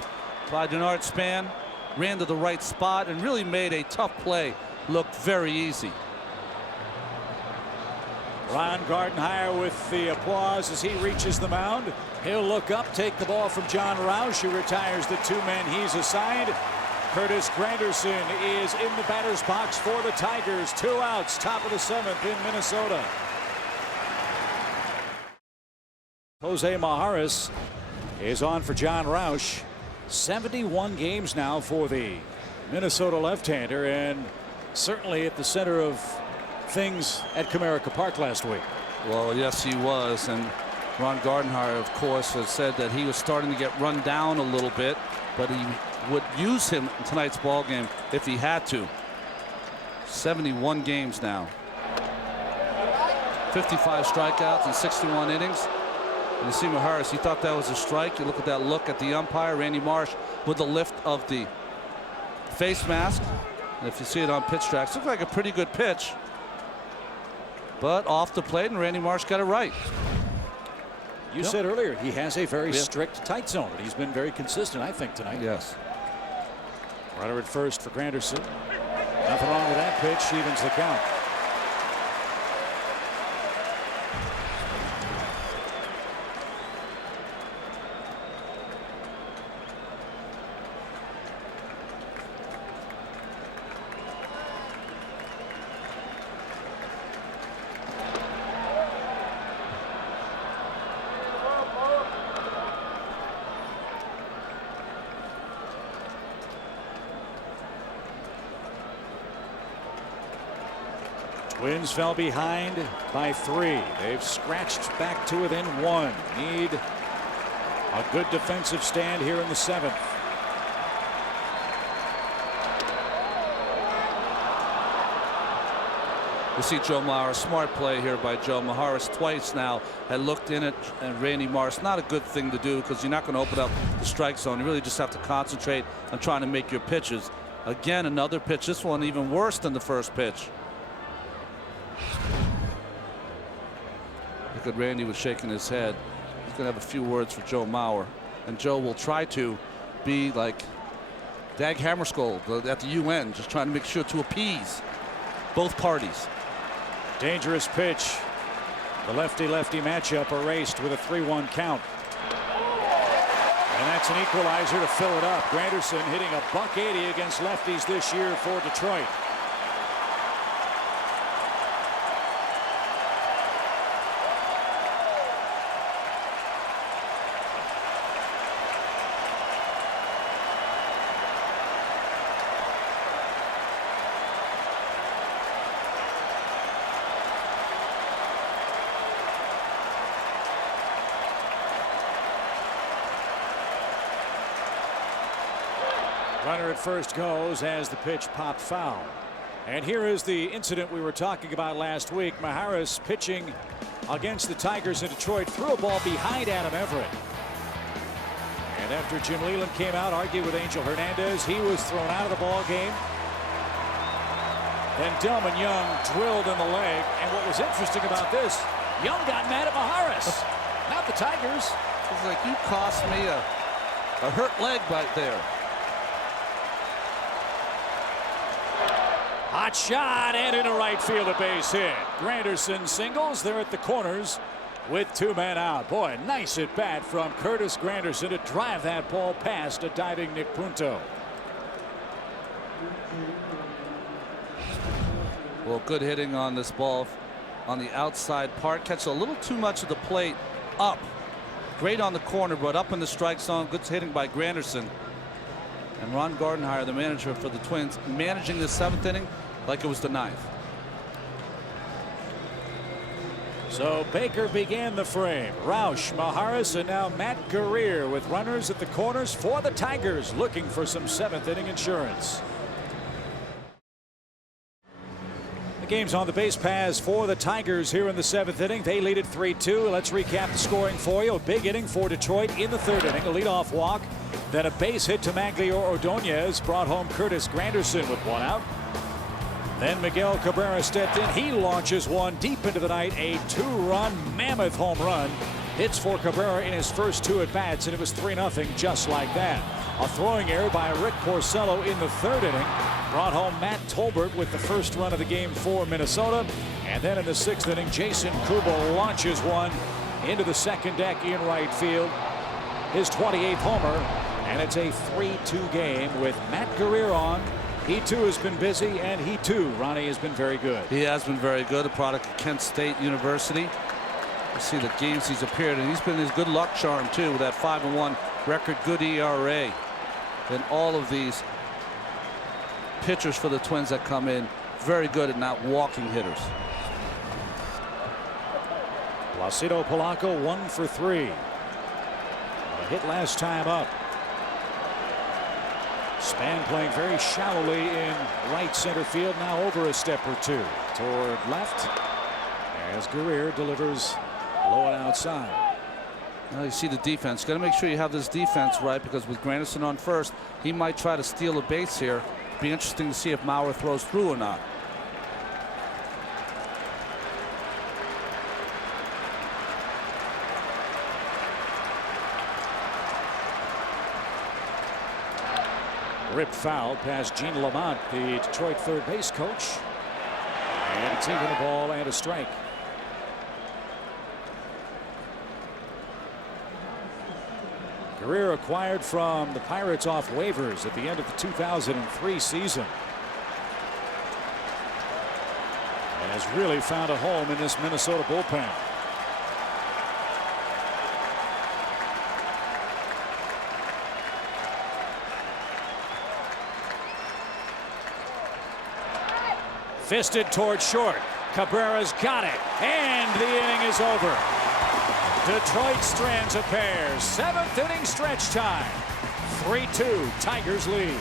by Denard Span. Ran to the right spot and really made a tough play look very easy. Ron Gardenhire with the applause as he reaches the mound. He'll look up, take the ball from John Roush, who retires the 2 men he's assigned. Curtis Granderson is in the batter's box for the Tigers. 2 outs, top of the 7th in Minnesota. Jose Majares is on for John Roush. 71 games now for the Minnesota left-hander, and certainly at the center of things at Comerica Park last week. Well, yes, he was, and Ron Gardenhire, of course, has said that he was starting to get run down a little bit, but he would use him in tonight's ball game if he had to. 71 games now. 55 strikeouts in 61 innings. And you see Majares, he thought that was a strike. You look at that look at the umpire, Randy Marsh, with the lift of the face mask. And if you see it on pitch tracks, looks like a pretty good pitch. But off the plate, and Randy Marsh got it right. You said earlier he has a very strict tight zone, and he's been very consistent, I think, tonight. Yes. Runner at first for Granderson. Nothing wrong with that pitch. Evens the count. Twins fell behind by 3. They've scratched back to within 1. Need a good defensive stand here in the 7th. You see Joe Mauer, smart play here by Joe. Maharis twice now had looked in it, and Randy Marsh. Not a good thing to do because you're not going to open up the strike zone. You really just have to concentrate on trying to make your pitches. Again, another pitch. This one even worse than the first pitch. Look at Randy was shaking his head. He's going to have a few words for Joe Mauer. And Joe will try to be like Dag Hammarskjöld at the UN, just trying to make sure to appease both parties. Dangerous pitch. The lefty-lefty matchup erased with a 3-1 count. And that's an equalizer to fill it up. Granderson hitting a .180 against lefties this year for Detroit. Runner at first goes as the pitch popped foul. And here is the incident we were talking about last week. Maharis pitching against the Tigers in Detroit threw a ball behind Adam Everett. And after Jim Leland came out, argued with Angel Hernandez, he was thrown out of the ball game. Then Delman Young drilled in the leg. And what was interesting about this, Young got mad at Maharis, not the Tigers. It's like, you cost me a hurt leg right there. Hot shot and into right field, a base hit. Granderson singles. They're at the corners with 2 men out. Boy, nice at bat from Curtis Granderson to drive that ball past a diving Nick Punto. Well, good hitting on this ball on the outside part. Catch a little too much of the plate up. Great on the corner, but up in the strike zone. Good hitting by Granderson. And Ron Gardenhire, the manager for the Twins, managing the 7th inning like it was the 9th. So Baker began the frame. Roush, Maharis, and now Matt Guerrier with runners at the corners for the Tigers, looking for some 7th inning insurance. The game's on the base paths for the Tigers here in the 7th inning. They lead it 3-2. Let's recap the scoring for you. A big inning for Detroit in the 3rd inning. A leadoff walk. Then a base hit to Maglio Ordonez brought home Curtis Granderson with 1 out. Then Miguel Cabrera stepped in. He launches one deep into the night. A 2-run mammoth home run. Hits for Cabrera in his first 2 at-bats, and it was 3-0 just like that. A throwing error by Rick Porcello in the 3rd inning brought home Matt Tolbert with the first run of the game for Minnesota. And then in the 6th inning, Jason Kubel launches one into the 2nd deck in right field. His 28th homer, and it's a 3-2 game with Matt Guerrier on. He too has been busy, and he too, Ronnie, has been very good. He has been very good, a product of Kent State University. You see the games he's appeared in. He's been his good luck charm too with that 5-1 record, good ERA. And all of these pitchers for the Twins that come in, very good at not walking hitters. Placido Polanco 1 for 3. A hit last time up. Span playing very shallowly in right center field, now over a step or 2 toward left as Guerrier delivers low and outside. Now you see the defense. Got to make sure you have this defense right, because with Granderson on first, he might try to steal a base here. Be interesting to see if Mauer throws through or not. Ripped foul past Gene Lamont, the Detroit third base coach. And it's even a ball and a strike. Career acquired from the Pirates off waivers at the end of the 2003 season. And has really found a home in this Minnesota bullpen. Fisted towards short. Cabrera's got it. And the inning is over. Detroit strands a pair. 7th inning stretch time. 3-2 Tigers lead.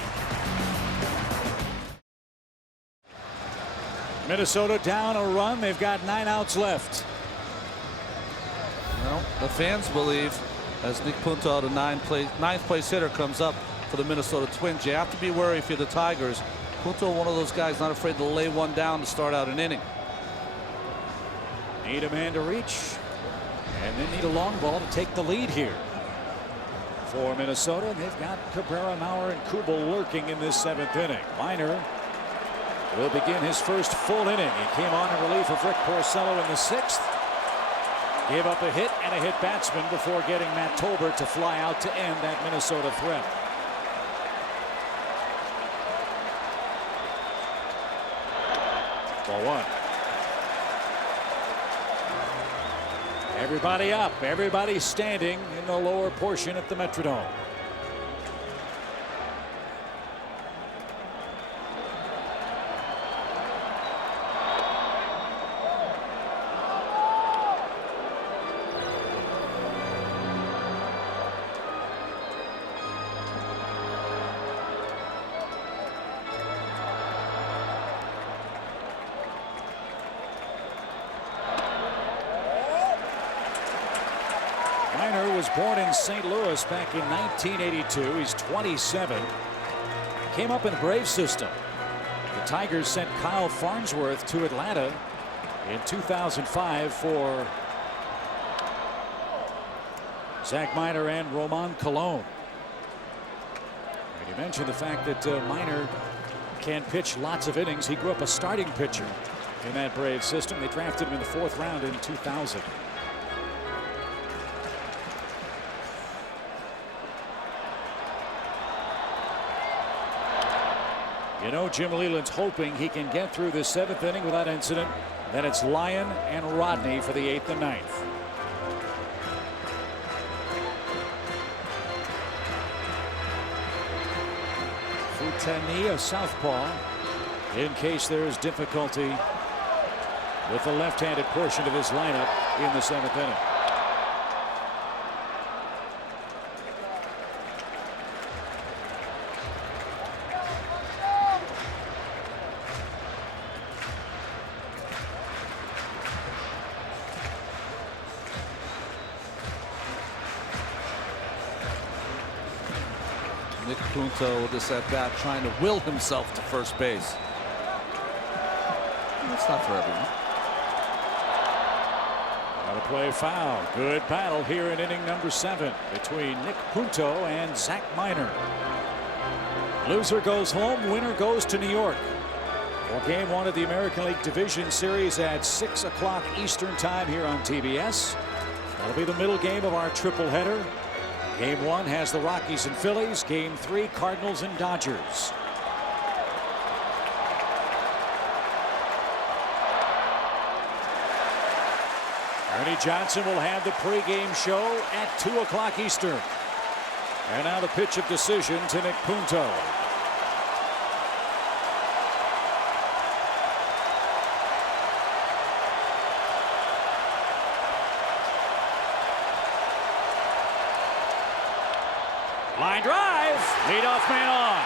Minnesota down a run. They've got 9 outs left. Well, the fans believe as Nick Punto, the ninth place hitter, comes up for the Minnesota Twins. You have to be worried if you're the Tigers. Punto, one of those guys not afraid to lay one down to start out an inning. Need a man to reach. And they need a long ball to take the lead here for Minnesota. And they've got Cabrera, Mauer, and Kubel lurking in this 7th inning. Minor will begin his first full inning. He came on in relief of Rick Porcello in the 6th. Gave up a hit and a hit batsman before getting Matt Tolbert to fly out to end that Minnesota threat. Ball 1. Everybody up, everybody standing in the lower portion at the Metrodome. Minor was born in St. Louis back in 1982. He's 27. Came up in the Braves system. The Tigers sent Kyle Farnsworth to Atlanta in 2005 for Zach Minor and Roman Colon. And you mentioned the fact that Minor can pitch lots of innings. He grew up a starting pitcher in that Braves system. They drafted him in the 4th round in 2000. You know, Jim Leyland's hoping he can get through this 7th inning without incident. Then it's Lyon and Rodney for the 8th and 9th. Futani, a southpaw, in case there's difficulty with the left-handed portion of his lineup in the 7th inning. Nick Punto with this at bat trying to will himself to first base. That's not for everyone. Got to play foul. Good battle here in inning number 7 between Nick Punto and Zach Minor. Loser goes home, winner goes to New York for game 1 of the American League Division Series at 6 o'clock Eastern time here on TBS. That'll be the middle game of our triple header. Game 1 has the Rockies and Phillies. Game 3, Cardinals and Dodgers. Ernie Johnson will have the pregame show at 2 o'clock Eastern. And now the pitch of decision to Nick Punto. Line drive, leadoff man on.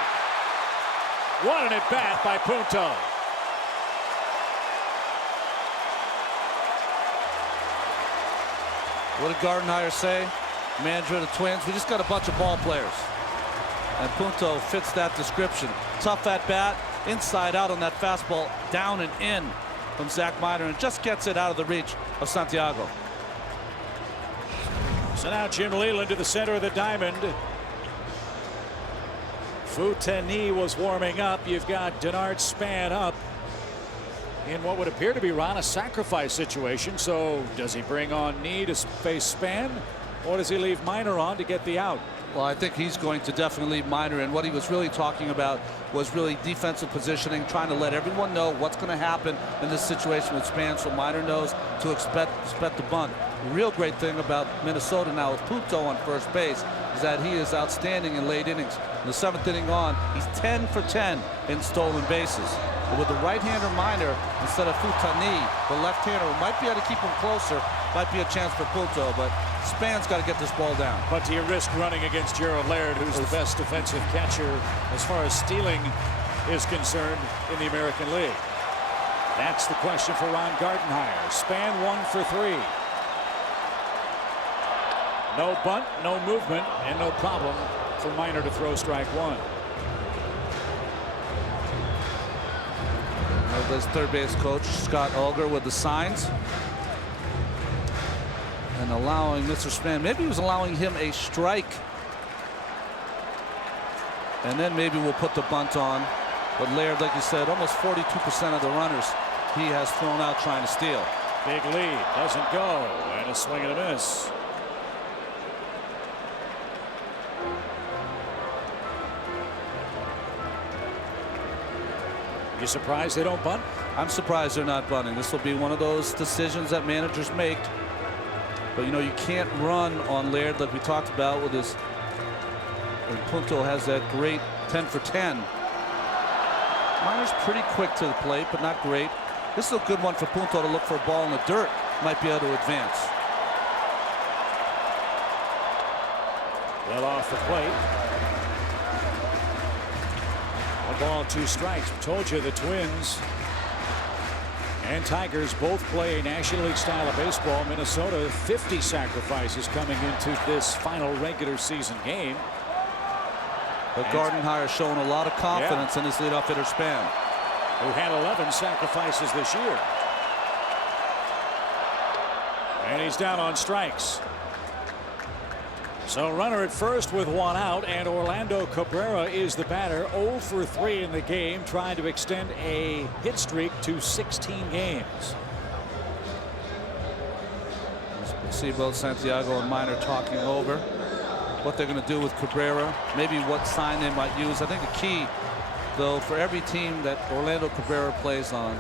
What an at bat by Punto. What did Gardenhire say? Manager of the Twins, we just got a bunch of ball players. And Punto fits that description. Tough at bat, inside out on that fastball, down and in from Zach Minor, and just gets it out of the reach of Santiago. So now Jim Leyland to the center of the diamond. Futani was warming up. You've got Denard Span up in what would appear to be, Ron, a sacrifice situation. So does he bring on Nee to face Span, or does he leave Minor on to get the out? Well, I think he's going to definitely leave Minor in. What he was really talking about was really defensive positioning, trying to let everyone know what's going to happen in this situation with Span, so Minor knows to expect the bunt. The real great thing about Minnesota now with Punto on first base is that he is outstanding in late innings. In the 7th inning on, he's 10 for 10 in stolen bases. But with the right-hander Minor instead of Futani, the left-hander who might be able to keep him closer, might be a chance for Punto, but Span's got to get this ball down. But do you risk running against Gerald Laird, who's the best defensive catcher as far as stealing is concerned in the American League? That's the question for Ron Gardenhire. Span 1 for 3. No bunt, no movement, and no problem for Minor to throw strike 1. There's third base coach Scott Alger with the signs. And allowing Mr. Span, maybe he was allowing him a strike. And then maybe we'll put the bunt on. But Laird, like you said, almost 42% of the runners he has thrown out trying to steal. Big lead, doesn't go, and a swing and a miss. You surprised they don't bunt? I'm surprised they're not bunting. This will be one of those decisions that managers make. But you know, you can't run on Laird like we talked about with his. And Punto has that great 10 for 10. Minor's pretty quick to the plate, but not great. This is a good one for Punto to look for a ball in the dirt. Might be able to advance. Well off the plate. 1 ball, 2 strikes. Told you the Twins and Tigers both play a National League style of baseball. Minnesota, 50 sacrifices coming into this final regular season game. But Gardenhire showing a lot of confidence in his leadoff hitter Span, who had 11 sacrifices this year. And he's down on strikes. So runner at first with 1 out, and Orlando Cabrera is the batter. 0 for 3 in the game, trying to extend a hit streak to 16 games. You see both Santiago and Minor talking over what they're going to do with Cabrera, maybe what sign they might use. I think the key, though, for every team that Orlando Cabrera plays on,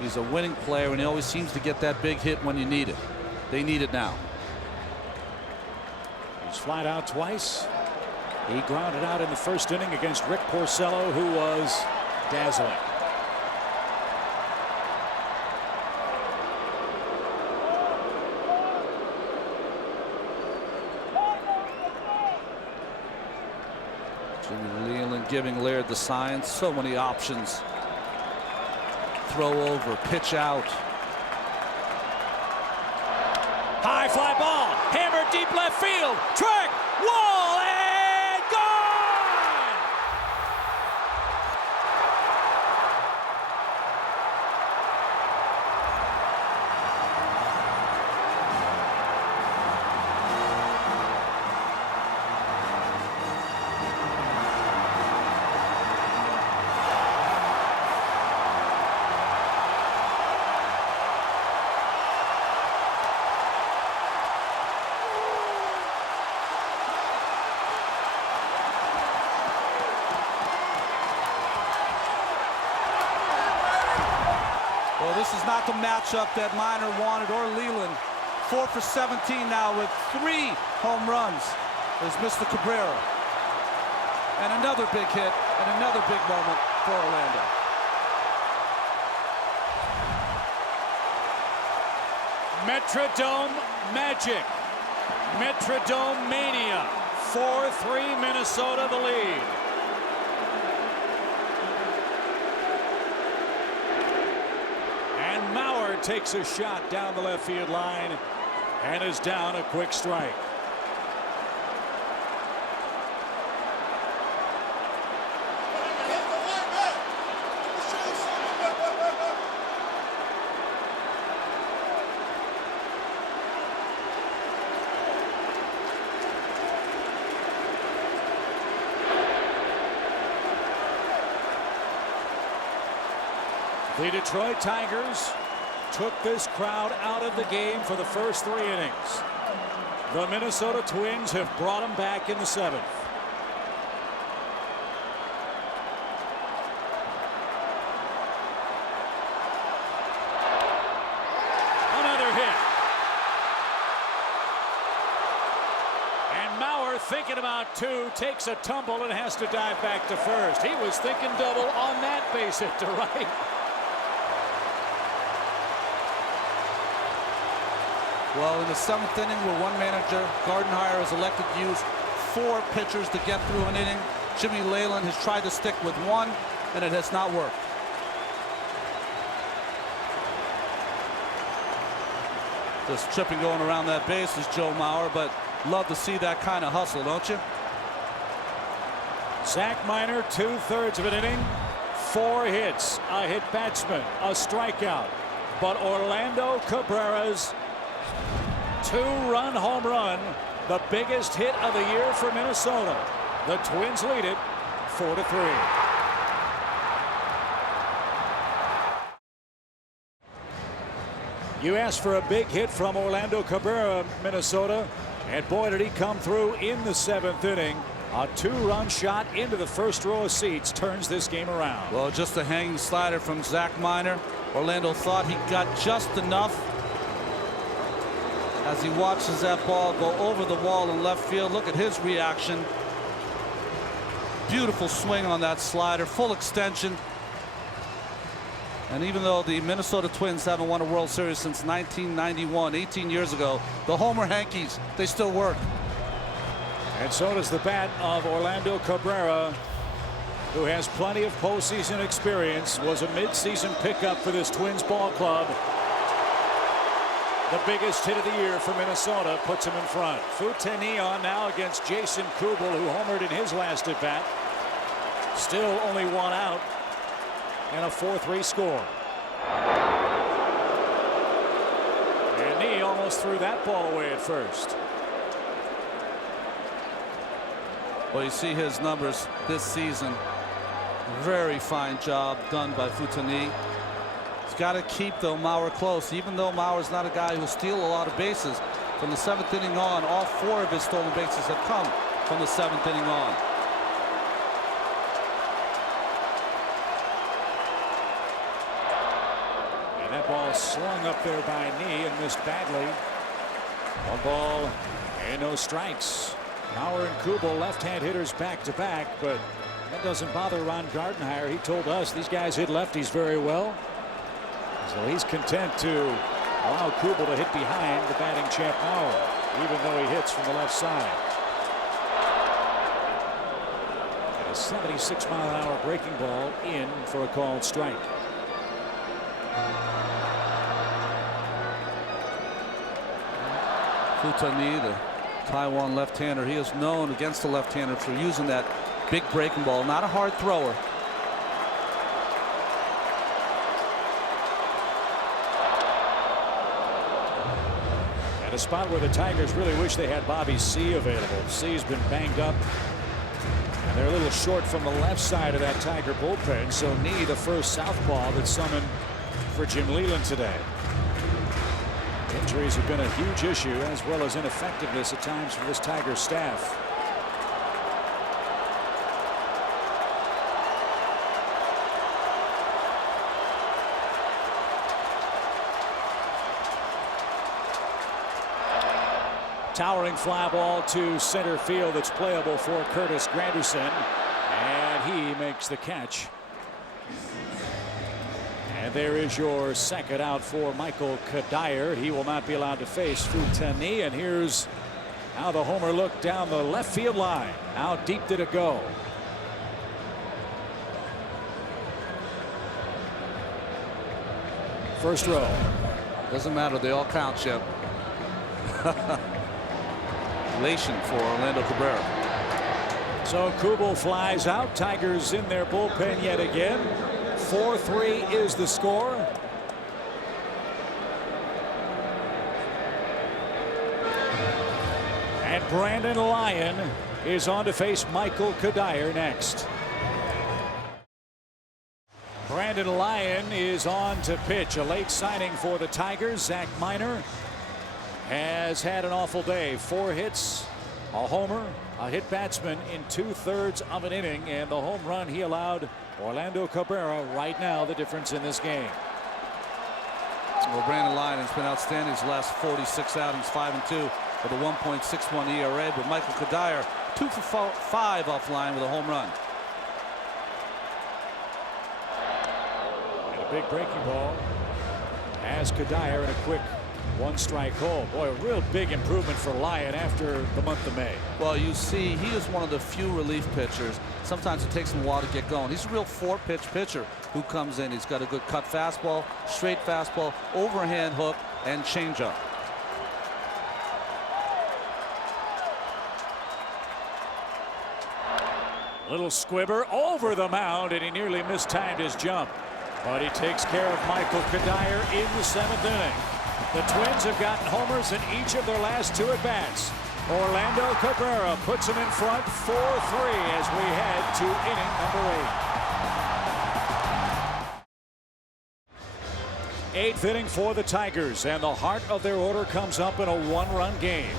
he's a winning player, and he always seems to get that big hit when you need it. They need it now. He's flied out twice. He grounded out in the 1st inning against Rick Porcello, who was dazzling. Jimmy Leyland giving Laird the signs. So many options. Throw over, pitch out. High fly ball, hammered deep left field, track, wall, and gone! Well, this is not the matchup that Minor wanted or Leyland. 4 for 17 now with 3 home runs is Mr. Cabrera. And another big hit and another big moment for Orlando. Metrodome magic. Metrodome mania. 4-3 Minnesota the lead. And Mauer takes a shot down the left field line and is down a quick strike. The Detroit Tigers took this crowd out of the game for the first 3 innings. The Minnesota Twins have brought them back in the 7th. Another hit. And Mauer, thinking about 2, takes a tumble and has to dive back to first. He was thinking double on that base hit to right. Well, in the 7th inning, where one manager, Gardenhire, is elected to use 4 pitchers to get through an inning, Jimmy Leyland has tried to stick with 1, and it has not worked. Just tripping going around that base is Joe Mauer, but love to see that kind of hustle, don't you? Zach Minor, 2/3 of an inning, 4 hits, a hit batsman, a strikeout. But Orlando Cabrera's 2-run home run, the biggest hit of the year for Minnesota. The Twins lead it 4-3. You asked for a big hit from Orlando Cabrera, Minnesota, and boy, did he come through in the 7th inning. A 2-run shot into the first row of seats turns this game around. Well, just a hanging slider from Zach Minor. Orlando thought he got just enough as he watches that ball go over the wall in left field. Look at his reaction. Beautiful swing on that slider, full extension. And even though the Minnesota Twins haven't won a World Series since 1991, 18 years ago, the Homer Hankies, they still work. And so does the bat of Orlando Cabrera, who has plenty of postseason experience, was a midseason pickup for this Twins ball club. The biggest hit of the year for Minnesota puts him in front. Futeni on now against Jason Kubel, who homered in his last at bat. Still only 1 out and a 4-3 score. And he almost threw that ball away at first. Well, you see his numbers this season. Very fine job done by Futeni. He's got to keep, though, Mauer close. Even though Mauer's not a guy who'll steal a lot of bases, from the 7th inning on, all 4 of his stolen bases have come from the 7th inning on. And that ball swung up there by knee and missed badly. 1 ball and no strikes. Mauer and Kubel, left-hand hitters back-to-back, but that doesn't bother Ron Gardenhire. He told us these guys hit lefties very well. So he's content to allow Kubel to hit behind the batting champ Mauer, even though he hits from the left side. And a 76-mile-an-hour breaking ball in for a called strike. Futeni, the Taiwan left-hander, he is known against the left-hander for using that big breaking ball. Not a hard thrower. At a spot where the Tigers really wish they had Bobby C available. C's been banged up, and they're a little short from the left side of that Tiger bullpen. So Nee, the first southpaw that's summoned for Jim Leyland today. Injuries have been a huge issue, as well as ineffectiveness at times for this Tiger staff. Towering fly ball to center field that's playable for Curtis Granderson, and he makes the catch. And there is your second out for Michael Kadire. He will not be allowed to face Futeni. And here's how the homer looked down the left field line. How deep did it go? First row. Doesn't matter, they all count, Chip. Elation for Orlando Cabrera. So Kubel flies out. Tigers in their bullpen yet again. 4-3 is the score. And Brandon Lyon is on to face Michael Kadire next. Brandon Brandon Lyon is on to pitch. A late signing for the Tigers. Zach Minor has had an awful day. 4 hits, a homer, a hit batsman in 2/3 of an inning, and the home run he allowed Orlando Cabrera right now the difference in this game. Well, Brandon Lyon has been outstanding his last 46 outings, 5-2 with a 1.61 ERA. But Michael Kadire 2 for 5 offline with a home run. And a big breaking ball as Kadire in a quick 1-strike hole. Boy, a real big improvement for Lyon after the month of May. Well, you see, he is one of the few relief pitchers. Sometimes it takes him a while to get going. He's a real 4-pitch pitcher who comes in. He's got a good cut fastball, straight fastball, overhand hook, and changeup. Little squibber over the mound, and he nearly mistimed his jump. But he takes care of Michael Kadire in the 7th inning. The Twins have gotten homers in each of their last 2 at-bats. Orlando Cabrera puts them in front 4-3 as we head to inning number 8. 8th inning for the Tigers, and the heart of their order comes up in a 1-run game.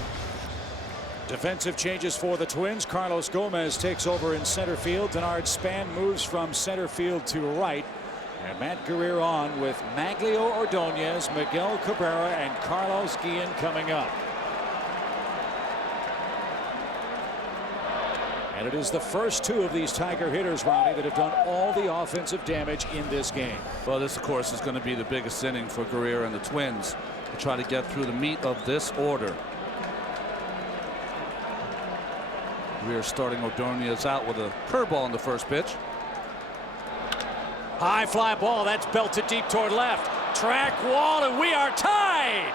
Defensive changes for the Twins. Carlos Gomez takes over in center field. Denard Span moves from center field to right. And Matt Guerrier on with Maglio Ordonez, Miguel Cabrera, and Carlos Guillen coming up. And it is the first 2 of these Tiger hitters, Ronnie, that have done all the offensive damage in this game. Well, this, of course, is going to be the biggest inning for Guerrier and the Twins to try to get through the meat of this order. Guerrier starting Ordonez out with a curveball in the first pitch. High fly ball, that's belted deep toward left. Track wall, and we are tied.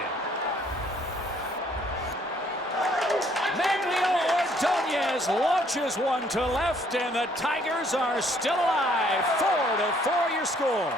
Maglio Ordonez launches one to left, and the Tigers are still alive. 4-4 your score.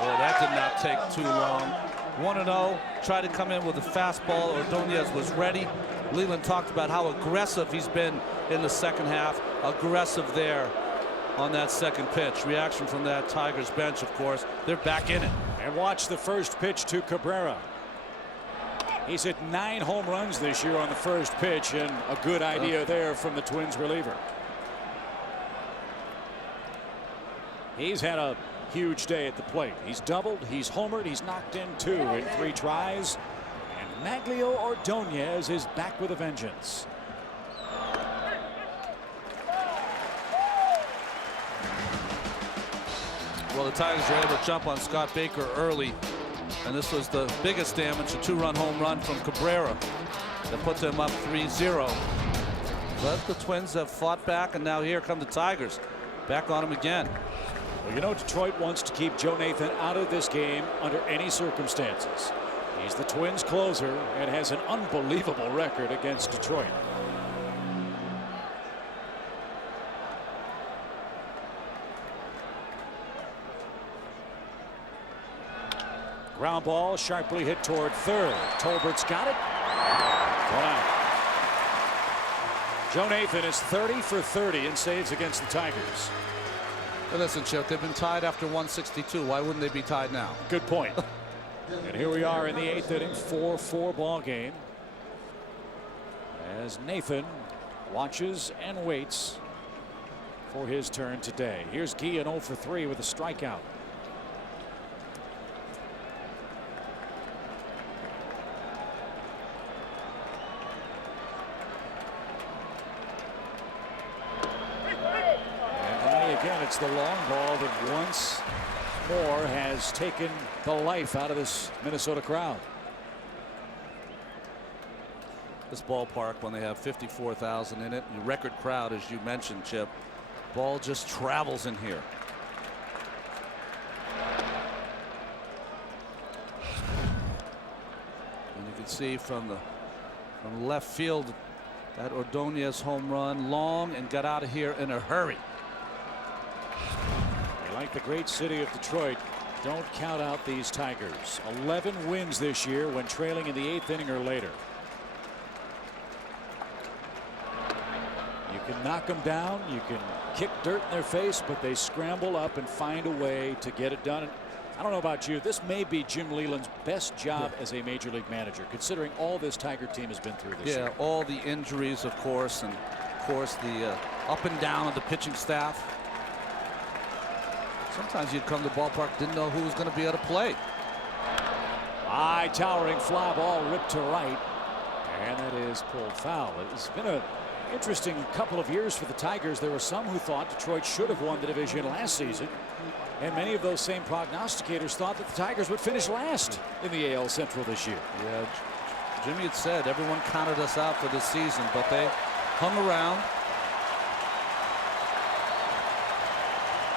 Well, that did not take too long. 1-0, tried to come in with a fastball. Ordonez was ready. Leland talked about how aggressive he's been in the second half. Aggressive there on that second pitch. Reaction from that Tigers bench, of course. They're back in it. And watch the first pitch to Cabrera. He's hit 9 home runs this year on the first pitch, and a good idea there from the Twins reliever. He's had a huge day at the plate. He's doubled, he's homered, he's knocked in 2 in 3 tries. And Maglio Ordonez is back with a vengeance. Well, the Tigers were able to jump on Scott Baker early, and this was the biggest damage, a 2-run home run from Cabrera that put them up 3-0. But the Twins have fought back, and now here come the Tigers back on them again. Well, you know, Detroit wants to keep Joe Nathan out of this game under any circumstances. He's the Twins closer and has an unbelievable record against Detroit. Ground ball sharply hit toward third. Tolbert's got it. 1 out. Joe Nathan is 30 for 30 in saves against the Tigers. Well, listen, Chip, they've been tied after 162. Why wouldn't they be tied now? Good point. And here we are in the 8th inning, 4-4 ball game. As Nathan watches and waits for his turn today. Here's Guillen 0 for 3 with a strikeout. Again, it's the long ball that once more has taken the life out of this Minnesota crowd. This ballpark, when they have 54,000 in it, the record crowd, as you mentioned, Chip, ball just travels in here. And you can see from left field that Ordonez home run, long, and got out of here in a hurry. Like the great city of Detroit, Don't count out these Tigers. 11 wins this year when trailing in the 8th inning or later. You can knock them down, you can kick dirt in their face, but they scramble up and find a way to get it done. And I don't know about you, this may be Jim Leyland's best job as a major league manager, considering all this Tiger team has been through this year. All the injuries, of course, and of course the up and down of the pitching staff. Sometimes you'd come to the ballpark, didn't know who was going to be able to play. High towering fly ball ripped to right, and that is pulled foul. It's been an interesting couple of years for the Tigers. There were some who thought Detroit should have won the division last season, and many of those same prognosticators thought that the Tigers would finish last in the AL Central this year. Yeah, Jimmy had said everyone counted us out for this season, but they hung around.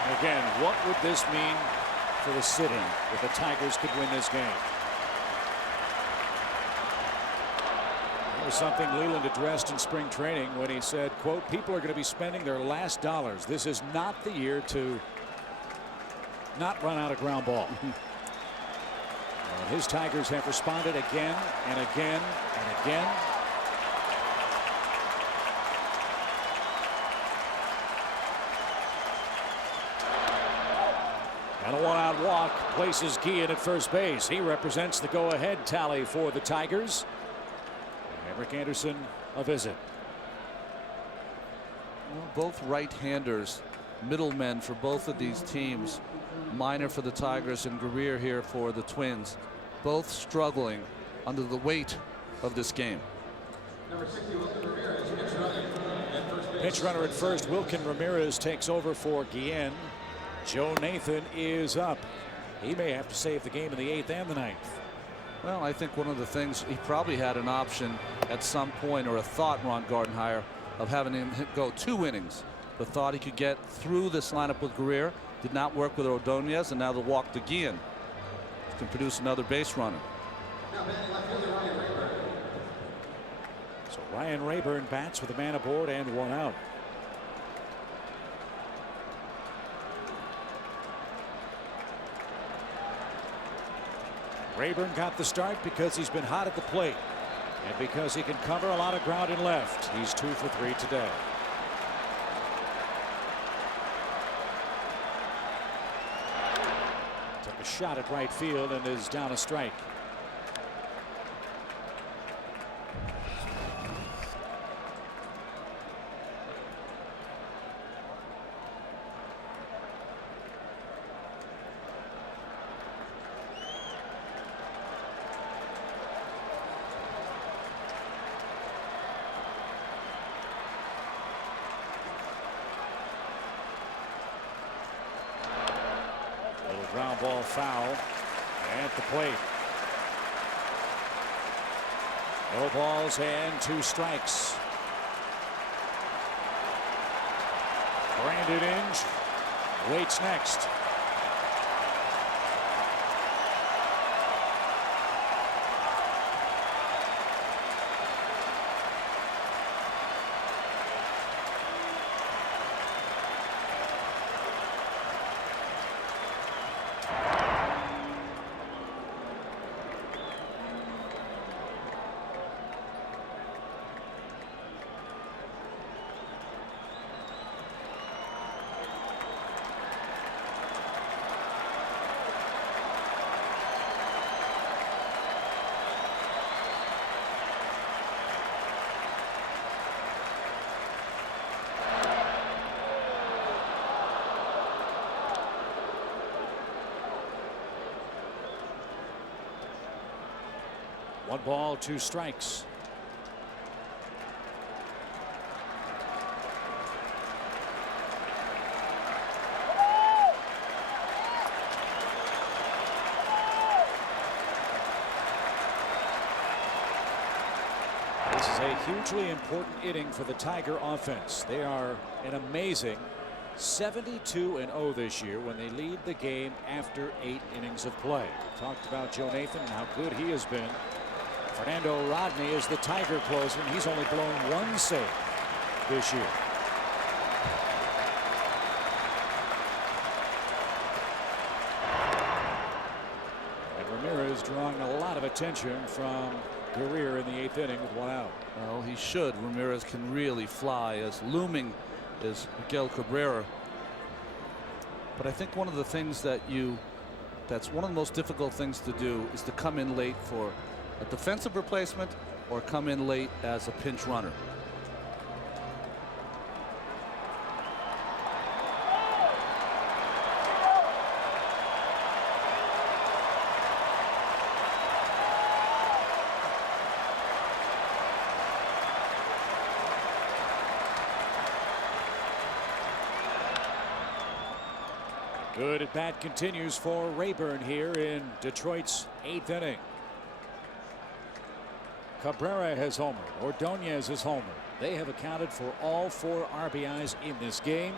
And again, what would this mean for the city if the Tigers could win this game? It was something Leyland addressed in spring training when he said, quote, people are going to be spending their last dollars. This is not the year to not run out of ground ball. And his Tigers have responded again and again and again. And a one-out walk places Guillen at first base. He represents the go-ahead tally for the Tigers. And Rick Anderson a visit. Well, both right-handers, middlemen for both of these teams. Minor for the Tigers and Guerrier here for the Twins. Both struggling under the weight of this game. Pitch runner at first. Wilkin Ramirez takes over for Guillen. Joe Nathan is up. He may have to save the game in the 8th and the 9th. Well, I think one of the things, he probably had an option at some point, or a thought, Ron Gardenhire, of having him go 2 innings. The thought he could get through this lineup with Guerrier. Did not work with Ordonez, and now the walk to Guillen can produce another base runner. So Ryan Rayburn bats with a man aboard and 1 out. Rayburn got the start because he's been hot at the plate and because he can cover a lot of ground in left. He's 2 for 3 today. Took a shot at right field and is down a strike. Ground ball foul at the plate. No balls and 2 strikes. Brandon Inge waits next. One ball, 2 strikes. This is a hugely important inning for the Tiger offense. They are an amazing 72-0 this year when they lead the game after 8 innings of play. We talked about Joe Nathan and how good he has been. Fernando Rodney is the Tiger closer, and he's only blown 1 save this year. attention from Guerrier in the 8th inning with 1 out. Well, he should. Ramirez can really fly, as looming is Miguel Cabrera. But I think one of the things that's one of the most difficult things to do is to come in late for a defensive replacement or come in late as a pinch runner. Good at bat continues for Rayburn here in Detroit's 8th inning. Cabrera has homered. Ordonez has homered. They have accounted for all 4 RBIs in this game.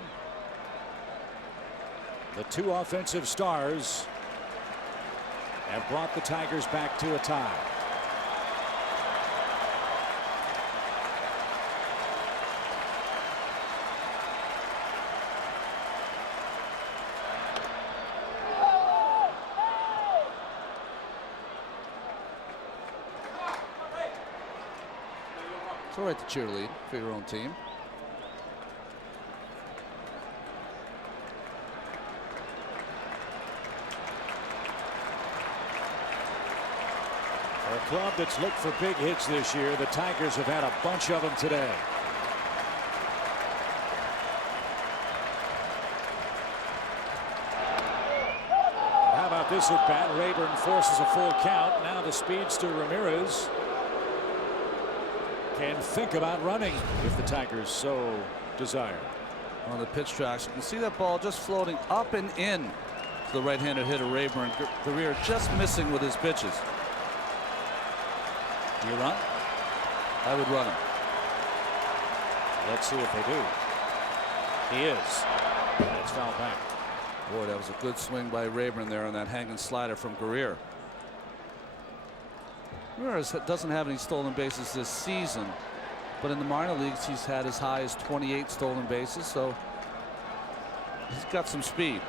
The 2 offensive stars have brought the Tigers back to a tie. It's all right to cheerlead for your own team. For a club that's looked for big hits this year, the Tigers have had a bunch of them today. How about this at bat? Rayburn forces a full count. Now the speedster Ramirez can think about running if the Tigers so desire. On the pitch tracks, you can see that ball just floating up and in to the right-handed hitter Rayburn. Guerrier just missing with his pitches. You run? I would run him. Let's see if they do. He is. It's fouled back. Boy, that was a good swing by Rayburn there on that hanging slider from Guerrier. Ramirez doesn't have any stolen bases this season, but in the minor leagues he's had as high as 28 stolen bases, so he's got some speed.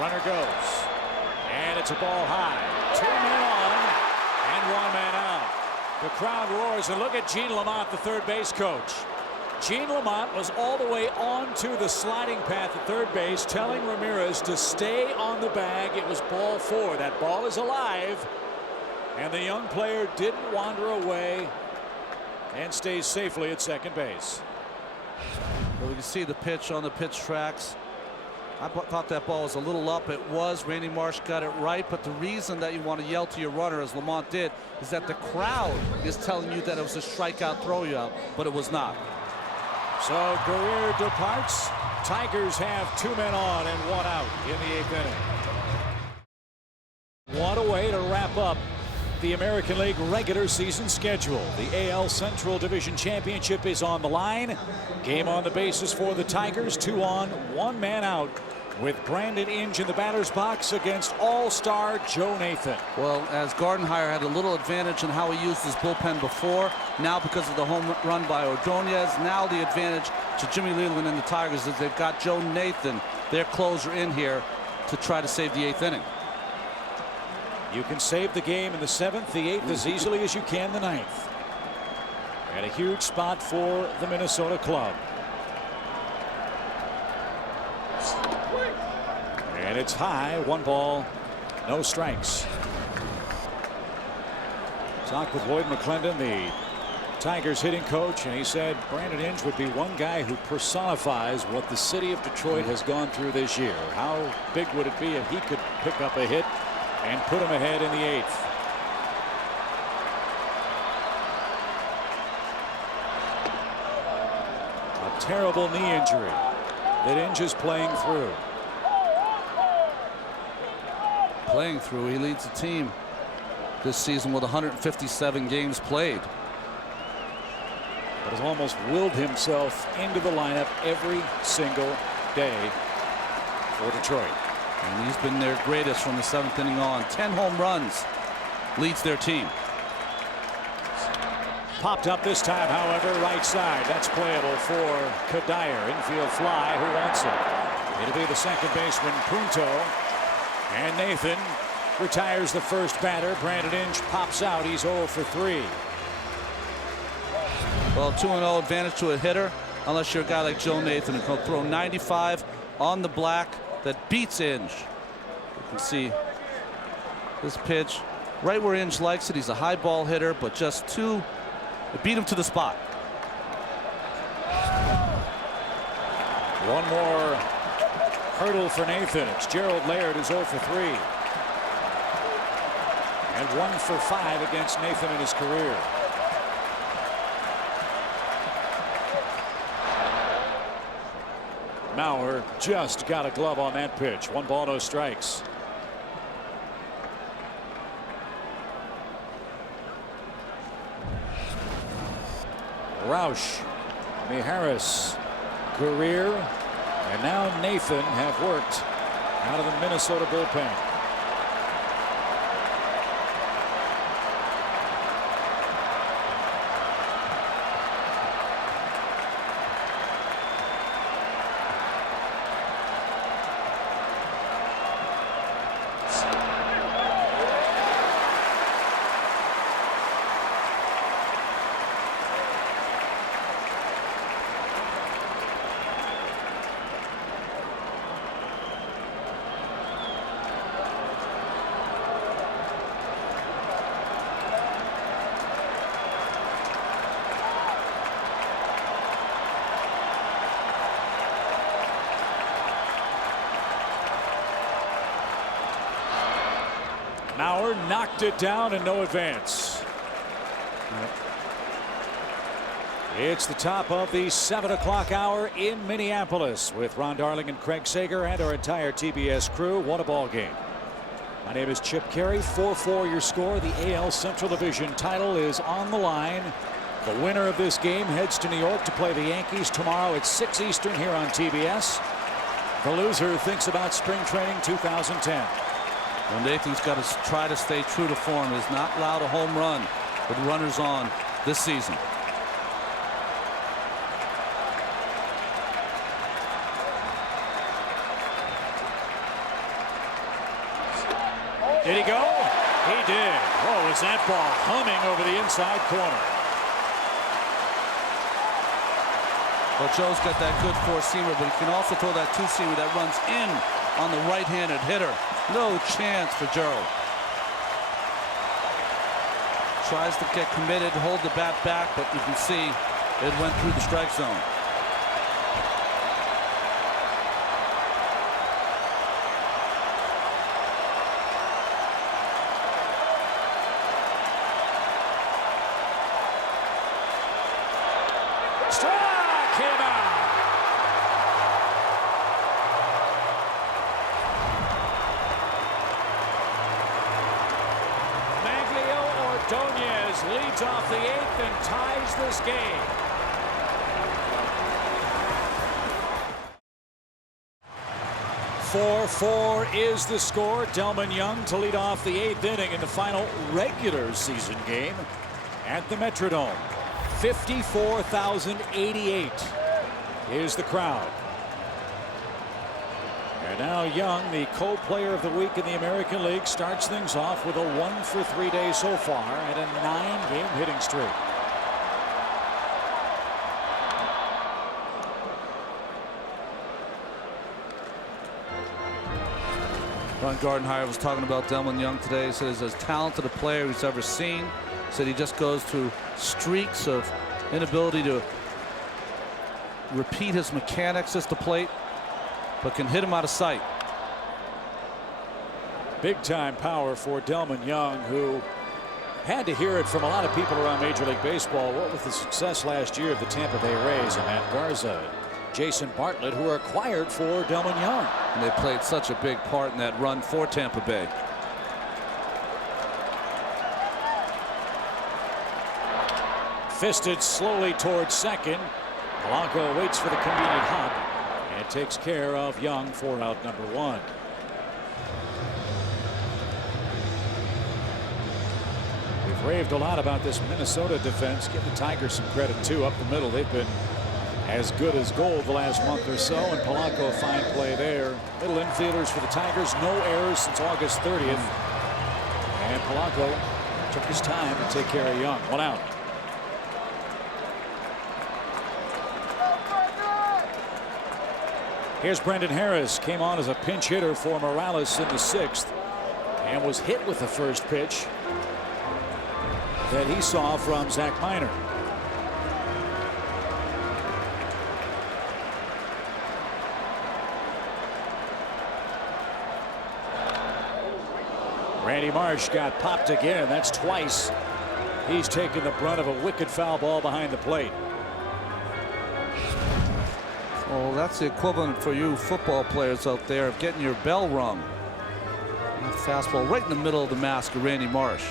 Runner goes, and it's a ball high. 2 men on, and 1 man out. The crowd roars, and look at Gene Lamont, the third base coach. Gene Lamont was all the way onto the sliding path at third base, telling Ramirez to stay on the bag. It was ball 4. That ball is alive, and the young player didn't wander away and stays safely at second base. Well, we can see the pitch on the pitch tracks. I thought that ball was a little up. It was. Randy Marsh got it right. But the reason that you want to yell to your runner, as Lamont did, is that the crowd is telling you that it was a strikeout throw you out, but it was not. So Guerrier departs. Tigers have 2 men on and 1 out in the 8th inning. One away to wrap up the American League regular season schedule. The AL Central Division Championship is on the line. Game on the bases for the Tigers. 2 on, 1 man out, with Brandon Inge in the batter's box against all-star Joe Nathan. Well, as Gardenhire had a little advantage in how he used his bullpen before, now because of the home run by Ordonez, now the advantage to Jimmy Leland and the Tigers is they've got Joe Nathan, their closer, in here to try to save the 8th inning. You can save the game in the 7th, the 8th as easily as you can the 9th. And a huge spot for the Minnesota club. And it's high, 1 ball, no strikes. Talked with Lloyd McClendon, the Tigers hitting coach, and he said Brandon Inge would be one guy who personifies what the city of Detroit has gone through this year. How big would it be if he could pick up a hit and put him ahead in the 8th? A terrible knee injury that Inge is playing through. He leads the team this season with 157 games played. But has almost willed himself into the lineup every single day for Detroit. And he's been their greatest from the 7th inning on. 10 home runs, leads their team. Popped up this time, however, right side. That's playable for Kadire. Infield fly. Who wants it? It'll be the second baseman, Punto. And Nathan retires the first batter. Brandon Inge pops out. He's 0 for 3. Well, 2-0 advantage to a hitter, unless you're a guy like Joe Nathan who can throw 95 on the black that beats Inge. You can see this pitch right where Inge likes it. He's a high ball hitter, but just it beat him to the spot. One more hurdle for Nathan. It's Gerald Laird who's 0 for 3. And 1 for 5 against Nathan in his career. Mauer just got a glove on that pitch. 1 ball, no strikes. Roush, Miharis, Guerrier, and now Nathan have worked out of the Minnesota bullpen. Mauer knocked it down and no advance. It's the top of the 7 o'clock hour in Minneapolis with Ron Darling and Craig Sager and our entire TBS crew. What a ball game. My name is Chip Carey. 4-4 your score. The AL Central Division title is on the line. The winner of this game heads to New York to play the Yankees tomorrow at 6 Eastern here on TBS. The loser thinks about spring training 2010. Well, Nathan's got to try to stay true to form. He's not allowed a home run with runners on this season. Did he go? He did. Oh, was that ball humming over the inside corner? Well, Joe's got that good four-seamer, but he can also throw that two-seamer that runs in on the right-handed hitter. No chance for Joe. Tries to get committed, hold the bat back, but you can see it went through the strike zone. Strike him out. Ordonez leads off the 8th and ties this game. "4-4 is the score. Delman Young to lead off the 8th inning in the final regular season game at the Metrodome. 54,088 is the crowd. And now Young, the co-player of the week in the American League, starts things off with a 1 for 3 day so far and a 9-game hitting streak. Ron Gardenhire was talking about Delman Young today. He says as talented a player he's ever seen. He said he just goes through streaks of inability to repeat his mechanics at the plate, but can hit him out of sight. Big time power for Delman Young, who Had to hear it from a lot of people around Major League Baseball. What with the success last year of the Tampa Bay Rays and Matt Garza, Jason Bartlett, who were acquired for Delmon Young. And they played such a big part in that run for Tampa Bay. Fisted slowly towards second. Polanco waits for the convenient hop and takes care of Young for out number 1. We've raved a lot about this Minnesota defense. Give the Tigers some credit too. Up the middle, they've been as good as gold the last month or so, and Polanco, fine play there. Middle infielders for the Tigers, no errors since August 30th. And Polanco took his time to take care of Young. 1 out. Here's Brendan Harris. Came on as a pinch hitter for Morales in the 6th and was hit with the first pitch that he saw from Zach Minor. Randy Marsh got popped again. That's twice. He's taken the brunt of a wicked foul ball behind the plate. Well, that's the equivalent for you football players out there of getting your bell rung. That fastball right in the middle of the mask of Randy Marsh.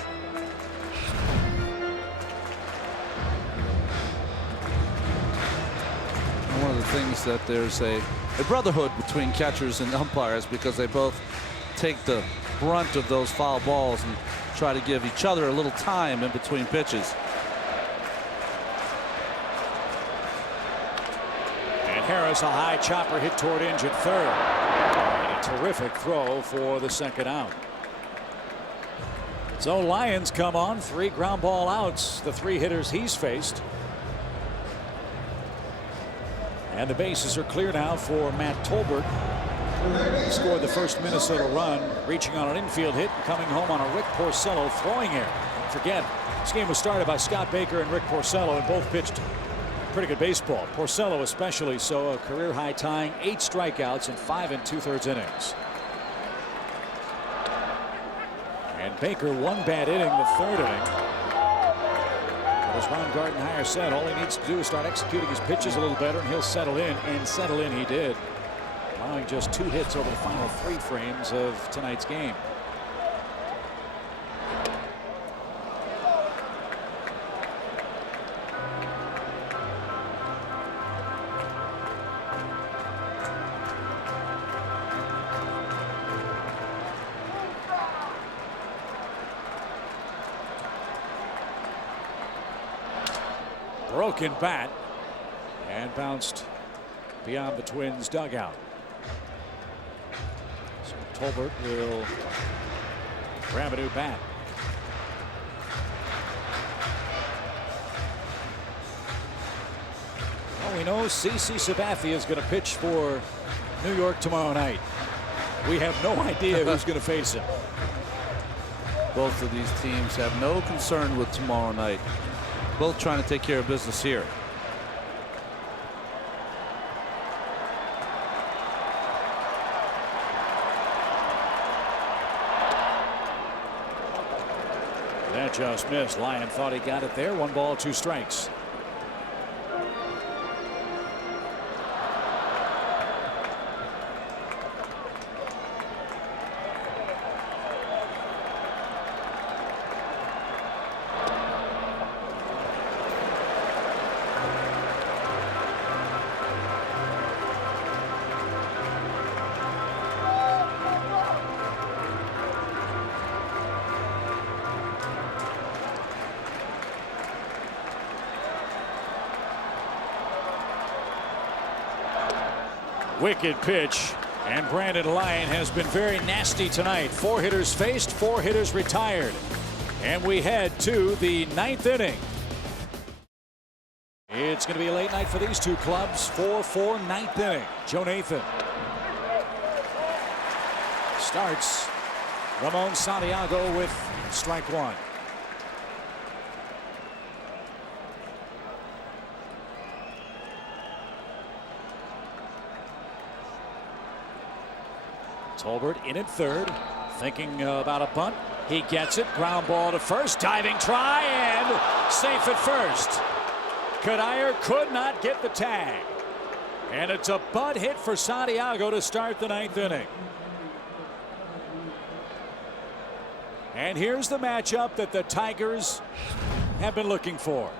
And one of the things that there's a brotherhood between catchers and umpires, because they both take the brunt of those foul balls and try to give each other a little time in between pitches. Harris, a high chopper hit toward injured third. And a terrific throw for the second out. So Lions come on, 3 ground ball outs, the 3 hitters he's faced. And the bases are clear now for Matt Tolbert. He scored the first Minnesota run, reaching on an infield hit and coming home on a Rick Porcello throwing error. Don't forget, this game was started by Scott Baker and Rick Porcello, and both pitched pretty good baseball. Porcello especially so, a career high tying 8 strikeouts in 5 2/3 innings. And Baker 1 bad inning the 3rd inning. But as Ron Gardenhire said, all he needs to do is start executing his pitches a little better and he'll settle in, and settle in he did, allowing just 2 hits over the final 3 frames of tonight's game. Broken bat and bounced beyond the Twins dugout. So Tolbert will grab a new bat. Well, we know CC Sabathia is going to pitch for New York tomorrow night. We have no idea who's going to face him. Both of these teams have no concern with tomorrow night. Both trying to take care of business here. That just missed. Lyon thought he got it there. 1 ball, 2 strikes. Wicked pitch, and Brandon Lyon has been very nasty tonight. 4 hitters faced, 4 hitters retired, and we head to the 9th inning. It's going to be a late night for these 2 clubs. 4-4 9th inning. Joe Nathan starts. Ramon Santiago with strike 1. Tolbert in at 3rd, thinking about a bunt. He gets it. Ground ball to first. Diving try and safe at first. Cuddyer could not get the tag. And it's a butt hit for Santiago to start the 9th inning. And here's the matchup that the Tigers have been looking for.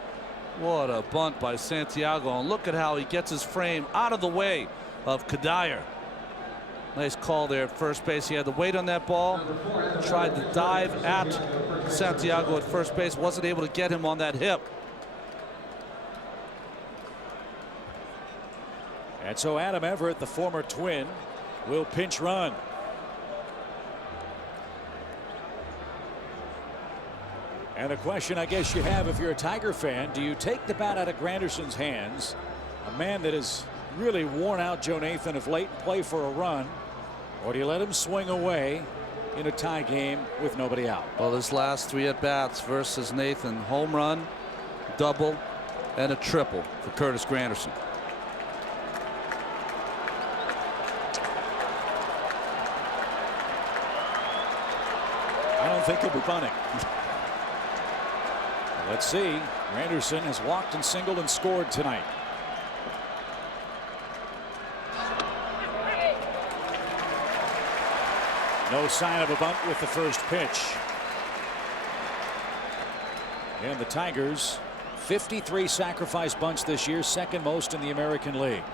What a bunt by Santiago, and look at how he gets his frame out of the way of Cuddyer. Nice call there at first base. He had to wait on that ball, tried to dive at Santiago at first base, wasn't able to get him on that hip. And so Adam Everett, the former Twin, will pinch run. And the question I guess you have if you're a Tiger fan, do you take the bat out of Granderson's hands, a man that has really worn out Joe Nathan of late, and play for a run, or do you let him swing away in a tie game with nobody out? Well, his last 3 at-bats versus Nathan, home run, double, and a triple for Curtis Granderson. I don't think he'll be punting. Let's see. Granderson has walked and singled and scored tonight. No sign of a bunt with the first pitch. And the Tigers, 53 sacrifice bunts this year, second most in the American League.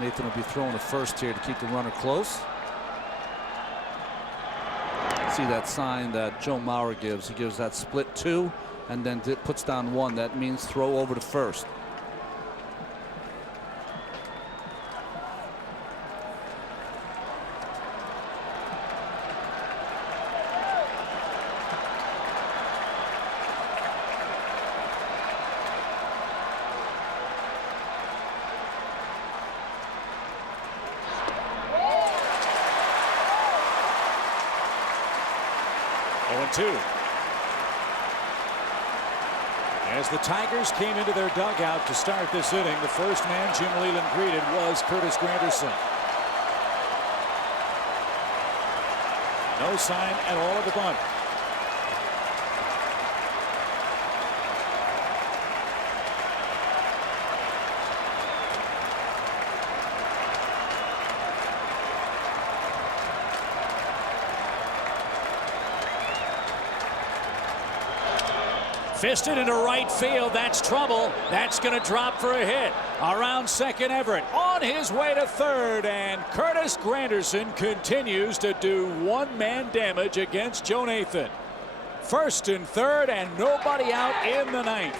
Nathan will be throwing the first here to keep the runner close. See that sign that Joe Mauer gives. He gives that split 2 and then puts down 1. That means throw over to first. As the Tigers came into their dugout to start this inning, the first man Jim Leyland greeted was Curtis Granderson. No sign at all of the bunt. Fisted into right field. That's trouble. That's going to drop for a hit. Around second, Everett on his way to third, and Curtis Granderson continues to do one-man damage against Joe Nathan. First and third, and nobody out in the 9th.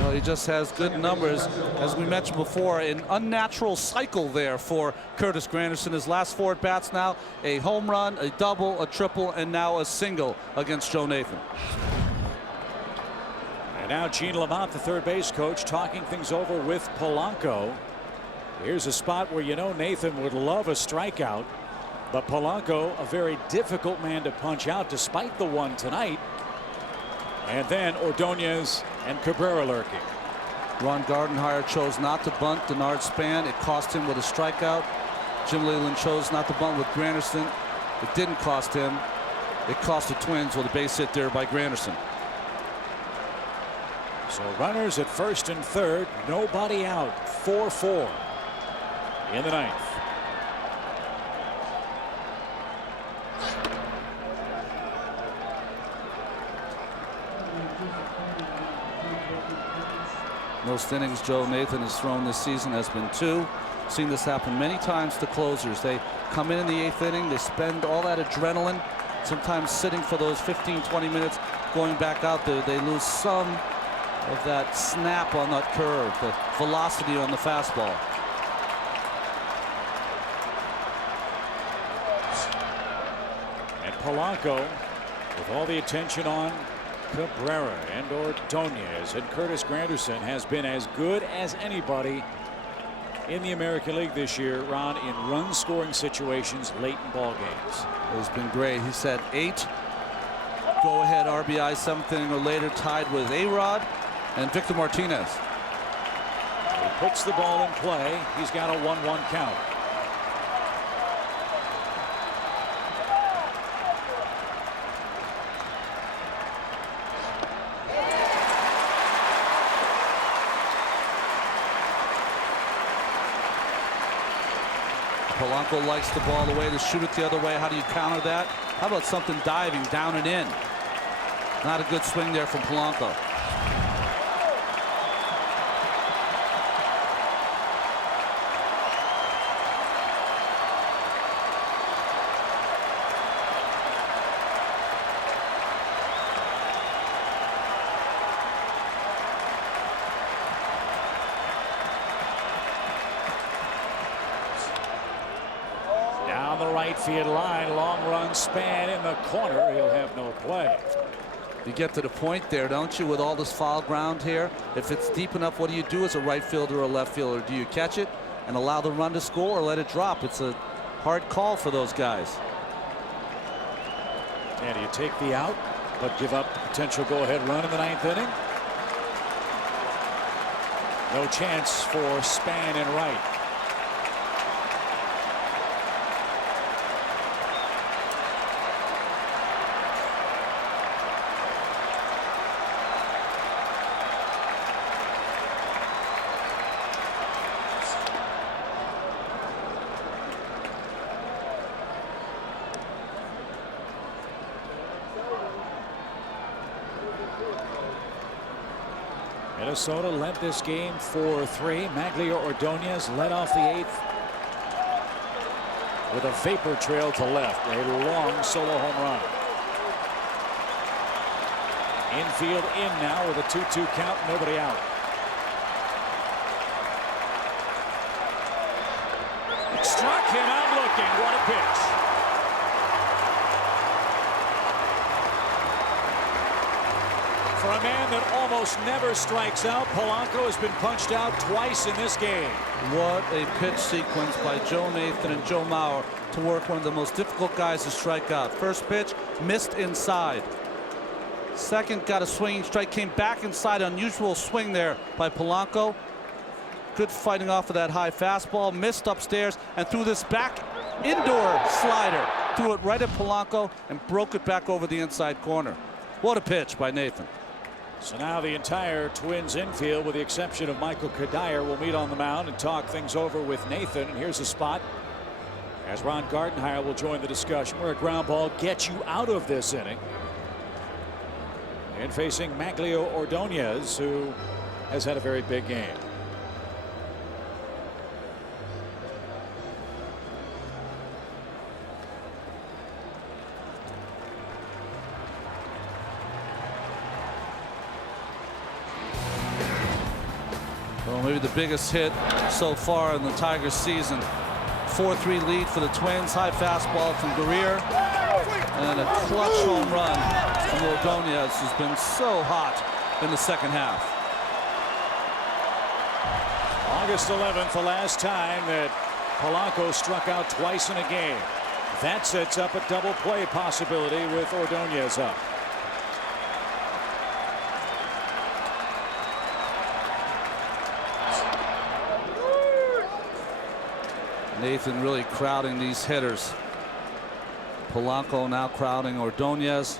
Well, he just has good numbers. As we mentioned before, an unnatural cycle there for Curtis Granderson. His last 4 at-bats now, a home run, a double, a triple, and now a single against Joe Nathan. And now Gene Lamont, the third base coach, talking things over with Polanco. Here's a spot where you know Nathan would love a strikeout, but Polanco, a very difficult man to punch out despite the one tonight. And then Ordonez and Cabrera lurking. Ron Gardenhire chose not to bunt Denard Span. It cost him with a strikeout. Jim Leyland chose not to bunt with Granderson. It didn't cost him. It cost the Twins with a base hit there by Granderson. So runners at first and third, nobody out. 4-4 in the 9th. Most innings Joe Nathan has thrown this season has been 2. Seen this happen many times to closers. They come in the 8th inning, they spend all that adrenaline, sometimes sitting for those 15-20 minutes, going back out there. They lose some of that snap on that curve, the velocity on the fastball. And Polanco, with all the attention on Cabrera and Ordonez, and Curtis Granderson has been as good as anybody in the American League this year, Ron, in run scoring situations late in ball games. It's been great. He said 8 go-ahead RBI 7th inning or later, tied with A-Rod and Victor Martinez. He puts the ball in play. He's got a 1-1 count. Polanco likes the ball the way to shoot it the other way. How do you counter that? How about something diving down and in? Not a good swing there from Polanco. Down the right field line, long run span in the corner. He'll have no play. You get to the point there, don't you, with all this foul ground here? If it's deep enough, what do you do as a right fielder or a left fielder? Do you catch it and allow the run to score or let it drop? It's a hard call for those guys. And you take the out, but give up the potential go-ahead run in the 9th inning. No chance for Span in right. Minnesota led this game 4-3. Maglio Ordonez led off the 8th with a vapor trail to left. A long solo home run. Infield in now with a 2-2 count. Nobody out. Struck him out looking. What a pitch. For a man that almost never strikes out, Polanco has been punched out twice in this game. What a pitch sequence by Joe Nathan and Joe Mauer to work one of the most difficult guys to strike out. First pitch, missed inside. Second, got a swinging strike, came back inside. Unusual swing there by Polanco. Good fighting off of that high fastball, missed upstairs, and threw this back indoor slider. Threw it right at Polanco and broke it back over the inside corner. What a pitch by Nathan. So now the entire Twins infield, with the exception of Michael Kadire, will meet on the mound and talk things over with Nathan. And here's a spot as Ron Gardenhire will join the discussion where a ground ball gets you out of this inning. And facing Maglio Ordonez, who has had a very big game. Well, maybe the biggest hit so far in the Tigers season. 4-3 lead for the Twins. High fastball from Guerrier. And a clutch home run from Ordonez, who's been so hot in the second half. August 11th, the last time that Polanco struck out twice in a game. That sets up a double play possibility with Ordonez up. Nathan really crowding these hitters. Polanco now crowding Ordonez.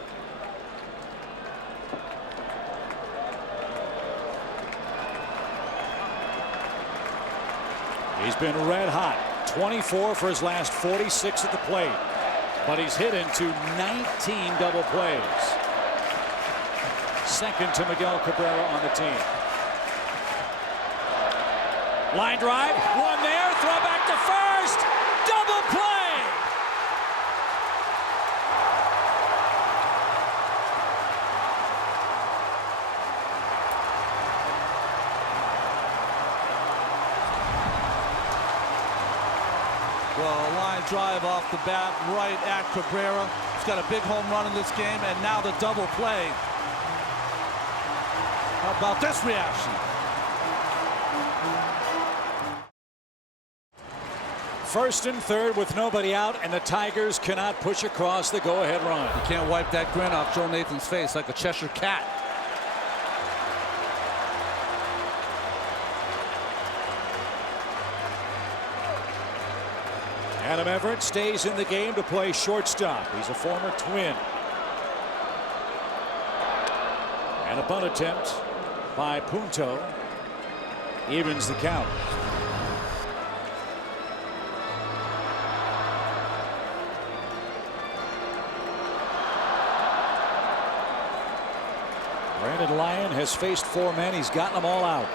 He's been red hot. 24 for his last 46 at the plate. But he's hit into 19 double plays. Second to Miguel Cabrera on the team. Line drive, one there, throw back to first, double play. Well, a line drive off the bat right at Cabrera. He's got a big home run in this game, and now the double play. How about this reaction? First and third with nobody out, and the Tigers cannot push across the go-ahead run. You can't wipe that grin off Joe Nathan's face like a Cheshire cat. Adam Everett stays in the game to play shortstop. He's a former Twin. And a bunt attempt by Punto evens the count. Brandon Lyon has faced 4 men. He's gotten them all out.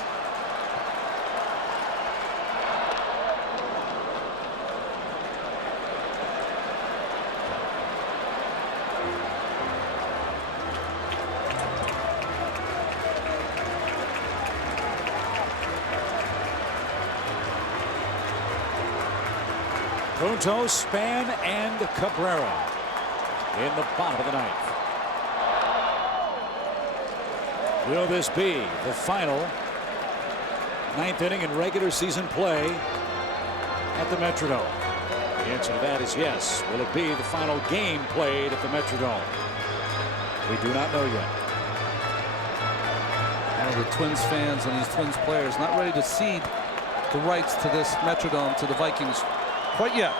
Punto, Span, and Cabrera in the bottom of the 9th. Will this be the final 9th inning in regular season play at the Metrodome? The answer to that is yes. Will it be the final game played at the Metrodome? We do not know yet. One of the Twins fans and these Twins players not ready to cede the rights to this Metrodome to the Vikings quite yet.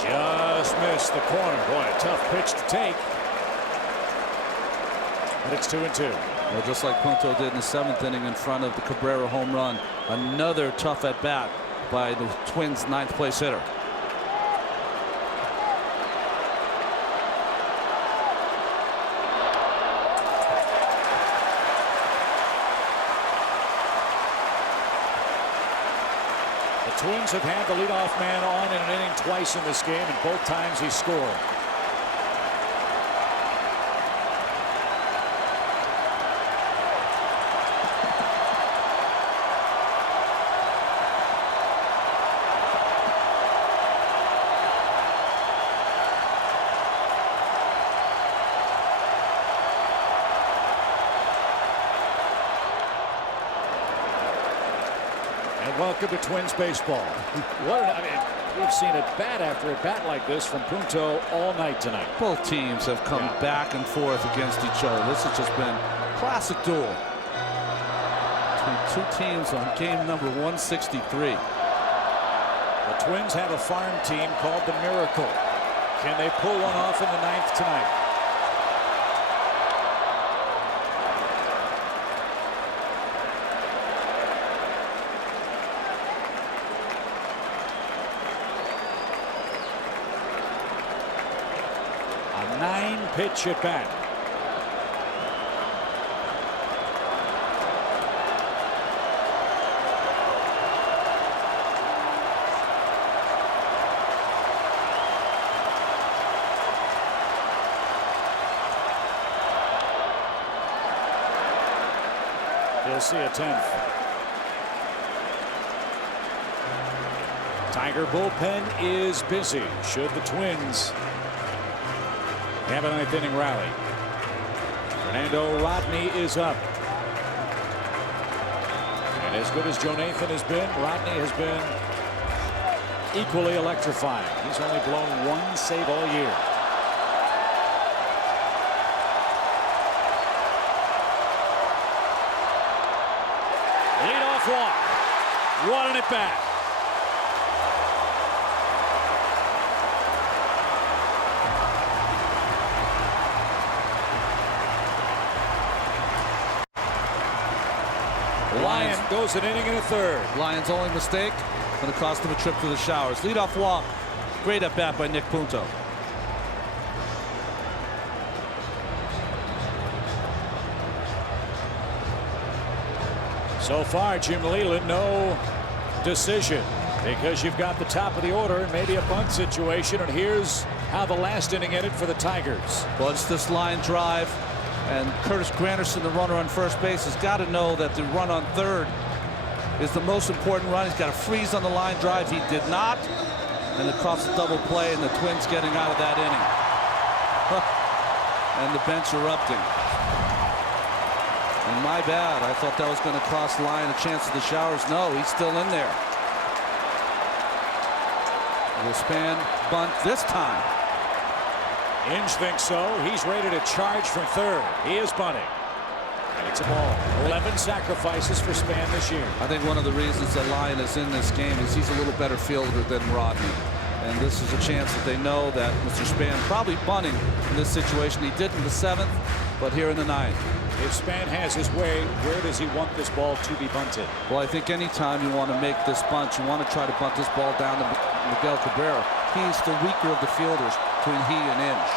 Just missed the corner. Boy, a tough pitch to take. But it's 2-2. Well, just like Punto did in the 7th inning in front of the Cabrera home run. Another tough at bat by the Twins' 9th place hitter. The Twins have had the leadoff man on in an inning twice in this game, and both times he scored. Welcome to Twins baseball. We've seen it bat after a bat like this from Punto all night tonight. Both teams have come back and forth against each other. This has just been classic duel between 2 teams on game number 163. The Twins have a farm team called the Miracle. Can they pull one off in the 9th tonight? A 9-pitch at bat. You'll see a 10th. Tiger bullpen is busy. Should the Twins have a 9th inning rally? Fernando Rodney is up. And as good as Joe Nathan has been, Rodney has been equally electrifying. He's only blown 1 save all year. Leadoff walk. What an at bat. Lions goes an inning and a third. Lions' only mistake going to cost him a trip to the showers. Leadoff walk. Great at bat by Nick Punto. So far, Jim Leland, no decision, because you've got the top of the order and maybe a bunt situation. And here's how the last inning ended for the Tigers. Well, it's this line drive, and Curtis Granderson, the runner on first base, has got to know that the run on third is the most important run. He's got to freeze on the line drive. He did not, and it cost a double play, and the Twins getting out of that inning. And the bench erupting. And my bad, I thought that was going to cost Lyon a chance at the showers. No, he's still in there. Will Span bunt this time? Inge thinks so. He's ready to charge from third. He is bunting. And it's a ball. 11 sacrifices for Span this year. I think one of the reasons that Lyon is in this game is he's a little better fielder than Rodney. And this is a chance that they know that Mr. Span probably bunting in this situation. He did in the 7th, but here in the 9th. If Span has his way, where does he want this ball to be bunted? Well, I think anytime you want to make this bunt, you want to try to bunt this ball down to Miguel Cabrera. He's the weaker of the fielders between he and Inge.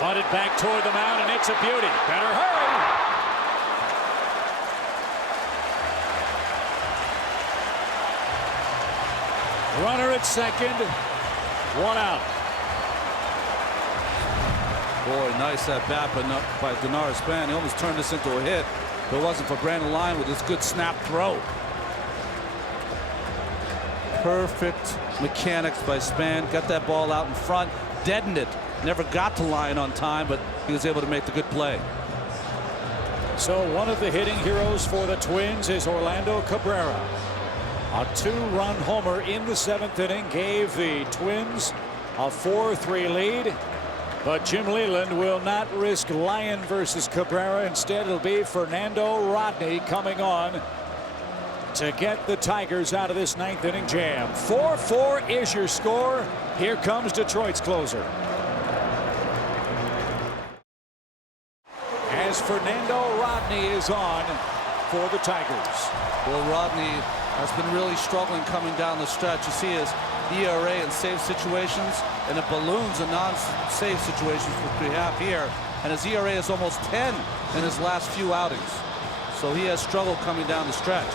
Bunted back toward the mound, and it's a beauty. Better hurry. Runner at second. 1 out. Boy, nice at bat by Denard Span. He almost turned this into a hit. If it wasn't for Brandon Lyon with his good snap throw. Perfect mechanics by Span. Got that ball out in front, deadened it. Never got to Lyon on time, but he was able to make the good play. So one of the hitting heroes for the Twins is Orlando Cabrera. A 2-run homer in the 7th inning gave the Twins a 4-3 lead. But Jim Leyland will not risk Lyon versus Cabrera. Instead, it'll be Fernando Rodney coming on to get the Tigers out of this 9th inning jam. 4-4 is your score. Here comes Detroit's closer. As Fernando Rodney is on for the Tigers. Well, Rodney has been really struggling coming down the stretch. You see his ERA in save situations, and it balloons in non-save situations, which we have here. And his ERA is almost 10 in his last few outings. So he has struggled coming down the stretch.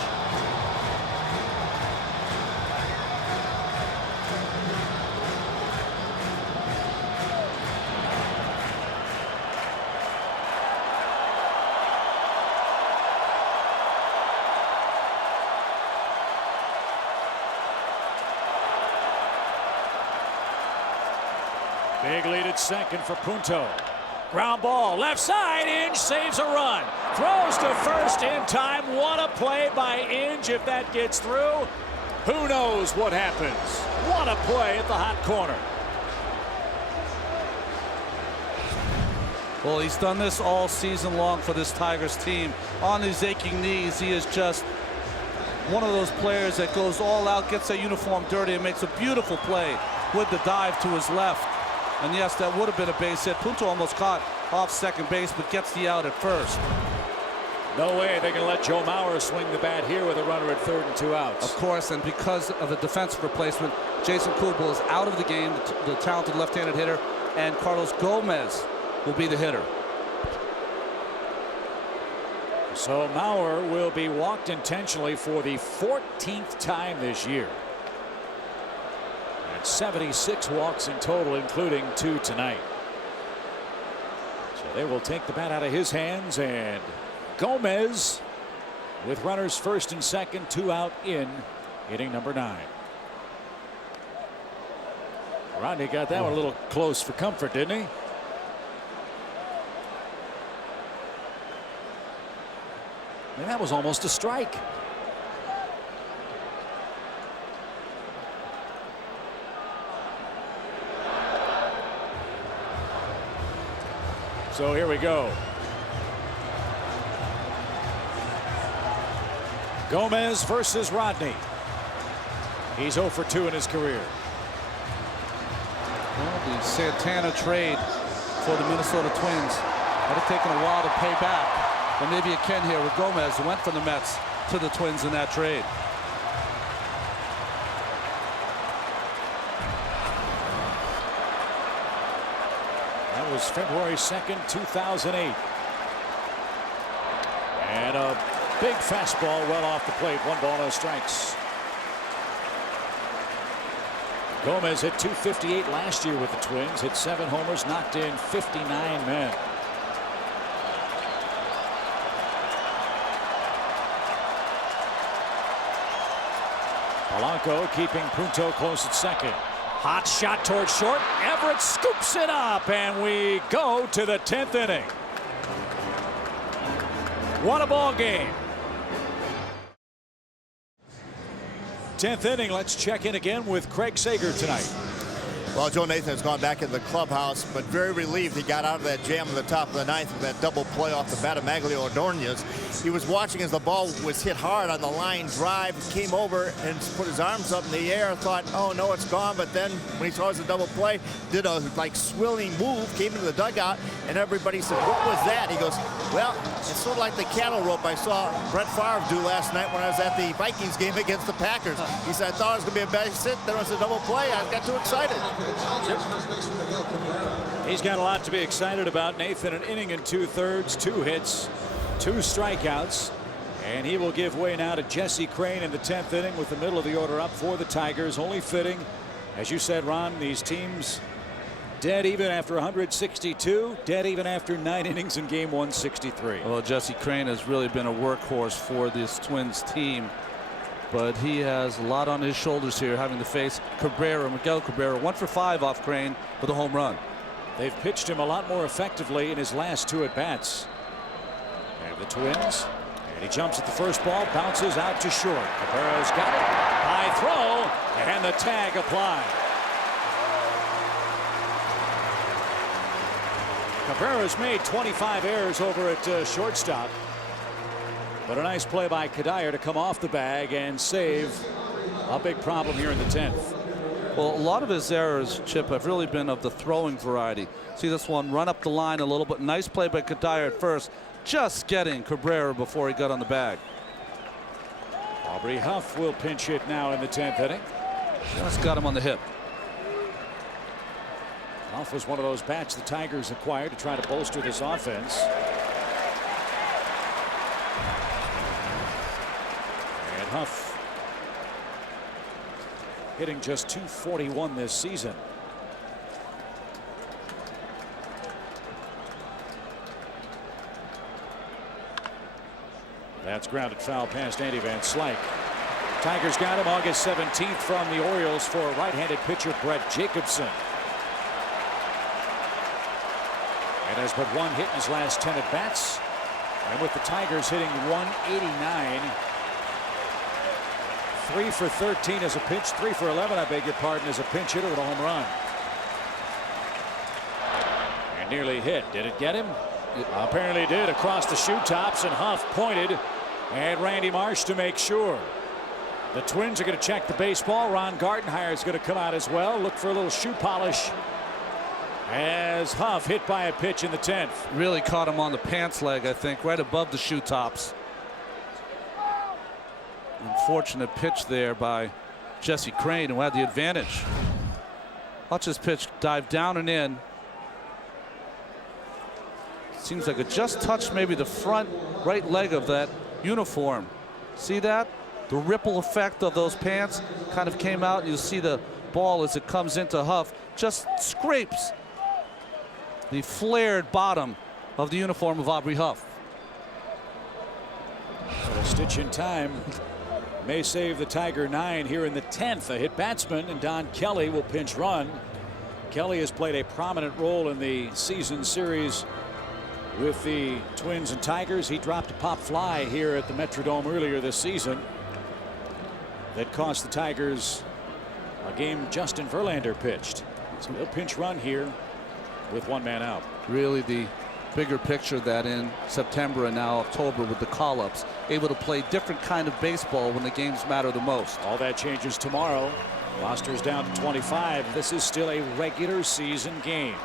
Big lead at second for Punto. Ground ball, left side, Inge saves a run. Throws to first in time. What a play by Inge. If that gets through, who knows what happens. What a play at the hot corner. Well, he's done this all season long for this Tigers team. On his aching knees, he is just one of those players that goes all out, gets that uniform dirty, and makes a beautiful play with the dive to his left. And yes, that would have been a base hit. Punto almost caught off second base, but gets the out at first. No way they're going to let Joe Mauer swing the bat here with a runner at third and 2 outs. Of course, and because of the defensive replacement, Jason Kubel is out of the game, the talented left-handed hitter, and Carlos Gomez will be the hitter. So Mauer will be walked intentionally for the 14th time this year. 76 walks in total, including 2 tonight. So they will take the bat out of his hands, and Gomez with runners first and second, 2 out in inning number 9. Rodney got that one a little close for comfort, didn't he? And that was almost a strike. So here we go. Gomez versus Rodney. He's 0 for 2 in his career. Well, the Santana trade for the Minnesota Twins had taken a while to pay back. But maybe it can here with Gomez, who went from the Mets to the Twins in that trade. That was February 2nd, 2008. And a big fastball well off the plate. 1 ball, no strikes. Gomez hit .258 last year with the Twins. Hit 7 homers, knocked in 59 men. Polanco keeping Punto close at second. Hot shot towards short. Everett scoops it up, and we go to the 10th inning. What a ball game. 10th inning. Let's check in again with Craig Sager tonight. Well, Joe Nathan has gone back in the clubhouse, but very relieved he got out of that jam in the top of the ninth with that double play off the bat of Maglio Ordonez. He was watching as the ball was hit hard on the line drive, came over and put his arms up in the air, thought, oh no, it's gone. But then when he saw the double play, did a like swilling move, came into the dugout, and everybody said, what was that? He goes, well, it's sort of like the cattle rope I saw Brett Favre do last night when I was at the Vikings game against the Packers. He said, I thought it was going to be a base hit, then it was a double play. I got too excited. He's got a lot to be excited about. Nathan, an inning and 2/3, 2 hits, 2 strikeouts, and he will give way now to Jesse Crain in the 10th inning with the middle of the order up for the Tigers. Only fitting, as you said, Ron, these teams dead even after 162, dead even after 9 innings in game 163. Well, Jesse Crain has really been a workhorse for this Twins team, but he has a lot on his shoulders here, having to face Cabrera, Miguel Cabrera, 1 for 5 off Crain with a home run. They've pitched him a lot more effectively in his last 2 at-bats. And the Twins, and he jumps at the first ball, bounces out to short. Cabrera's got it. High throw, and the tag applied. Cabrera's made 25 errors over at shortstop. But a nice play by Kadire to come off the bag and save a big problem here in the 10th. Well, a lot of his errors, Chip, have really been of the throwing variety. See this one run up the line a little bit. Nice play by Kadire at first, just getting Cabrera before he got on the bag. Aubrey Huff will pinch hit now in the 10th inning. Just got him on the hip. Huff was one of those bats the Tigers acquired to try to bolster this offense. And Huff hitting just .241 this season. That's grounded foul past Andy Van Slyke. Tigers got him August 17th from the Orioles for right-handed pitcher Brett Jacobson. And has but 1 hit in his last 10 at-bats. And with the Tigers hitting .189. 3 for 13 as a pinch, 3 for 11, I beg your pardon, as a pinch hitter with a home run. And nearly hit. Did it get him? It apparently did, across the shoe tops, and Huff pointed, and Randy Marsh to make sure. The Twins are going to check the baseball. Ron Gardenhire is going to come out as well. Look for a little shoe polish as Huff hit by a pitch in the 10th. Really caught him on the pants leg, I think, right above the shoe tops. Unfortunate pitch there by Jesse Crain, who had the advantage. Watch this pitch dive down and in. Seems like it just touched maybe the front right leg of that uniform. See that? The ripple effect of those pants kind of came out. You'll see the ball as it comes into Huff just scrapes the flared bottom of the uniform of Aubrey Huff. A stitch in time may save the Tiger 9 here in the 10th. A hit batsman, and Don Kelly will pinch run. Kelly has played a prominent role in the season series with the Twins and Tigers. He dropped a pop fly here at the Metrodome earlier this season that cost the Tigers a game Justin Verlander pitched. So he'll pinch run here with 1 man out. Really the bigger picture that in September and now October with the call-ups, able to play different kind of baseball when the games matter the most. All that changes tomorrow. Roster's down to 25. This is still a regular season game.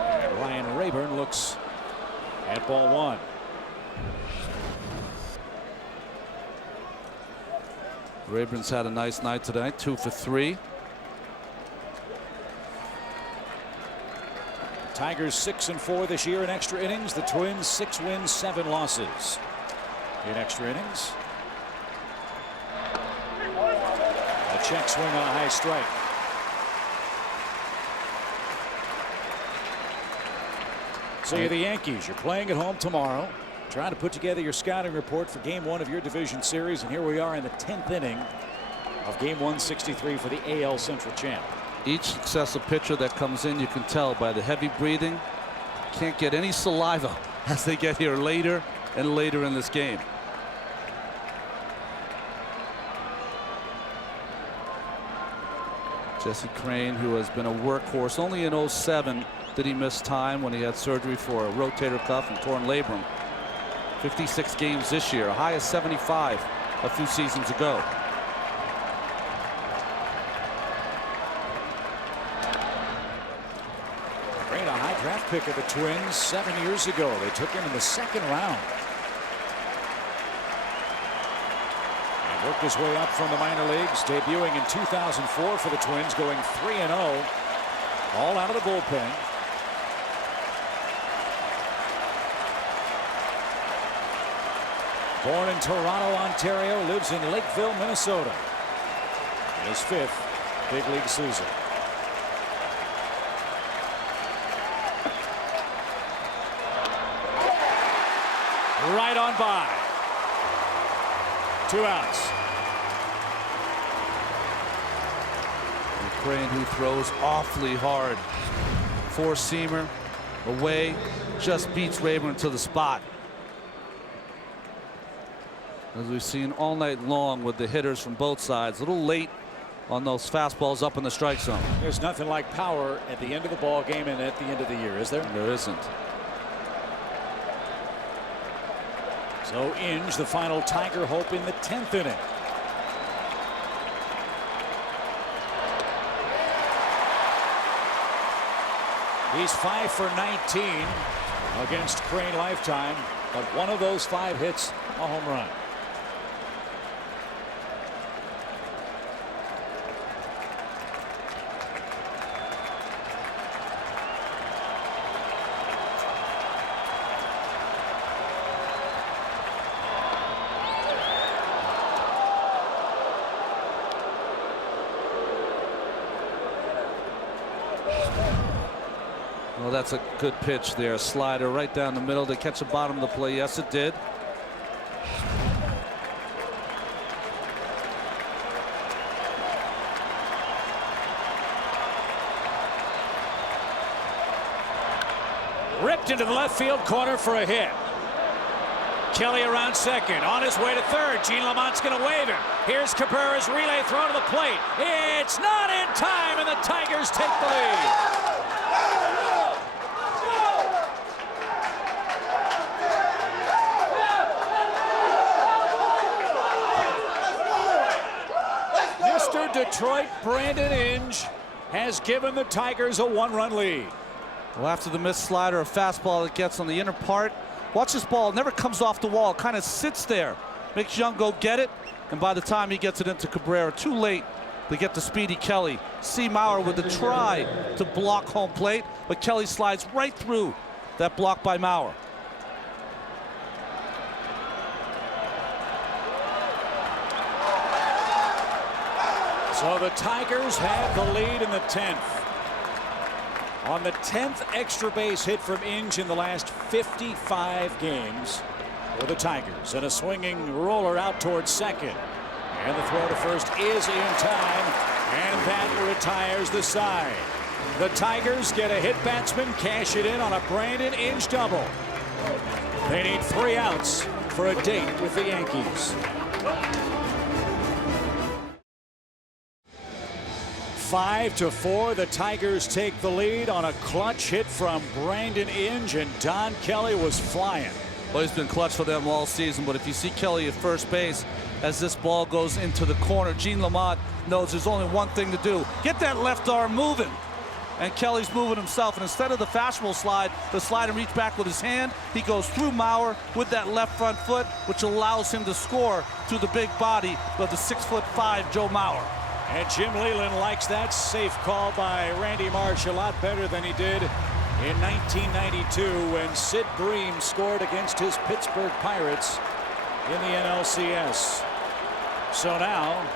And Ryan Rayburn looks at ball 1. Rayburn's had a nice night tonight, 2 for 3. Tigers 6-4 this year in extra innings. The Twins 6 wins, 7 losses in extra innings. A check swing on a high strike. So you're the Yankees. You're playing at home tomorrow, trying to put together your scouting report for game 1 of your division series, and here we are in the 10th inning of game 163 for the AL Central champ. Each successive pitcher that comes in, you can tell by the heavy breathing, can't get any saliva as they get here later and later in this game. Jesse Crane, who has been a workhorse. Only in 07 did he miss time when he had surgery for a rotator cuff and torn labrum. 56 games this year, a high of 75 a few seasons ago. Crane, a high draft pick of the Twins 7 years ago. They took him in the second round. And worked his way up from the minor leagues, debuting in 2004 for the Twins, going 3-0, all out of the bullpen. Born in Toronto, Ontario, lives in Lakeville, Minnesota. In his 5th big league season. Right on by. 2 outs. And Crane, who throws awfully hard. Four-seamer away, just beats Rayburn to the spot. As we've seen all night long with the hitters from both sides, a little late on those fastballs up in the strike zone. There's nothing like power at the end of the ball game and at the end of the year, is there? There isn't. So Inge, the final Tiger hope in the 10th inning. He's 5 for 19 against Crane lifetime, but one of those 5 hits a home run. Well, that's a good pitch there. Slider right down the middle to catch the bottom of the play. Yes, it did. Ripped into the left field corner for a hit. Kelly around second, on his way to third. Gene Lamont's going to wave him. Here's Cabrera's relay throw to the plate. It's not in time, and the Tigers take the lead. Mr. Detroit, Brandon Inge, has given the Tigers a 1-run lead. Well, after the missed slider, a fastball that gets on the inner part. Watch this ball, never comes off the wall, kind of sits there. Makes Young go get it, and by the time he gets it into Cabrera, too late to get to Speedy Kelly. C. Mauer with the try to block home plate, but Kelly slides right through that block by Mauer. So the Tigers have the lead in the 10th. On the 10th extra base hit from Inge in the last 55 games for the Tigers. And a swinging roller out towards second. And the throw to first is in time. And that retires the side. The Tigers get a hit batsman, cash it in on a Brandon Inge double. They need 3 outs for a date with the Yankees. 5-4, the Tigers take the lead on a clutch hit from Brandon Inge, and Don Kelly was flying. Well, he's been clutch for them all season, but if you see Kelly at first base as this ball goes into the corner, Gene Lamont knows there's only one thing to do. Get that left arm moving. And Kelly's moving himself, and instead of the fastball slide, the slide and reach back with his hand, he goes through Mauer with that left front foot, which allows him to score through the big body of the 6'5" Joe Mauer. And Jim Leyland likes that safe call by Randy Marsh a lot better than he did in 1992 when Sid Bream scored against his Pittsburgh Pirates in the NLCS. So now,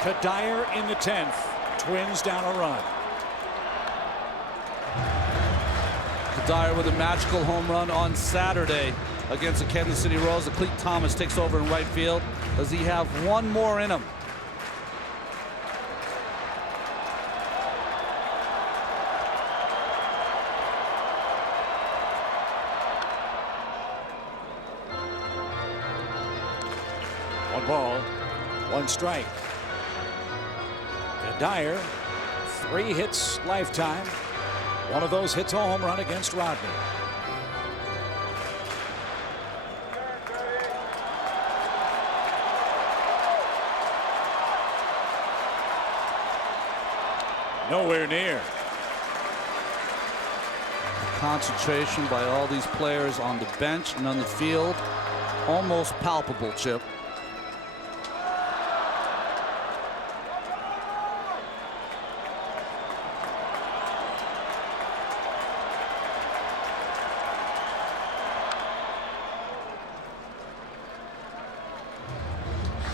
Kadire in the 10th, Twins down a run. Kadire with a magical home run on Saturday against the Kansas City Royals. Cleet Thomas takes over in right field. Does he have one more in him? One ball, one strike. Kadire 3 hits lifetime. One of those hits a home run against Rodney. Nowhere near. Concentration by all these players on the bench and on the field. Almost palpable, Chip.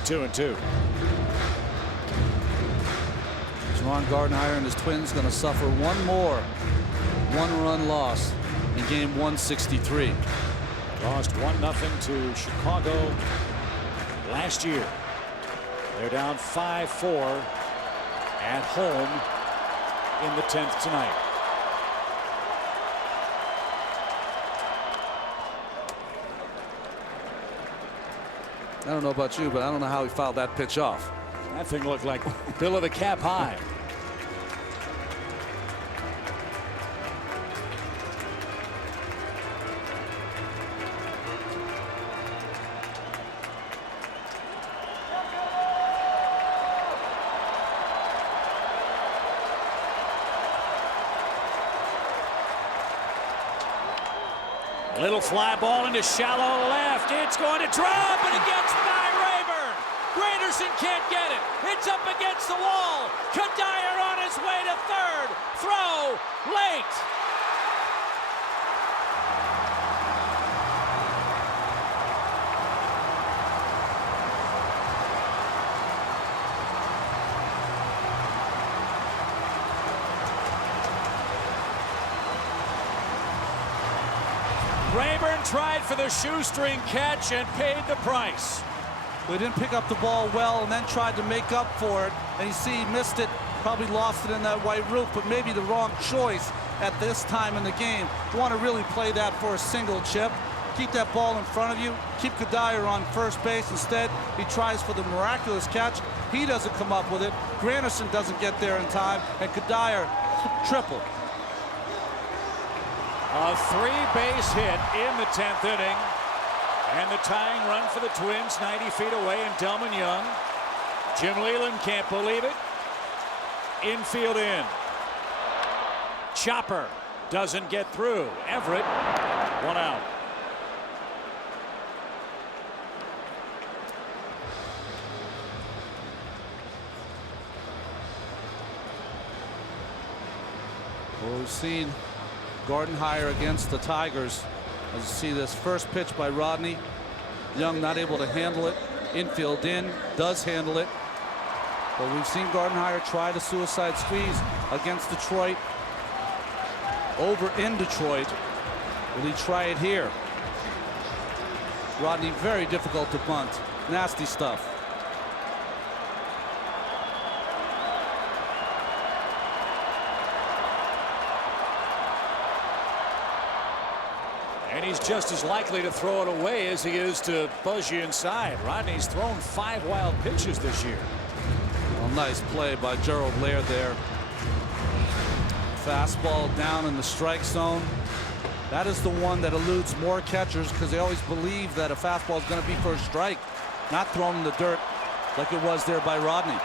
Two and two. Ron Gardenhire and his Twins going to suffer one more one-run loss in game 163. Lost 1-0 to Chicago last year. They're down 5-4 at home in the 10th tonight. I don't know about you, but I don't know how he fouled that pitch off. That thing looked like Bill of the Cap high. A little fly ball into shallow left. It's going to drop, and it gets by Rayburn. Granderson can't get it. It's up against the wall. Kadire on his way to third. Throw late. Rayburn tried for the shoestring catch and paid the price. They didn't pick up the ball well and then tried to make up for it. And you see he missed it, probably lost it in that white roof, but maybe the wrong choice at this time in the game. You want to really play that for a single, Chip. Keep that ball in front of you. Keep Kadire on first base. Instead, he tries for the miraculous catch. He doesn't come up with it. Granderson doesn't get there in time, and Kadire triple. A 3-base hit in the 10th inning. And the tying run for the Twins, 90 feet away, and Delman Young. Jim Leland can't believe it. Infield in. Chopper doesn't get through. Everett, 1 out. Well, we've seen Gardenhire against the Tigers. As you see this first pitch by Rodney. Young not able to handle it. Infield in, does handle it. But we've seen Gardenhire try the suicide squeeze against Detroit. Over in Detroit. Will he try it here? Rodney very difficult to bunt. Nasty stuff. And he's just as likely to throw it away as he is to buzz you inside. Rodney's thrown 5 wild pitches this year. Well, nice play by Gerald Laird there. Fastball down in the strike zone. That is the one that eludes more catchers because they always believe that a fastball is going to be for a strike, not thrown in the dirt like it was there by Rodney.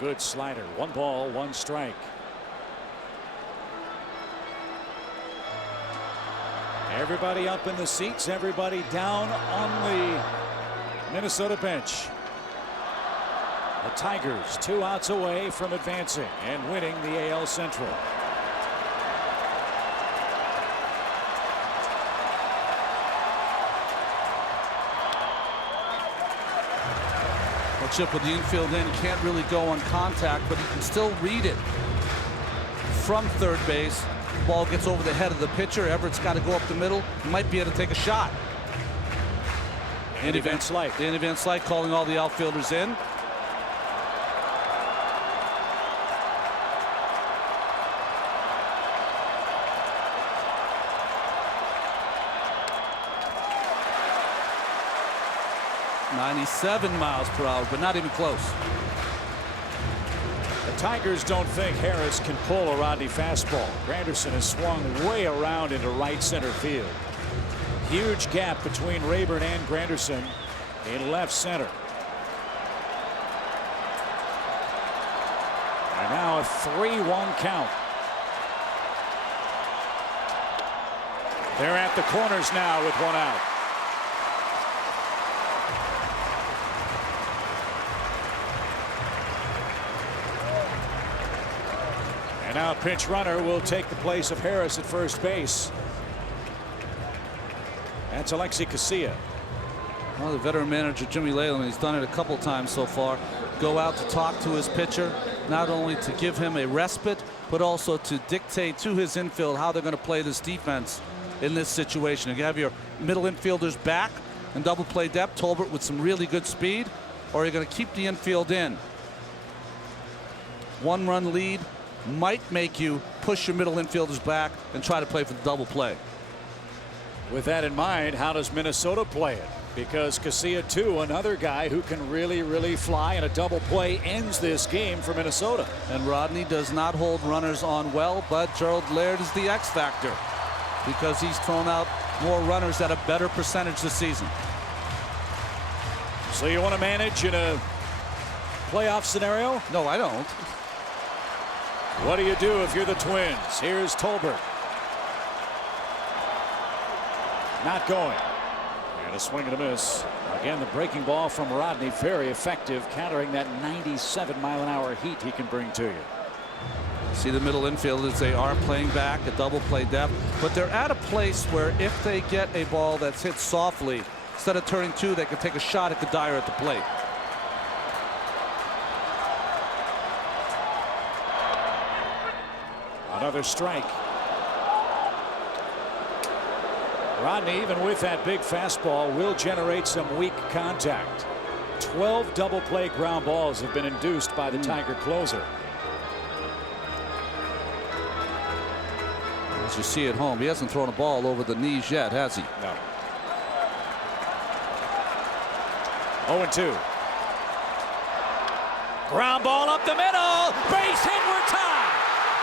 Good slider. 1 ball, 1 strike. Everybody up in the seats, everybody down on the Minnesota bench. The Tigers 2 outs away from advancing and winning the AL Central. Chip with the infield in, can't really go on contact, but he can still read it from third base. Ball gets over the head of the pitcher. Everett's got to go up the middle. He might be able to take a shot. Andy Van Slyke. Andy Van Slyke calling all the outfielders in. 97 miles per hour, but not even close. The Tigers don't think Harris can pull a Rodney fastball. Granderson has swung way around into right center field. Huge gap between Rayburn and Granderson in left center. And now a 3-1 count. They're at the corners now with one out. And now a pinch runner will take the place of Harris at first base. That's Alexi Casilla. Well, the veteran manager Jimmy Leyland, he's done it a couple times so far. Go out to talk to his pitcher, not only to give him a respite, but also to dictate to his infield how they're going to play this defense in this situation. You have your middle infielders back and double play depth, Tolbert with some really good speed, or you're going to keep the infield in. 1-run lead might make you push your middle infielders back and try to play for the double play. With that in mind, how does Minnesota play it? Because Casilla, too, another guy who can really fly, and a double play ends this game for Minnesota. And Rodney does not hold runners on well, but Gerald Laird is the X factor because he's thrown out more runners at a better percentage this season. So you want to manage in a playoff scenario? No, I don't. What do you do if you're the Twins? Here's Tolbert. Not going. And a swing and a miss. Again, the breaking ball from Rodney, very effective, countering that 97-mile-an-hour heat he can bring to you. See the middle infielders, they are playing back a double play depth, but they're at a place where if they get a ball that's hit softly, instead of turning two, they can take a shot at the Dyer at the plate. Another strike. Rodney, even with that big fastball, will generate some weak contact. 12 double play ground balls have been induced by the Tiger closer. As you see at home, he hasn't thrown a ball over the knees yet, has he? No. 0-2. Ground ball up the middle. Base hit, we're tied.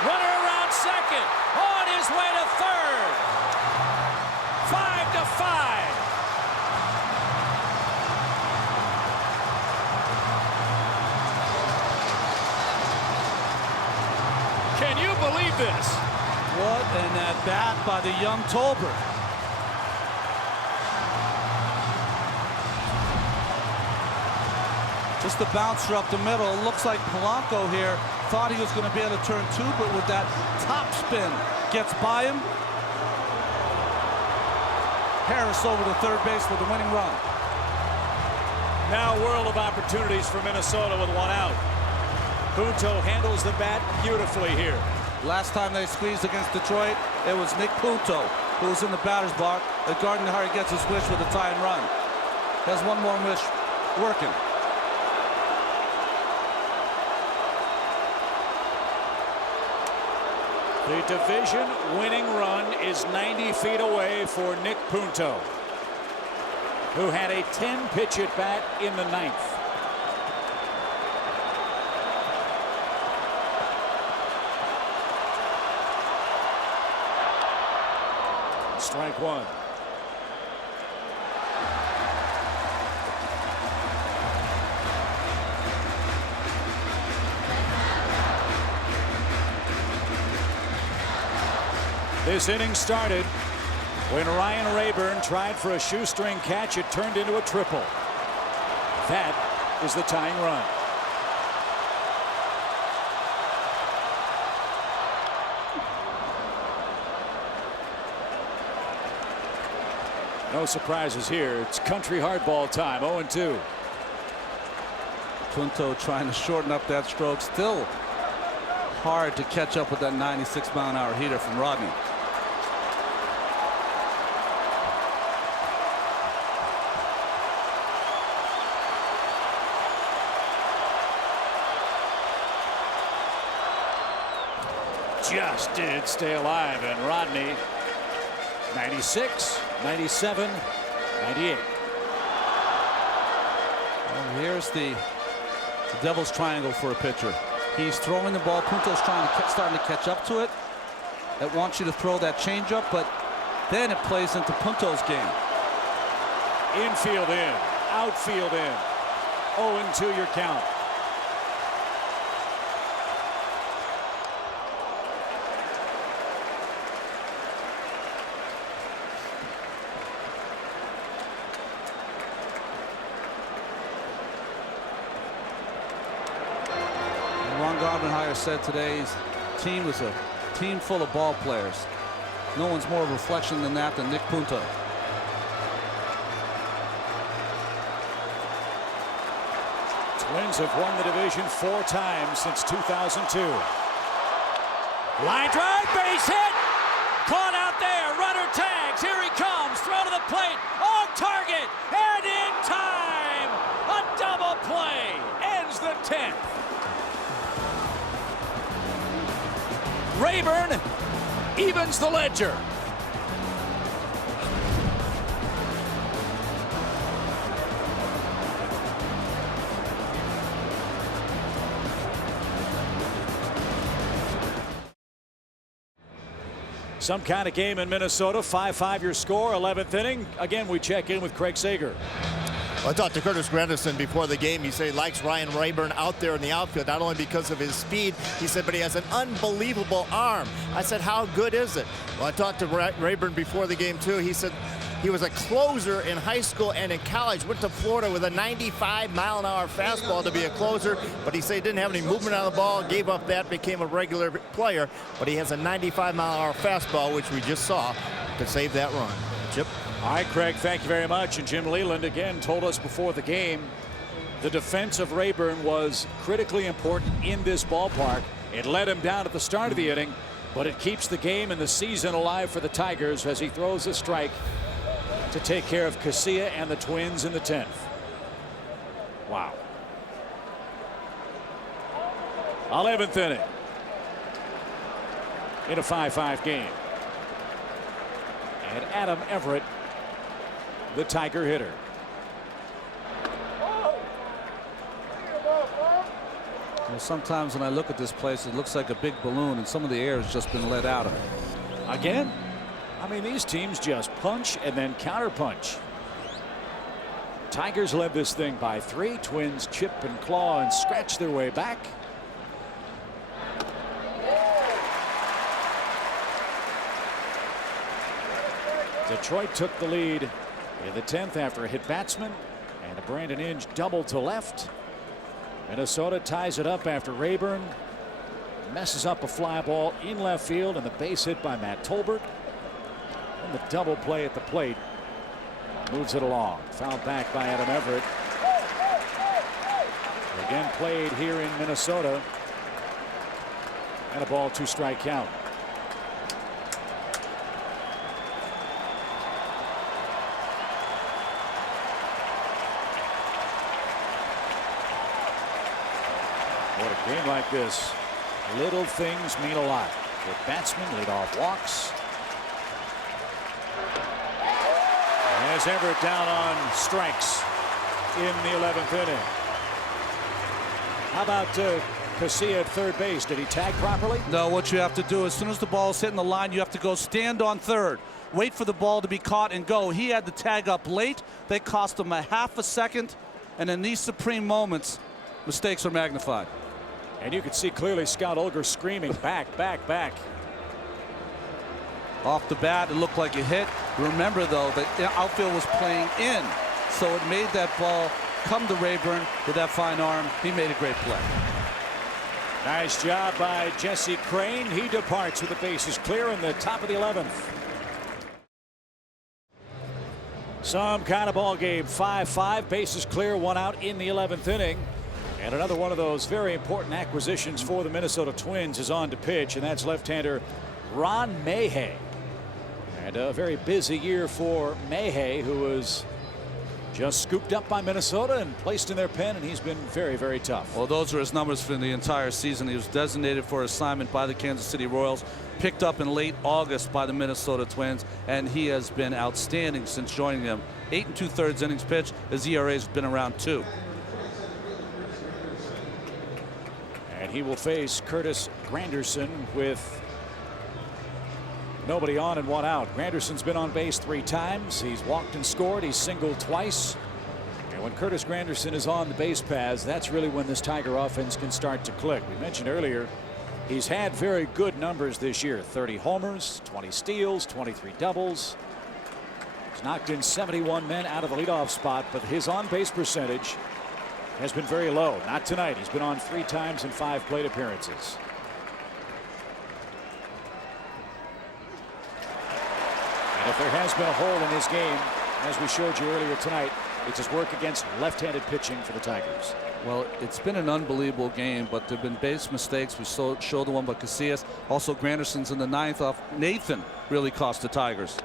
Runner around second. On his way to third. 5-5. Can you believe this? What an at-bat by the young Tolbert. Just the bouncer up the middle. Looks like Polanco here thought he was going to be able to turn two, but with that top spin, gets by him. Harris over to third base for the winning run. Now a world of opportunities for Minnesota with one out. Punto handles the bat beautifully here. Last time they squeezed against Detroit, it was Nick Punto who was in the batter's box. Gardner gets his wish with a tie and run. Has one more wish working. The division winning run is 90 feet away for Nick Punto, who had a 10-pitch at bat in the ninth. Strike one. This inning started when Ryan Rayburn tried for a shoestring catch. It turned into a triple. That is the tying run. No surprises here. It's country hardball time. 0-2. Punto trying to shorten up that stroke. Still hard to catch up with that 96-mile-an-hour heater from Rodney. Just did stay alive, and Rodney 96, 97, 98. Here's the devil's triangle for a pitcher. He's throwing the ball. Punto's starting to catch up to it. It wants you to throw that changeup, but then it plays into Punto's game. Infield in, outfield in. 0-2 your count. Ron Gardenhire said today's team was a team full of ball players. No one's more of a reflection than that than Nick Punto. Twins have won the division 4 times since 2002. Line drive, base hit. Caught out there. Runner tags. Here he comes. Throw to the plate. On target. And in time. A double play. Ends the 10th. Rayburn evens the ledger. Some kind of game in Minnesota. 5-5 your score. 11th inning. Again, we check in with Craig Sager. Well, I talked to Curtis Granderson before the game. He said he likes Ryan Rayburn out there in the outfield, not only because of his speed, he said, but he has an unbelievable arm. I said, how good is it? Well, I talked to Rayburn before the game, too. He said he was a closer in high school and in college, went to Florida with a 95-mile-an-hour fastball to be a closer, but he said he didn't have any movement on the ball, gave up that, became a regular player, but he has a 95-mile-an-hour fastball, which we just saw, to save that run. Chip? All right, Craig, thank you very much. And Jim Leland again told us before the game the defense of Rayburn was critically important in this ballpark. It let him down at the start of the inning, but it keeps the game and the season alive for the Tigers as he throws a strike to take care of Casilla and the Twins in the 10th. Wow. 11th inning in a 5-5 game. And Adam Everett, the Tiger hitter. Well, sometimes when I look at this place, it looks like a big balloon, and some of the air has just been let out of it. Again, I mean, these teams just punch and then counterpunch. Tigers led this thing by 3. Twins chip and claw and scratch their way back. Detroit took the lead in the 10th after a hit batsman and a Brandon Inge double to left. Minnesota ties it up after Rayburn messes up a fly ball in left field and the base hit by Matt Tolbert. And the double play at the plate moves it along. Fouled back by Adam Everett. Again played here in Minnesota. And a ball 2-strike count. What a game like this. Little things mean a lot. With batsmen, leadoff walks. As Everett down on strikes in the 11th inning. How about Casilla at third base? Did he tag properly? No, what you have to do as soon as the ball's hitting the line, you have to go stand on third. Wait for the ball to be caught and go. He had the tag up late. They cost him a half a second. And in these supreme moments, mistakes are magnified. And you could see clearly Scott Olger screaming, back, back, back. Off the bat, it looked like a hit. Remember, though, that the outfield was playing in, so it made that ball come to Rayburn with that fine arm. He made a great play. Nice job by Jesse Crane. He departs with the bases clear in the top of the 11th. Some kind of ball game. 5-5, bases clear, 1 out in the 11th inning. And another one of those very important acquisitions for the Minnesota Twins is on to pitch, and that's left-hander Ron Mayhay. And a very busy year for Mayhay, who was just scooped up by Minnesota and placed in their pen, and he's been very, very tough. Well, those are his numbers for the entire season. He was designated for assignment by the Kansas City Royals, picked up in late August by the Minnesota Twins, and he has been outstanding since joining them. 8 2/3 innings pitched. His ERA has been around 2. And he will face Curtis Granderson with nobody on and one out. Granderson's been on base 3 times. He's walked and scored. He's singled twice. And when Curtis Granderson is on the base paths, that's really when this Tiger offense can start to click. We mentioned earlier, he's had very good numbers this year. 30 homers, 20 steals, 23 doubles. He's knocked in 71 men out of the leadoff spot, but his on-base percentage has been very low. Not tonight. He's been on 3 times in 5 plate appearances. And if there has been a hole in his game, as we showed you earlier tonight, it's his work against left-handed pitching for the Tigers. Well, it's been an unbelievable game, but there have been base mistakes. We showed the one by Casillas. Also, Granderson's in the 9th off Nathan really cost the Tigers. So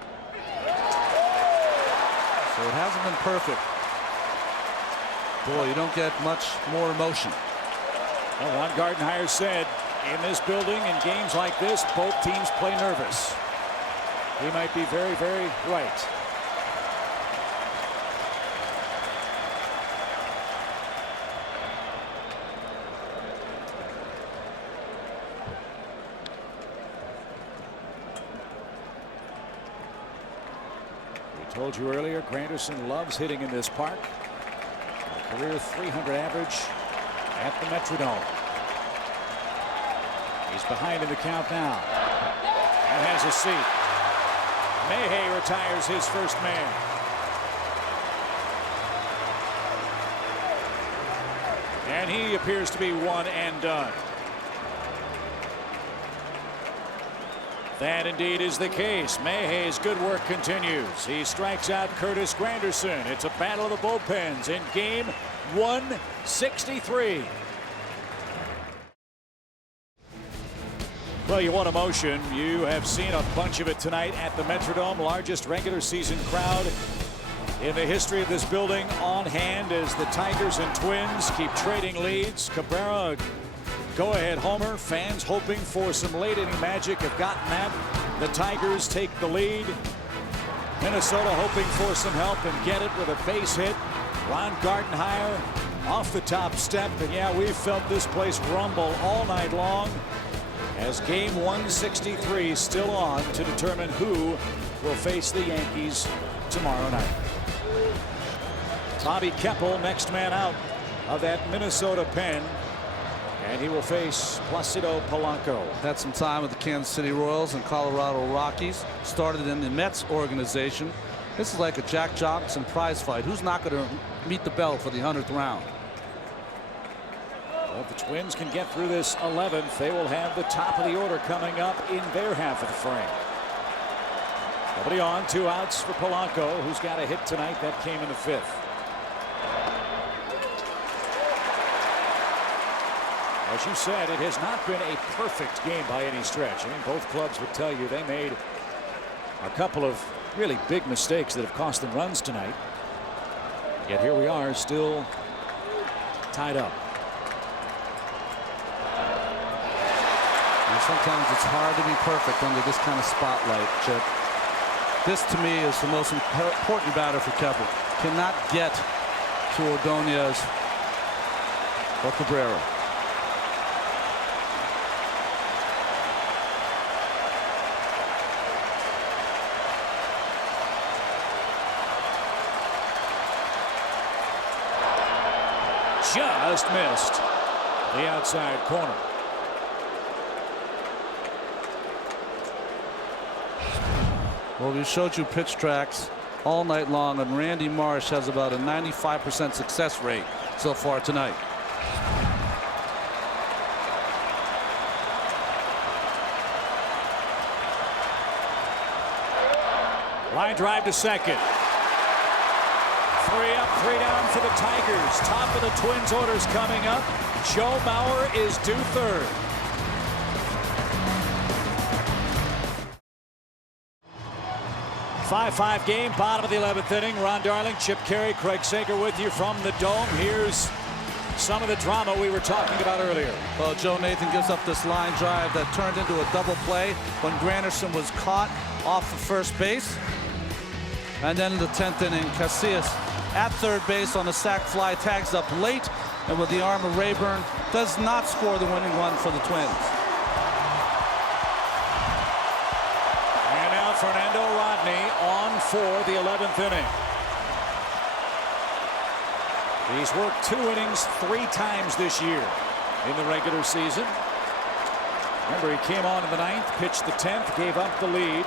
it hasn't been perfect. Boy, you don't get much more emotion. Well, Ron Gardenhire said, in this building, in games like this, both teams play nervous. He might be very, very right. Told you earlier, Granderson loves hitting in this park. A career 300 average at the Metrodome. He's behind in the count now. And has a seat. Mayhay retires his first man. And he appears to be one and done. That indeed is the case. Mayhay's good work continues. He strikes out Curtis Granderson. It's a battle of the bullpens in game 163. Well, you want emotion. You have seen a bunch of it tonight at the Metrodome. Largest regular season crowd in the history of this building on hand as the Tigers and Twins keep trading leads. Cabrera, go-ahead homer. Fans hoping for some late-inning magic have gotten that. The Tigers take the lead. Minnesota hoping for some help and get it with a base hit. Ron Gardenhire off the top step. And yeah, we've felt this place rumble all night long as game 163 still on to determine who will face the Yankees tomorrow night. Bobby Keppel, next man out of that Minnesota pen. And he will face Placido Polanco. Had some time with the Kansas City Royals and Colorado Rockies. Started in the Mets organization. This is like a Jack Johnson prize fight. Who's not going to meet the bell for the 100th round? Well, if the Twins can get through this 11th, they will have the top of the order coming up in their half of the frame. Nobody on, 2 outs for Polanco, who's got a hit tonight. That came in the 5th. As you said, it has not been a perfect game by any stretch. I mean, both clubs would tell you they made a couple of really big mistakes that have cost them runs tonight. Yet here we are, still tied up. And sometimes it's hard to be perfect under this kind of spotlight, Chip. This, to me, is the most important batter for Keppel. Cannot get to Ordonez or Cabrera. Just missed the outside corner. Well, we showed you pitch tracks all night long, and Randy Marsh has about a 95% success rate so far tonight. Line drive to second. 3 up, 3 down for the Tigers. Top of the Twins orders coming up. Joe Mauer is due third. Five game, bottom of the 11th inning. Ron Darling, Chip Carey, Craig Sager with you from the Dome. Here's some of the drama we were talking about earlier. Well, Joe Nathan gives up this line drive that turned into a double play when Granderson was caught off of first base. And then in the 10th inning, Casillas at third base on a sac fly, tags up late And with the arm of Rayburn, does not score the winning run for the Twins. And now Fernando Rodney on for the 11th inning. He's worked 2 innings 3 times this year in the regular season. Remember, he came on in the 9th, pitched the 10th, gave up the lead.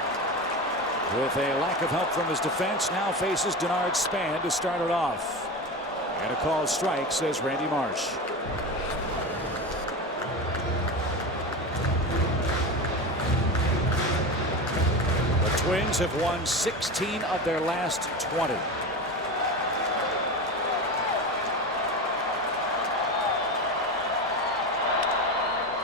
With a lack of help from his defense, now faces Denard Span to start it off. And a called strike, says Randy Marsh. The Twins have won 16 of their last 20.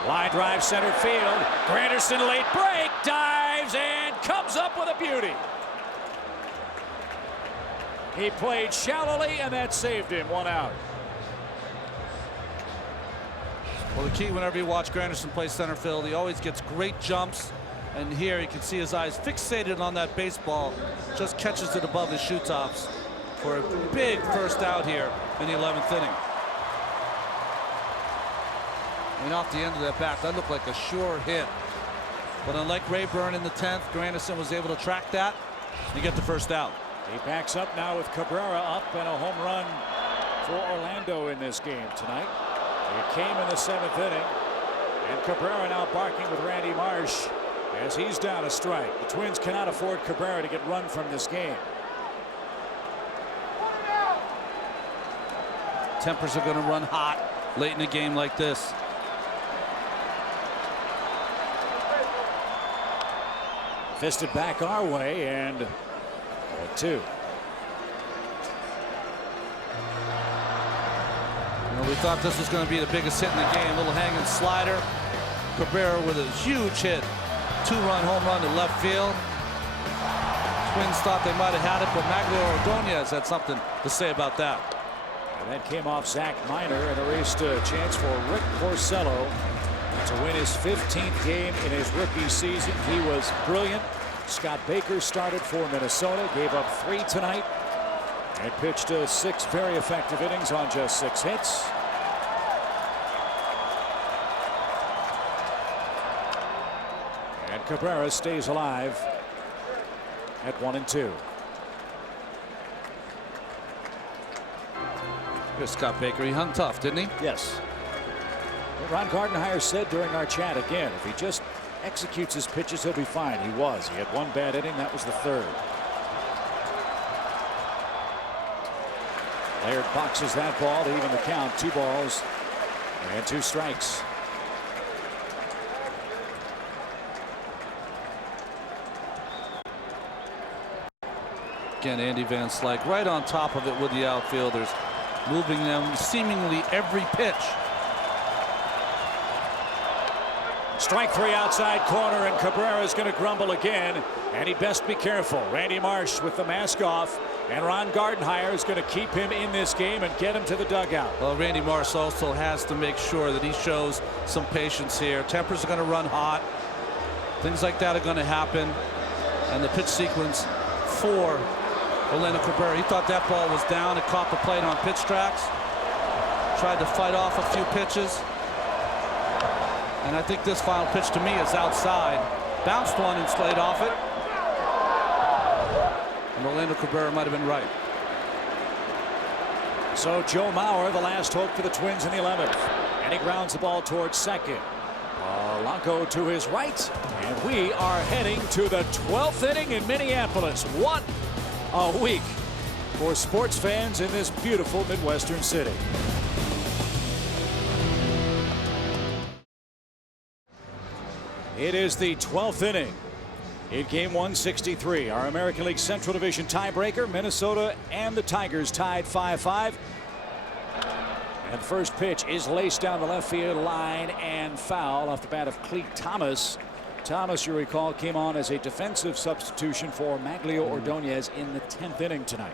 Line drive center field. Granderson late break, dives and comes up with a beauty. He played shallowly and that saved him. 1 out. Well, the key whenever you watch Granderson play center field, he always gets great jumps. And here you can see his eyes fixated on that baseball. Just catches it above his shoe tops for a big first out here in the 11th inning. And off the end of that bat, that looked like a sure hit. But unlike Rayburn in the 10th, Granderson was able to track that and get the first out. He backs up now with Cabrera up and a home run for Orlando in this game tonight. It came in the 7th inning. And Cabrera now barking with Randy Marsh as he's down a strike. The Twins cannot afford Cabrera to get run from this game. Tempers are going to run hot late in a game like this. Fisted back our way and 2. You know, we thought this was going to be the biggest hit in the game. Little hanging slider. Cabrera with a huge hit. 2-run home run to left field. Twins thought they might have had it, but Maglio Ordonez had something to say about that. And that came off Zach Miner and erased a chance for Rick Porcello to win his 15th game in his rookie season. He was brilliant. Scott Baker started for Minnesota, gave up 3 tonight, and pitched 6 very effective innings on just 6 hits. And Cabrera stays alive at 1-2. Here's Scott Baker. He hung tough, didn't he? Yes. Ron Gardenhire said during our chat again, if he just executes his pitches, he'll be fine. He was. He had 1 bad inning. That was the 3rd. Laird boxes that ball to even the count. 2 balls and 2 strikes. Again, Andy Van Slyke right on top of it with the outfielders, moving them seemingly every pitch. Strike 3 outside corner, and Cabrera is going to grumble again, and he best be careful. Randy Marsh with the mask off, and Ron Gardenhire is going to keep him in this game and get him to the dugout. Well, Randy Marsh also has to make sure that he shows some patience here. Tempers are going to run hot. Things like that are going to happen. And the pitch sequence for Orlando Cabrera. He thought that ball was down. It caught the plate on pitch tracks. Tried to fight off a few pitches. And I think this final pitch to me is outside. Bounced one and slayed off it. And Orlando Cabrera might have been right. So Joe Mauer, the last hope for the Twins in the 11th. And he grounds the ball towards second. Polanco to his right. And we are heading to the 12th inning in Minneapolis. What a week for sports fans in this beautiful Midwestern city. It is the 12th inning in game 163. Our American League Central Division tiebreaker. Minnesota and the Tigers tied 5-5. And the first pitch is laced down the left field line and foul off the bat of Cleet Thomas. Thomas, you recall, came on as a defensive substitution for Maglio Ordonez in the 10th inning tonight.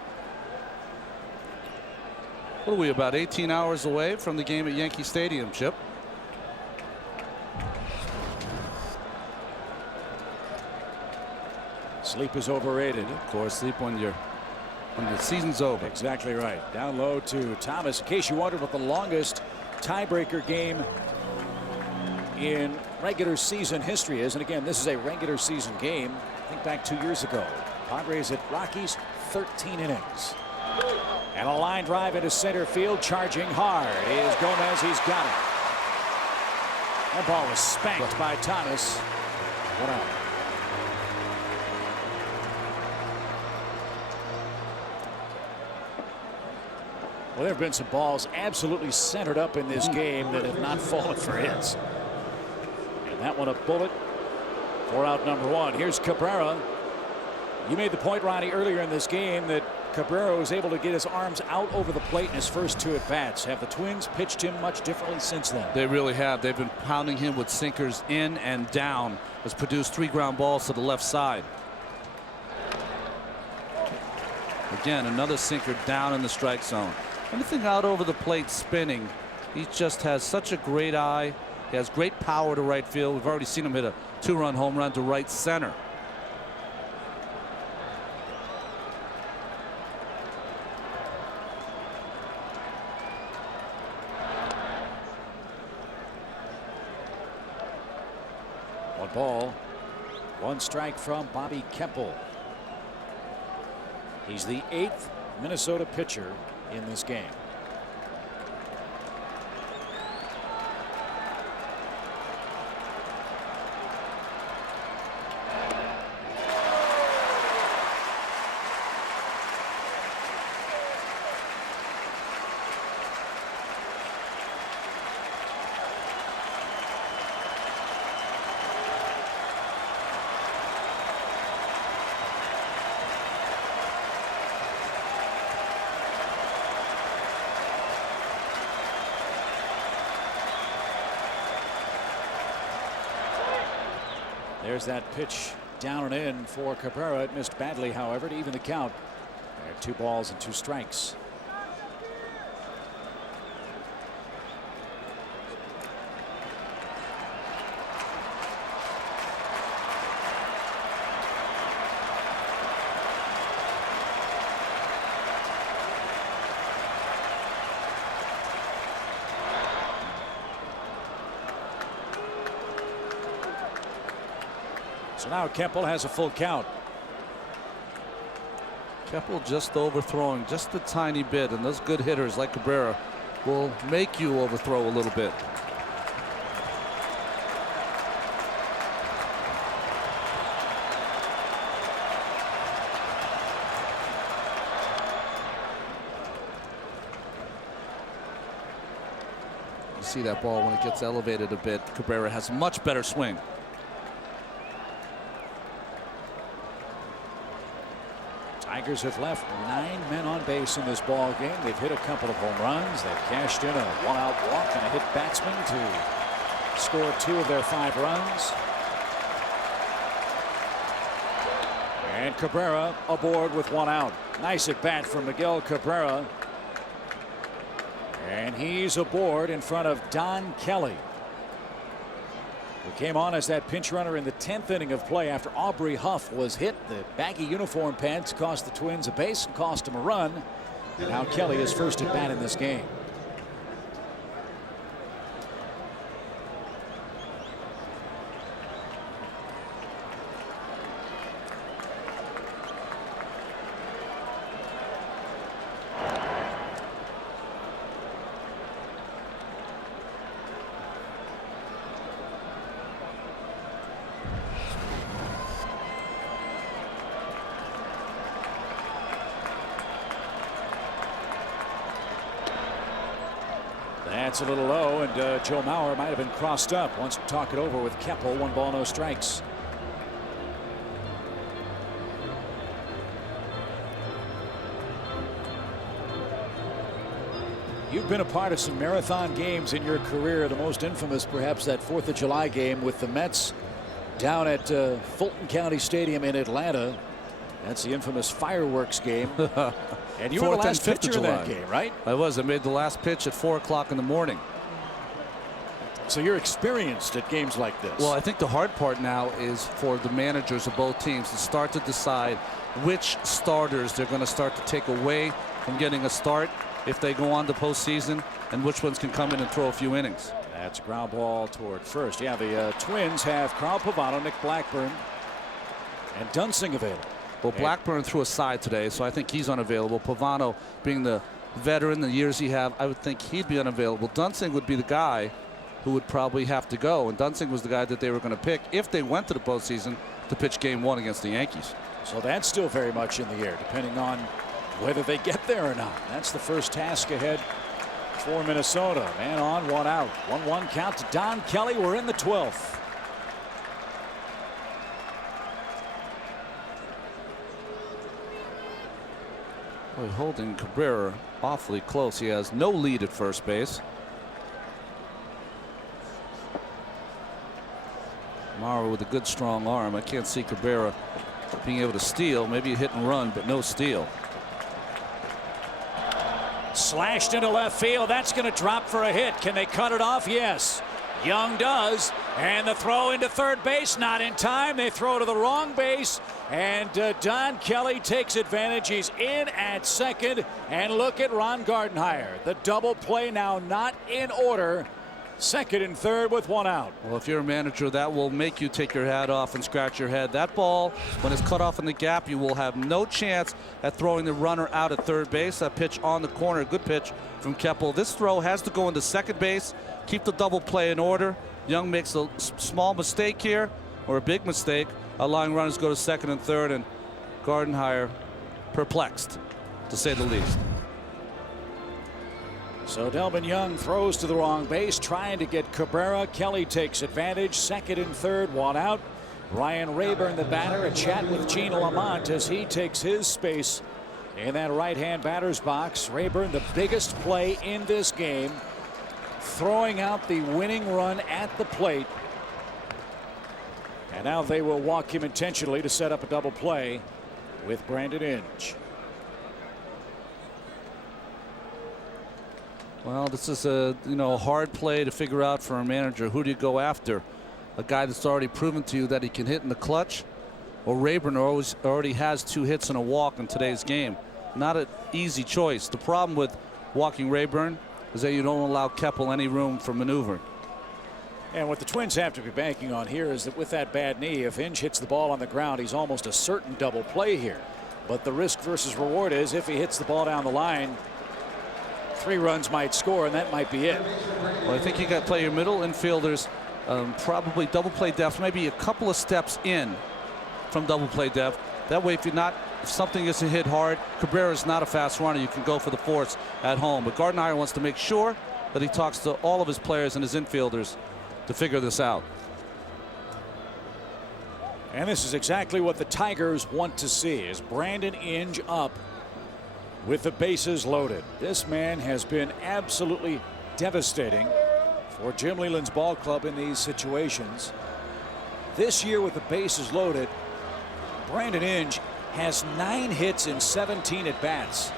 What are we, about 18 hours away from the game at Yankee Stadium, Chip? Sleep is overrated. Of course, sleep when you're when the season's over. Exactly right. Down low to Thomas. In case you wondered what the longest tiebreaker game in regular season history is, and again, this is a regular season game. Think back 2 years ago. Padres at Rockies, 13 innings. And a line drive into center field, charging hard is Gomez. He's got it. That ball was spanked by Thomas. 1 out. Well, there have been some balls absolutely centered up in this game that have not fallen for hits. And that one a bullet for out number 1. Here's Cabrera. You made the point, Ronnie, earlier in this game that Cabrera was able to get his arms out over the plate in his first 2 at-bats. Have the Twins pitched him much differently since then? They really have. They've been pounding him with sinkers in and down. Has produced 3 ground balls to the left side. Again, another sinker down in the strike zone. Anything out over the plate spinning, he just has such a great eye. He has great power to right field. We've already seen him hit a 2-run home run to right center. One ball, 1 strike from Bobby Kemple. He's the 8th Minnesota pitcher in this game. There's that pitch down and in for Cabrera. It missed badly, however, to even the count. There are 2 balls and 2 strikes. So now Kemple has a full count. Kemple just overthrowing just a tiny bit, and those good hitters like Cabrera will make you overthrow a little bit. You see that ball when it gets elevated a bit. Cabrera has a much better swing. Tigers have left 9 men on base in this ball game. They've hit a couple of home runs. They've cashed in a 1-out walk and a hit batsman to score 2 of their 5 runs. And Cabrera aboard with 1 out. Nice at bat from Miguel Cabrera. And he's aboard in front of Don Kelly, who came on as that pinch runner in the 10th inning of play after Aubrey Huff was hit. The baggy uniform pants cost the Twins a base and cost them a run. And now Kelly is first at bat in this game. That's a little low, and Joe Mauer might have been crossed up. Wants to talk it over with Kemple. 1 ball, no strikes. You've been a part of some marathon games in your career. The most infamous, perhaps, that 4th of July game with the Mets down at Fulton County Stadium in Atlanta. That's the infamous fireworks game. And you were the last pitcher in that game, right? I was. I made the last pitch at 4 o'clock in the morning. So you're experienced at games like this. Well, I think the hard part now is for the managers of both teams to start to decide which starters they're going to start to take away from getting a start if they go on to postseason, and which ones can come in and throw a few innings. That's a ground ball toward first. Yeah, the Twins have Carl Pavano, Nick Blackburn, and Dunsing available. Well, Blackburn threw a side today, so I think he's unavailable. Pavano, being the veteran, the years he have, I would think he'd be unavailable. Dunsing would be the guy who would probably have to go, and Dunsing was the guy that they were going to pick if they went to the postseason to pitch Game 1 against the Yankees. So that's still very much in the air, depending on whether they get there or not. That's the first task ahead for Minnesota. Man on, one out. 1-1 count to Don Kelly. We're in the 12th. Boy, holding Cabrera awfully close. He has no lead at first base. Morrow with a good strong arm. I can't see Cabrera being able to steal. Maybe a hit and run, but no steal. Slashed into left field. That's going to drop for a hit. Can they cut it off? Yes. Young does. And the throw into third base. Not in time. They throw to the wrong base. And Don Kelly takes advantage. He's in at second. And look at Ron Gardenhire. The double play now not in order. Second and third with one out. Well, if you're a manager, that will make you take your hat off and scratch your head. That ball, when it's cut off in the gap, you will have no chance at throwing the runner out at third base. That pitch on the corner, good pitch from Keppel. This throw has to go into second base, keep the double play in order. Young makes a small mistake here, or a big mistake, allowing runners to go to second and third, and Gardenhire perplexed, to say the least. So Delvin Young throws to the wrong base, trying to get Cabrera. Kelly takes advantage. Second and third, one out. Ryan Rayburn, the batter, a chat with Gene Lamont as he takes his space in that right-hand batter's box. Rayburn, the biggest play in this game, throwing out the winning run at the plate. And now they will walk him intentionally to set up a double play with Brandon Inge. Well, this is a hard play to figure out for a manager. Who do you go after? A guy that's already proven to you that he can hit in the clutch, or Rayburn already has 2 hits and a walk in today's game. Not an easy choice. The problem with walking Rayburn is that you don't allow Keppel any room for maneuvering. And what the Twins have to be banking on here is that with that bad knee, if Inge hits the ball on the ground, he's almost a certain double play here. But the risk versus reward is if he hits the ball down the line, 3 runs might score, and that might be it. Well, I think you got to play your middle infielders probably double play depth, maybe a couple of steps in from double play depth. That way, if something isn't hit hard, Cabrera is not a fast runner. You can go for the force at home. But Gardenhire wants to make sure that he talks to all of his players and his infielders to figure this out. And this is exactly what the Tigers want to see, is Brandon Inge up with the bases loaded. This man has been absolutely devastating for Jim Leyland's ball club in these situations. This year with the bases loaded, Brandon Inge has 9 hits in 17 at bats.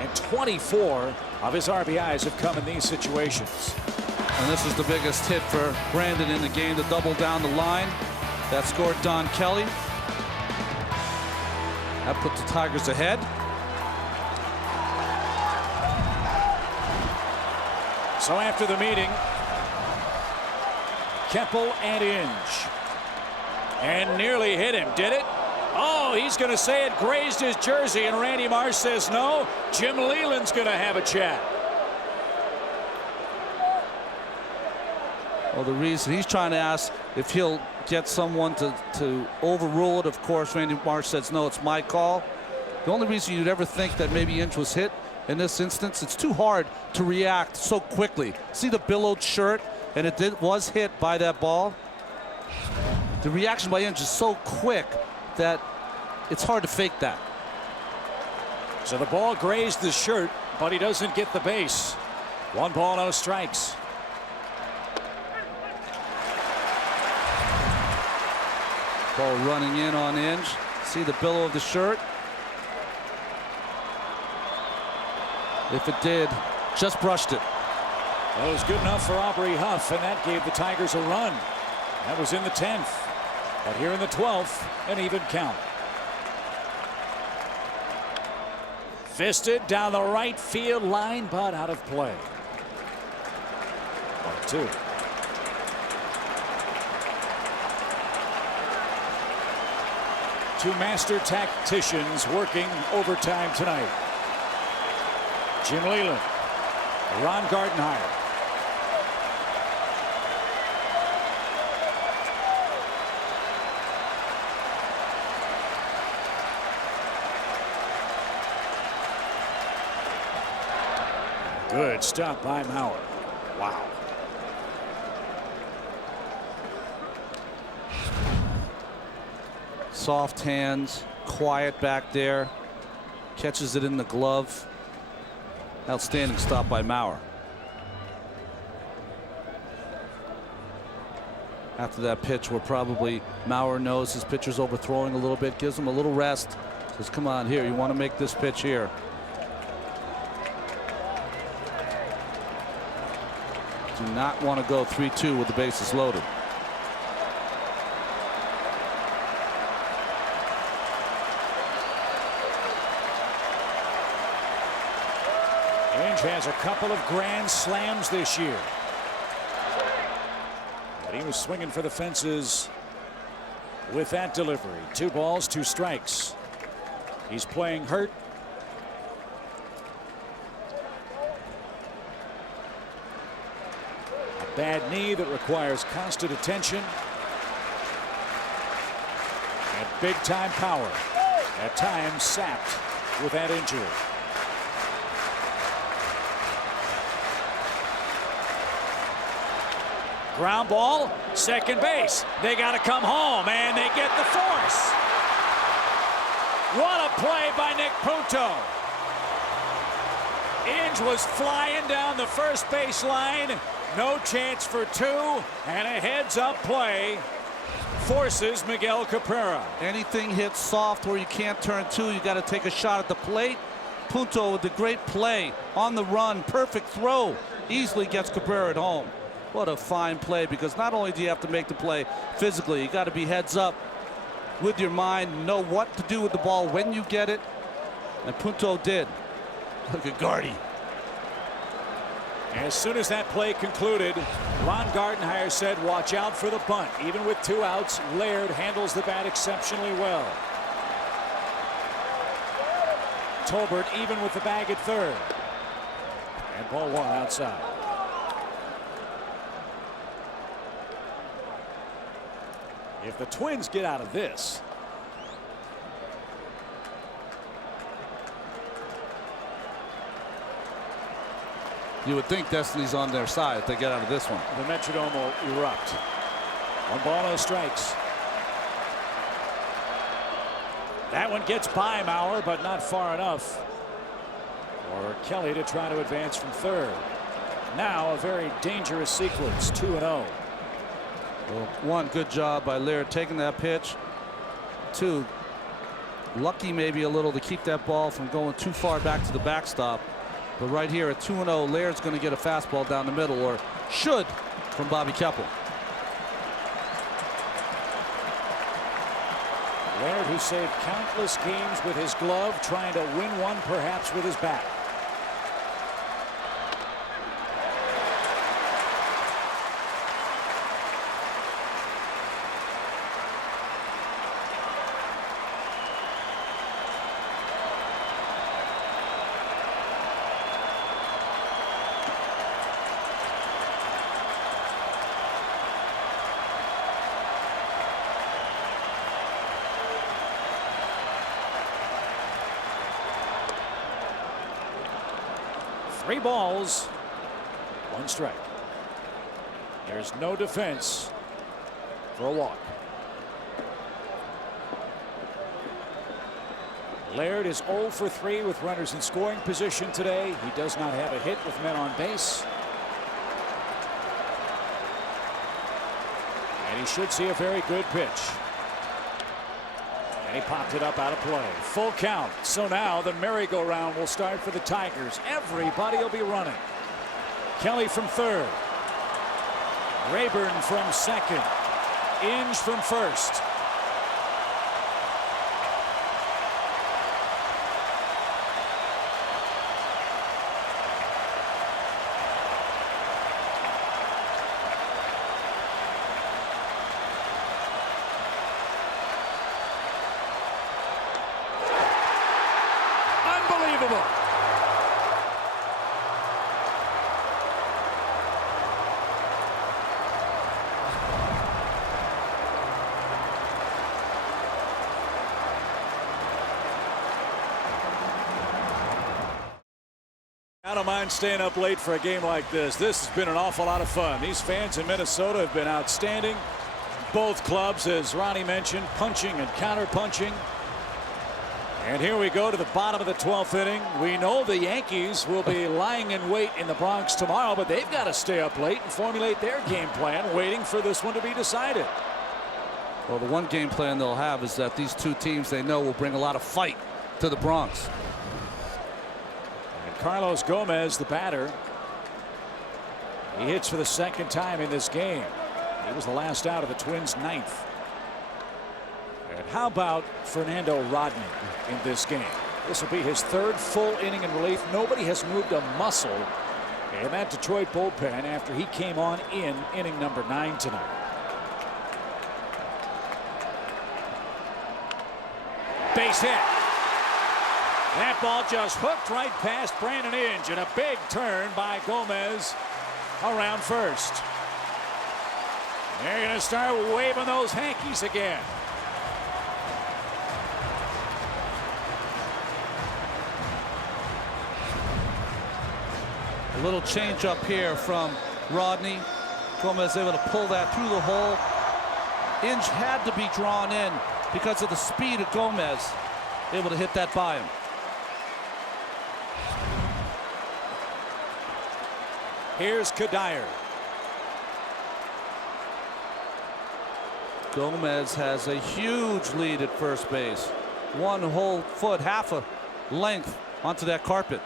And 24 of his RBIs have come in these situations. And this is the biggest hit for Brandon in the game to double down the line. That scored Don Kelly. That put the Tigers ahead. So after the meeting, Keppel and Inge. And nearly hit him, did it? Oh, he's going to say it grazed his jersey, and Randy Marsh says no. Jim Leyland's going to have a chat. Well, the reason he's trying to ask if he'll get someone to overrule it. Of course, Randy Marsh says no, it's my call. The only reason you'd ever think that maybe Inge was hit in this instance, it's too hard to react so quickly. See the billowed shirt, and it was hit by that ball. The reaction by Inge is so quick that it's hard to fake that. So the ball grazed the shirt, but he doesn't get the base. 1 ball, no strikes. Ball running in on Inge. See the billow of the shirt. If it did, just brushed it. Well, it was good enough for Aubrey Huff, and that gave the Tigers a run. That was in the 10th. But here in the 12th, an even count. Fisted down the right field line, but out of play. 1-2. Two master tacticians working overtime tonight. Jim Leland, Ron Gardenhire. Good stop by Mauer. Wow. Soft hands, quiet back there. Catches it in the glove. Outstanding stop by Mauer. After that pitch, where probably Mauer knows his pitcher's overthrowing a little bit, gives him a little rest. Says, come on, here, you want to make this pitch here. Do not want to go 3-2 with the bases loaded. Inge has a couple of grand slams this year. But he was swinging for the fences with that delivery. 2 balls, 2 strikes. He's playing hurt. A bad knee that requires constant attention. And big time power. At times sapped with that injury. Ground ball, second base. They got to come home, and they get the force. What a play by Nick Punto. Inge was flying down the first base line. No chance for 2, and a heads-up play forces Miguel Cabrera. Anything hits soft where you can't turn 2, you got to take a shot at the plate. Punto with the great play on the run, perfect throw, easily gets Cabrera at home. What a fine play, because not only do you have to make the play physically, you got to be heads up with your mind, know what to do with the ball when you get it, and Punto did. Look at Gardy. As soon as that play concluded, Ron Gardenhire said, watch out for the bunt. Even with 2 outs, Laird handles the bat exceptionally well. Tolbert even with the bag at third. And ball 1 outside. If the Twins get out of this, you would think destiny's on their side if they get out of this one. the Metrodome will erupt. 1 ball, no strikes. That one gets by Mauer, but not far enough for Kelly to try to advance from third. Now a very dangerous sequence, 2-0. Well, 1, good job by Laird taking that pitch. 2, lucky maybe a little to keep that ball from going too far back to the backstop. But right here at 2-0, Laird's going to get a fastball down the middle, or should, from Bobby Keppel. Laird, who saved countless games with his glove, trying to win one perhaps with his bat. Three balls, 1 strike. There's no defense for a walk. Laird is 0 for 3 with runners in scoring position today. He does not have a hit with men on base. And he should see a very good pitch. And he popped it up out of play. Full count. So now the merry-go-round will start for the Tigers. Everybody will be running. Kelly from third. Rayburn from second. Inge from first. Unbelievable. I don't mind staying up late for a game like this. This has been an awful lot of fun. These fans in Minnesota have been outstanding. Both clubs, as Ronnie mentioned, punching and counter-punching. And here we go to the bottom of the 12th inning. We know the Yankees will be lying in wait in the Bronx tomorrow, but they've got to stay up late and formulate their game plan, waiting for this one to be decided. Well, the one game plan they'll have is that these two teams they know will bring a lot of fight to the Bronx. And Carlos Gomez, the batter, he hits for the second time in this game. He was the last out of the Twins' ninth. And how about Fernando Rodney in this game? This will be his third full inning in relief. Nobody has moved a muscle in that Detroit bullpen after he came on in inning number 9 tonight. Base hit. That ball just hooked right past Brandon Inge, and a big turn by Gomez around first. They're going to start waving those hankies again. A little change up here from Rodney. Gomez able to pull that through the hole. Inge had to be drawn in because of the speed of Gomez. Able to hit that by him. Here's Kadire. Gomez has a huge lead at first base. One whole foot, half a length onto that carpet.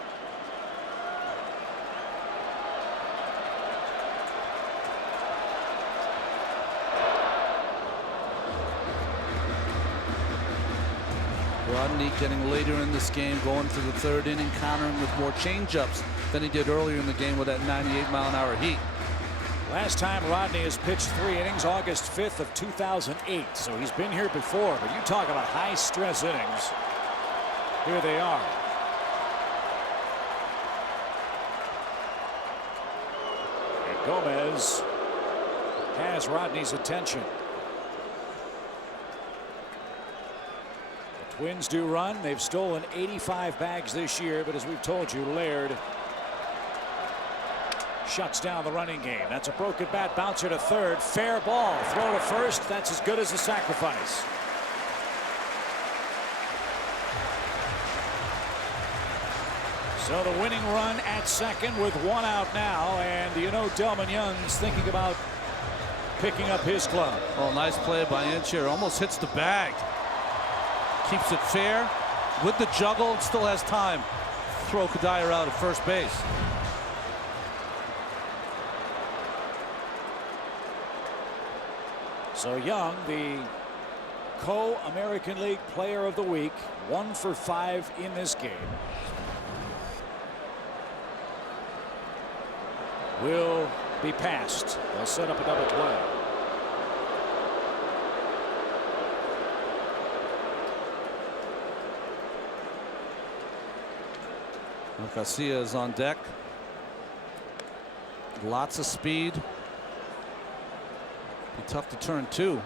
Rodney getting later in this game, going to the third inning, countering with more changeups than he did earlier in the game with that 98-mile-an-hour heat. Last time Rodney has pitched 3 innings, August 5th of 2008. So he's been here before, but you talk about high-stress innings. Here they are. And Gomez has Rodney's attention. The Twins do run. They've stolen 85 bags this year, but as we've told you, Laird shuts down the running game. That's a broken bat, bouncer to third, fair ball, throw to first. That's as good as a sacrifice. So the winning run at second with 1 out now, and you know Delman Young's thinking about picking up his club. Oh, nice play by Inge here. Almost hits the bag. Keeps it fair with the juggle and still has time to throw Kadire out at first base. So Young, the co-American League Player of the Week, 1 for 5 in this game, will be passed. They'll set up another play. Garcia is on deck. Lots of speed. Be tough to turn too.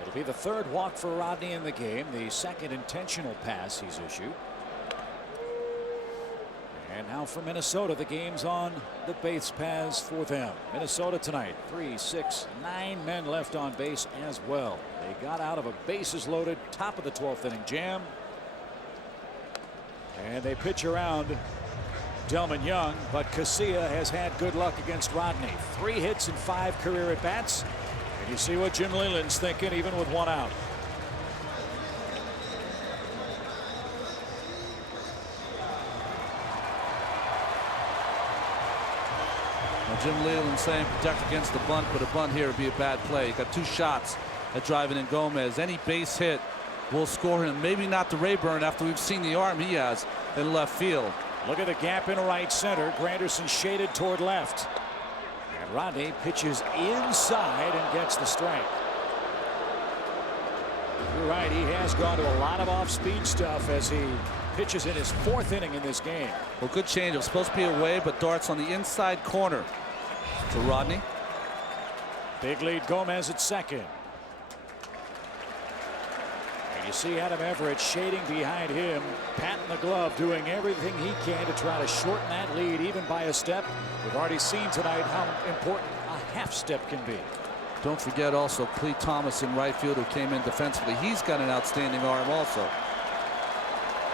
It'll be the third walk for Rodney in the game, the second intentional pass he's issued. And now for Minnesota, the game's on the base paths for them. Minnesota tonight, 3, 6, 9 men left on base as well. They got out of a bases loaded top of the 12th inning jam. And they pitch around Delman Young, but Casilla has had good luck against Rodney. 3 hits and 5 career at bats. And you see what Jim Leyland's thinking, even with 1 out. Jim Leland saying protect against the bunt, but a bunt here would be a bad play. You got 2 shots at driving in Gomez. Any base hit will score him. Maybe not to Rayburn after we've seen the arm he has in left field. Look at the gap in right center. Granderson shaded toward left. And Rodney pitches inside and gets the strike. You're right, he has gone to a lot of off-speed stuff as he pitches in his 4th inning in this game. Well, good change. It was supposed to be away, but darts on the inside corner to Rodney. Big lead Gomez at second. And you see Adam Everett shading behind him, patting the glove, doing everything he can to try to shorten that lead even by a step. We've already seen tonight how important a half step can be. Don't forget also Clee Thomas in right field, who came in defensively. He's got an outstanding arm also.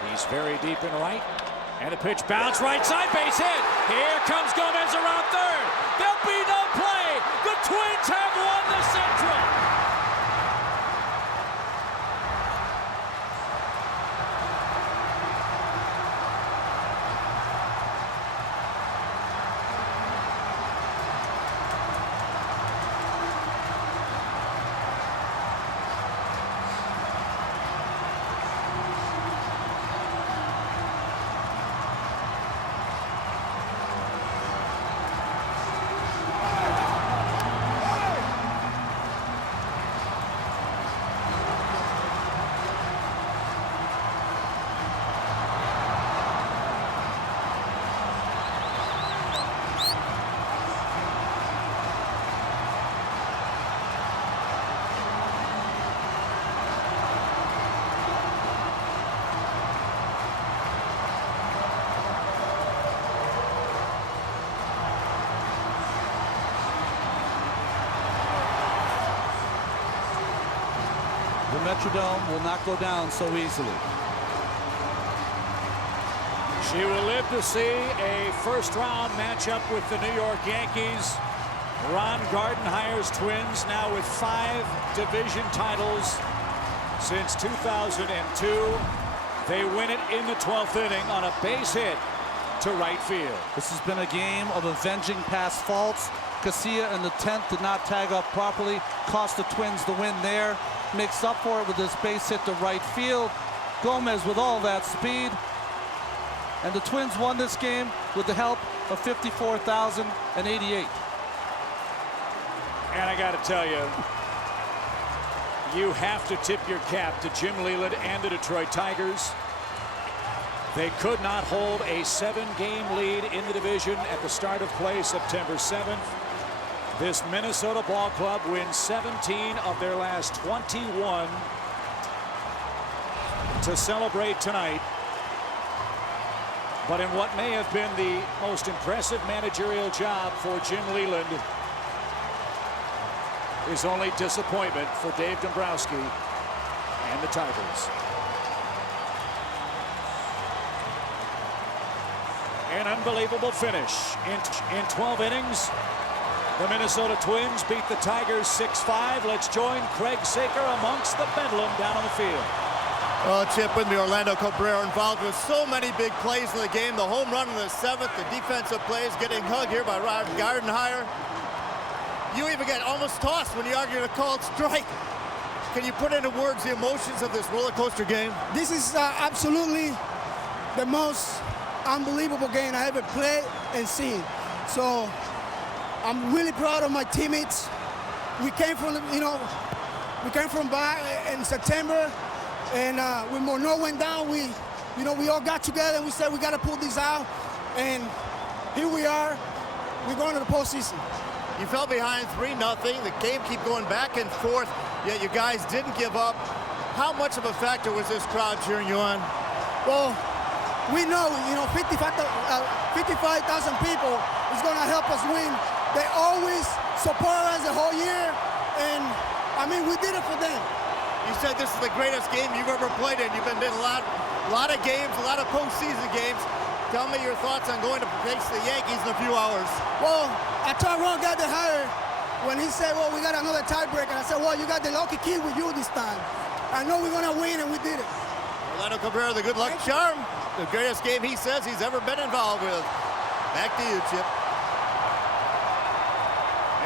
He's very deep in right. And the pitch bounce right side, base hit. Here comes Gomez around third. There'll be no play. The Twins have won the Central. The Metrodome will not go down so easily. She will live to see a first-round matchup with the New York Yankees. Ron Gardenhire's Twins now with 5 division titles since 2002. They win it in the 12th inning on a base hit to right field. This has been a game of avenging past faults. Casilla in the 10th did not tag up properly, cost the Twins the win there. Makes up for it with this base hit to right field. Gomez with all that speed. And the Twins won this game with the help of 54,088. And I got to tell you, you have to tip your cap to Jim Leland and the Detroit Tigers. They could not hold a 7-game lead in the division at the start of play September 7th. This Minnesota ball club wins 17 of their last 21 to celebrate tonight. But in what may have been the most impressive managerial job for Jim Leland is only disappointment for Dave Dombrowski and the Tigers. An unbelievable finish. In 12 innings, the Minnesota Twins beat the Tigers 6-5. Let's join Craig Saker amongst the bedlam down on the field. Well, Chip, with me, Orlando Cabrera involved with so many big plays in the game. The home run in the 7th, the defensive plays, getting hugged here by Ron Gardenhire. You even get almost tossed when you argue a called strike. Can you put into words the emotions of this roller coaster game? This is absolutely the most unbelievable game I ever played and seen. So I'm really proud of my teammates. We came from, we came from back in September, and when Monroe went down, we all got together and we said we got to pull this out, and here we are. We're going to the postseason. You fell behind 3-0. The game keep going back and forth, yet you guys didn't give up. How much of a factor was this crowd cheering you on? Well, we know, 55,000 people is going to help us win. They always support us the whole year, and I mean, we did it for them. You said this is the greatest game you've ever played in. You've been in a lot of games, a lot of postseason games. Tell me your thoughts on going to face the Yankees in a few hours. Well, I told Ron Gardenhire when he said, well, we got another tiebreaker. I said, well, you got the lucky kid with you this time. I know we're going to win, and we did it. Orlando Cabrera, the good luck charm. The greatest game he says he's ever been involved with. Back to you, Chip.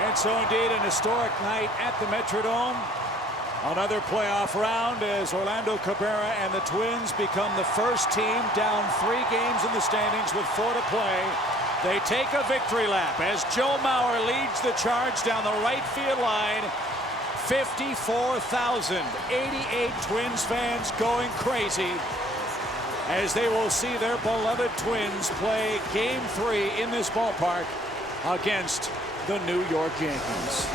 And so indeed an historic night at the Metrodome. Another playoff round as Orlando Cabrera and the Twins become the first team down 3 games in the standings with 4 to play. They take a victory lap as Joe Mauer leads the charge down the right field line. 54,088 Twins fans going crazy as they will see their beloved Twins play Game 3 in this ballpark against the New York Yankees.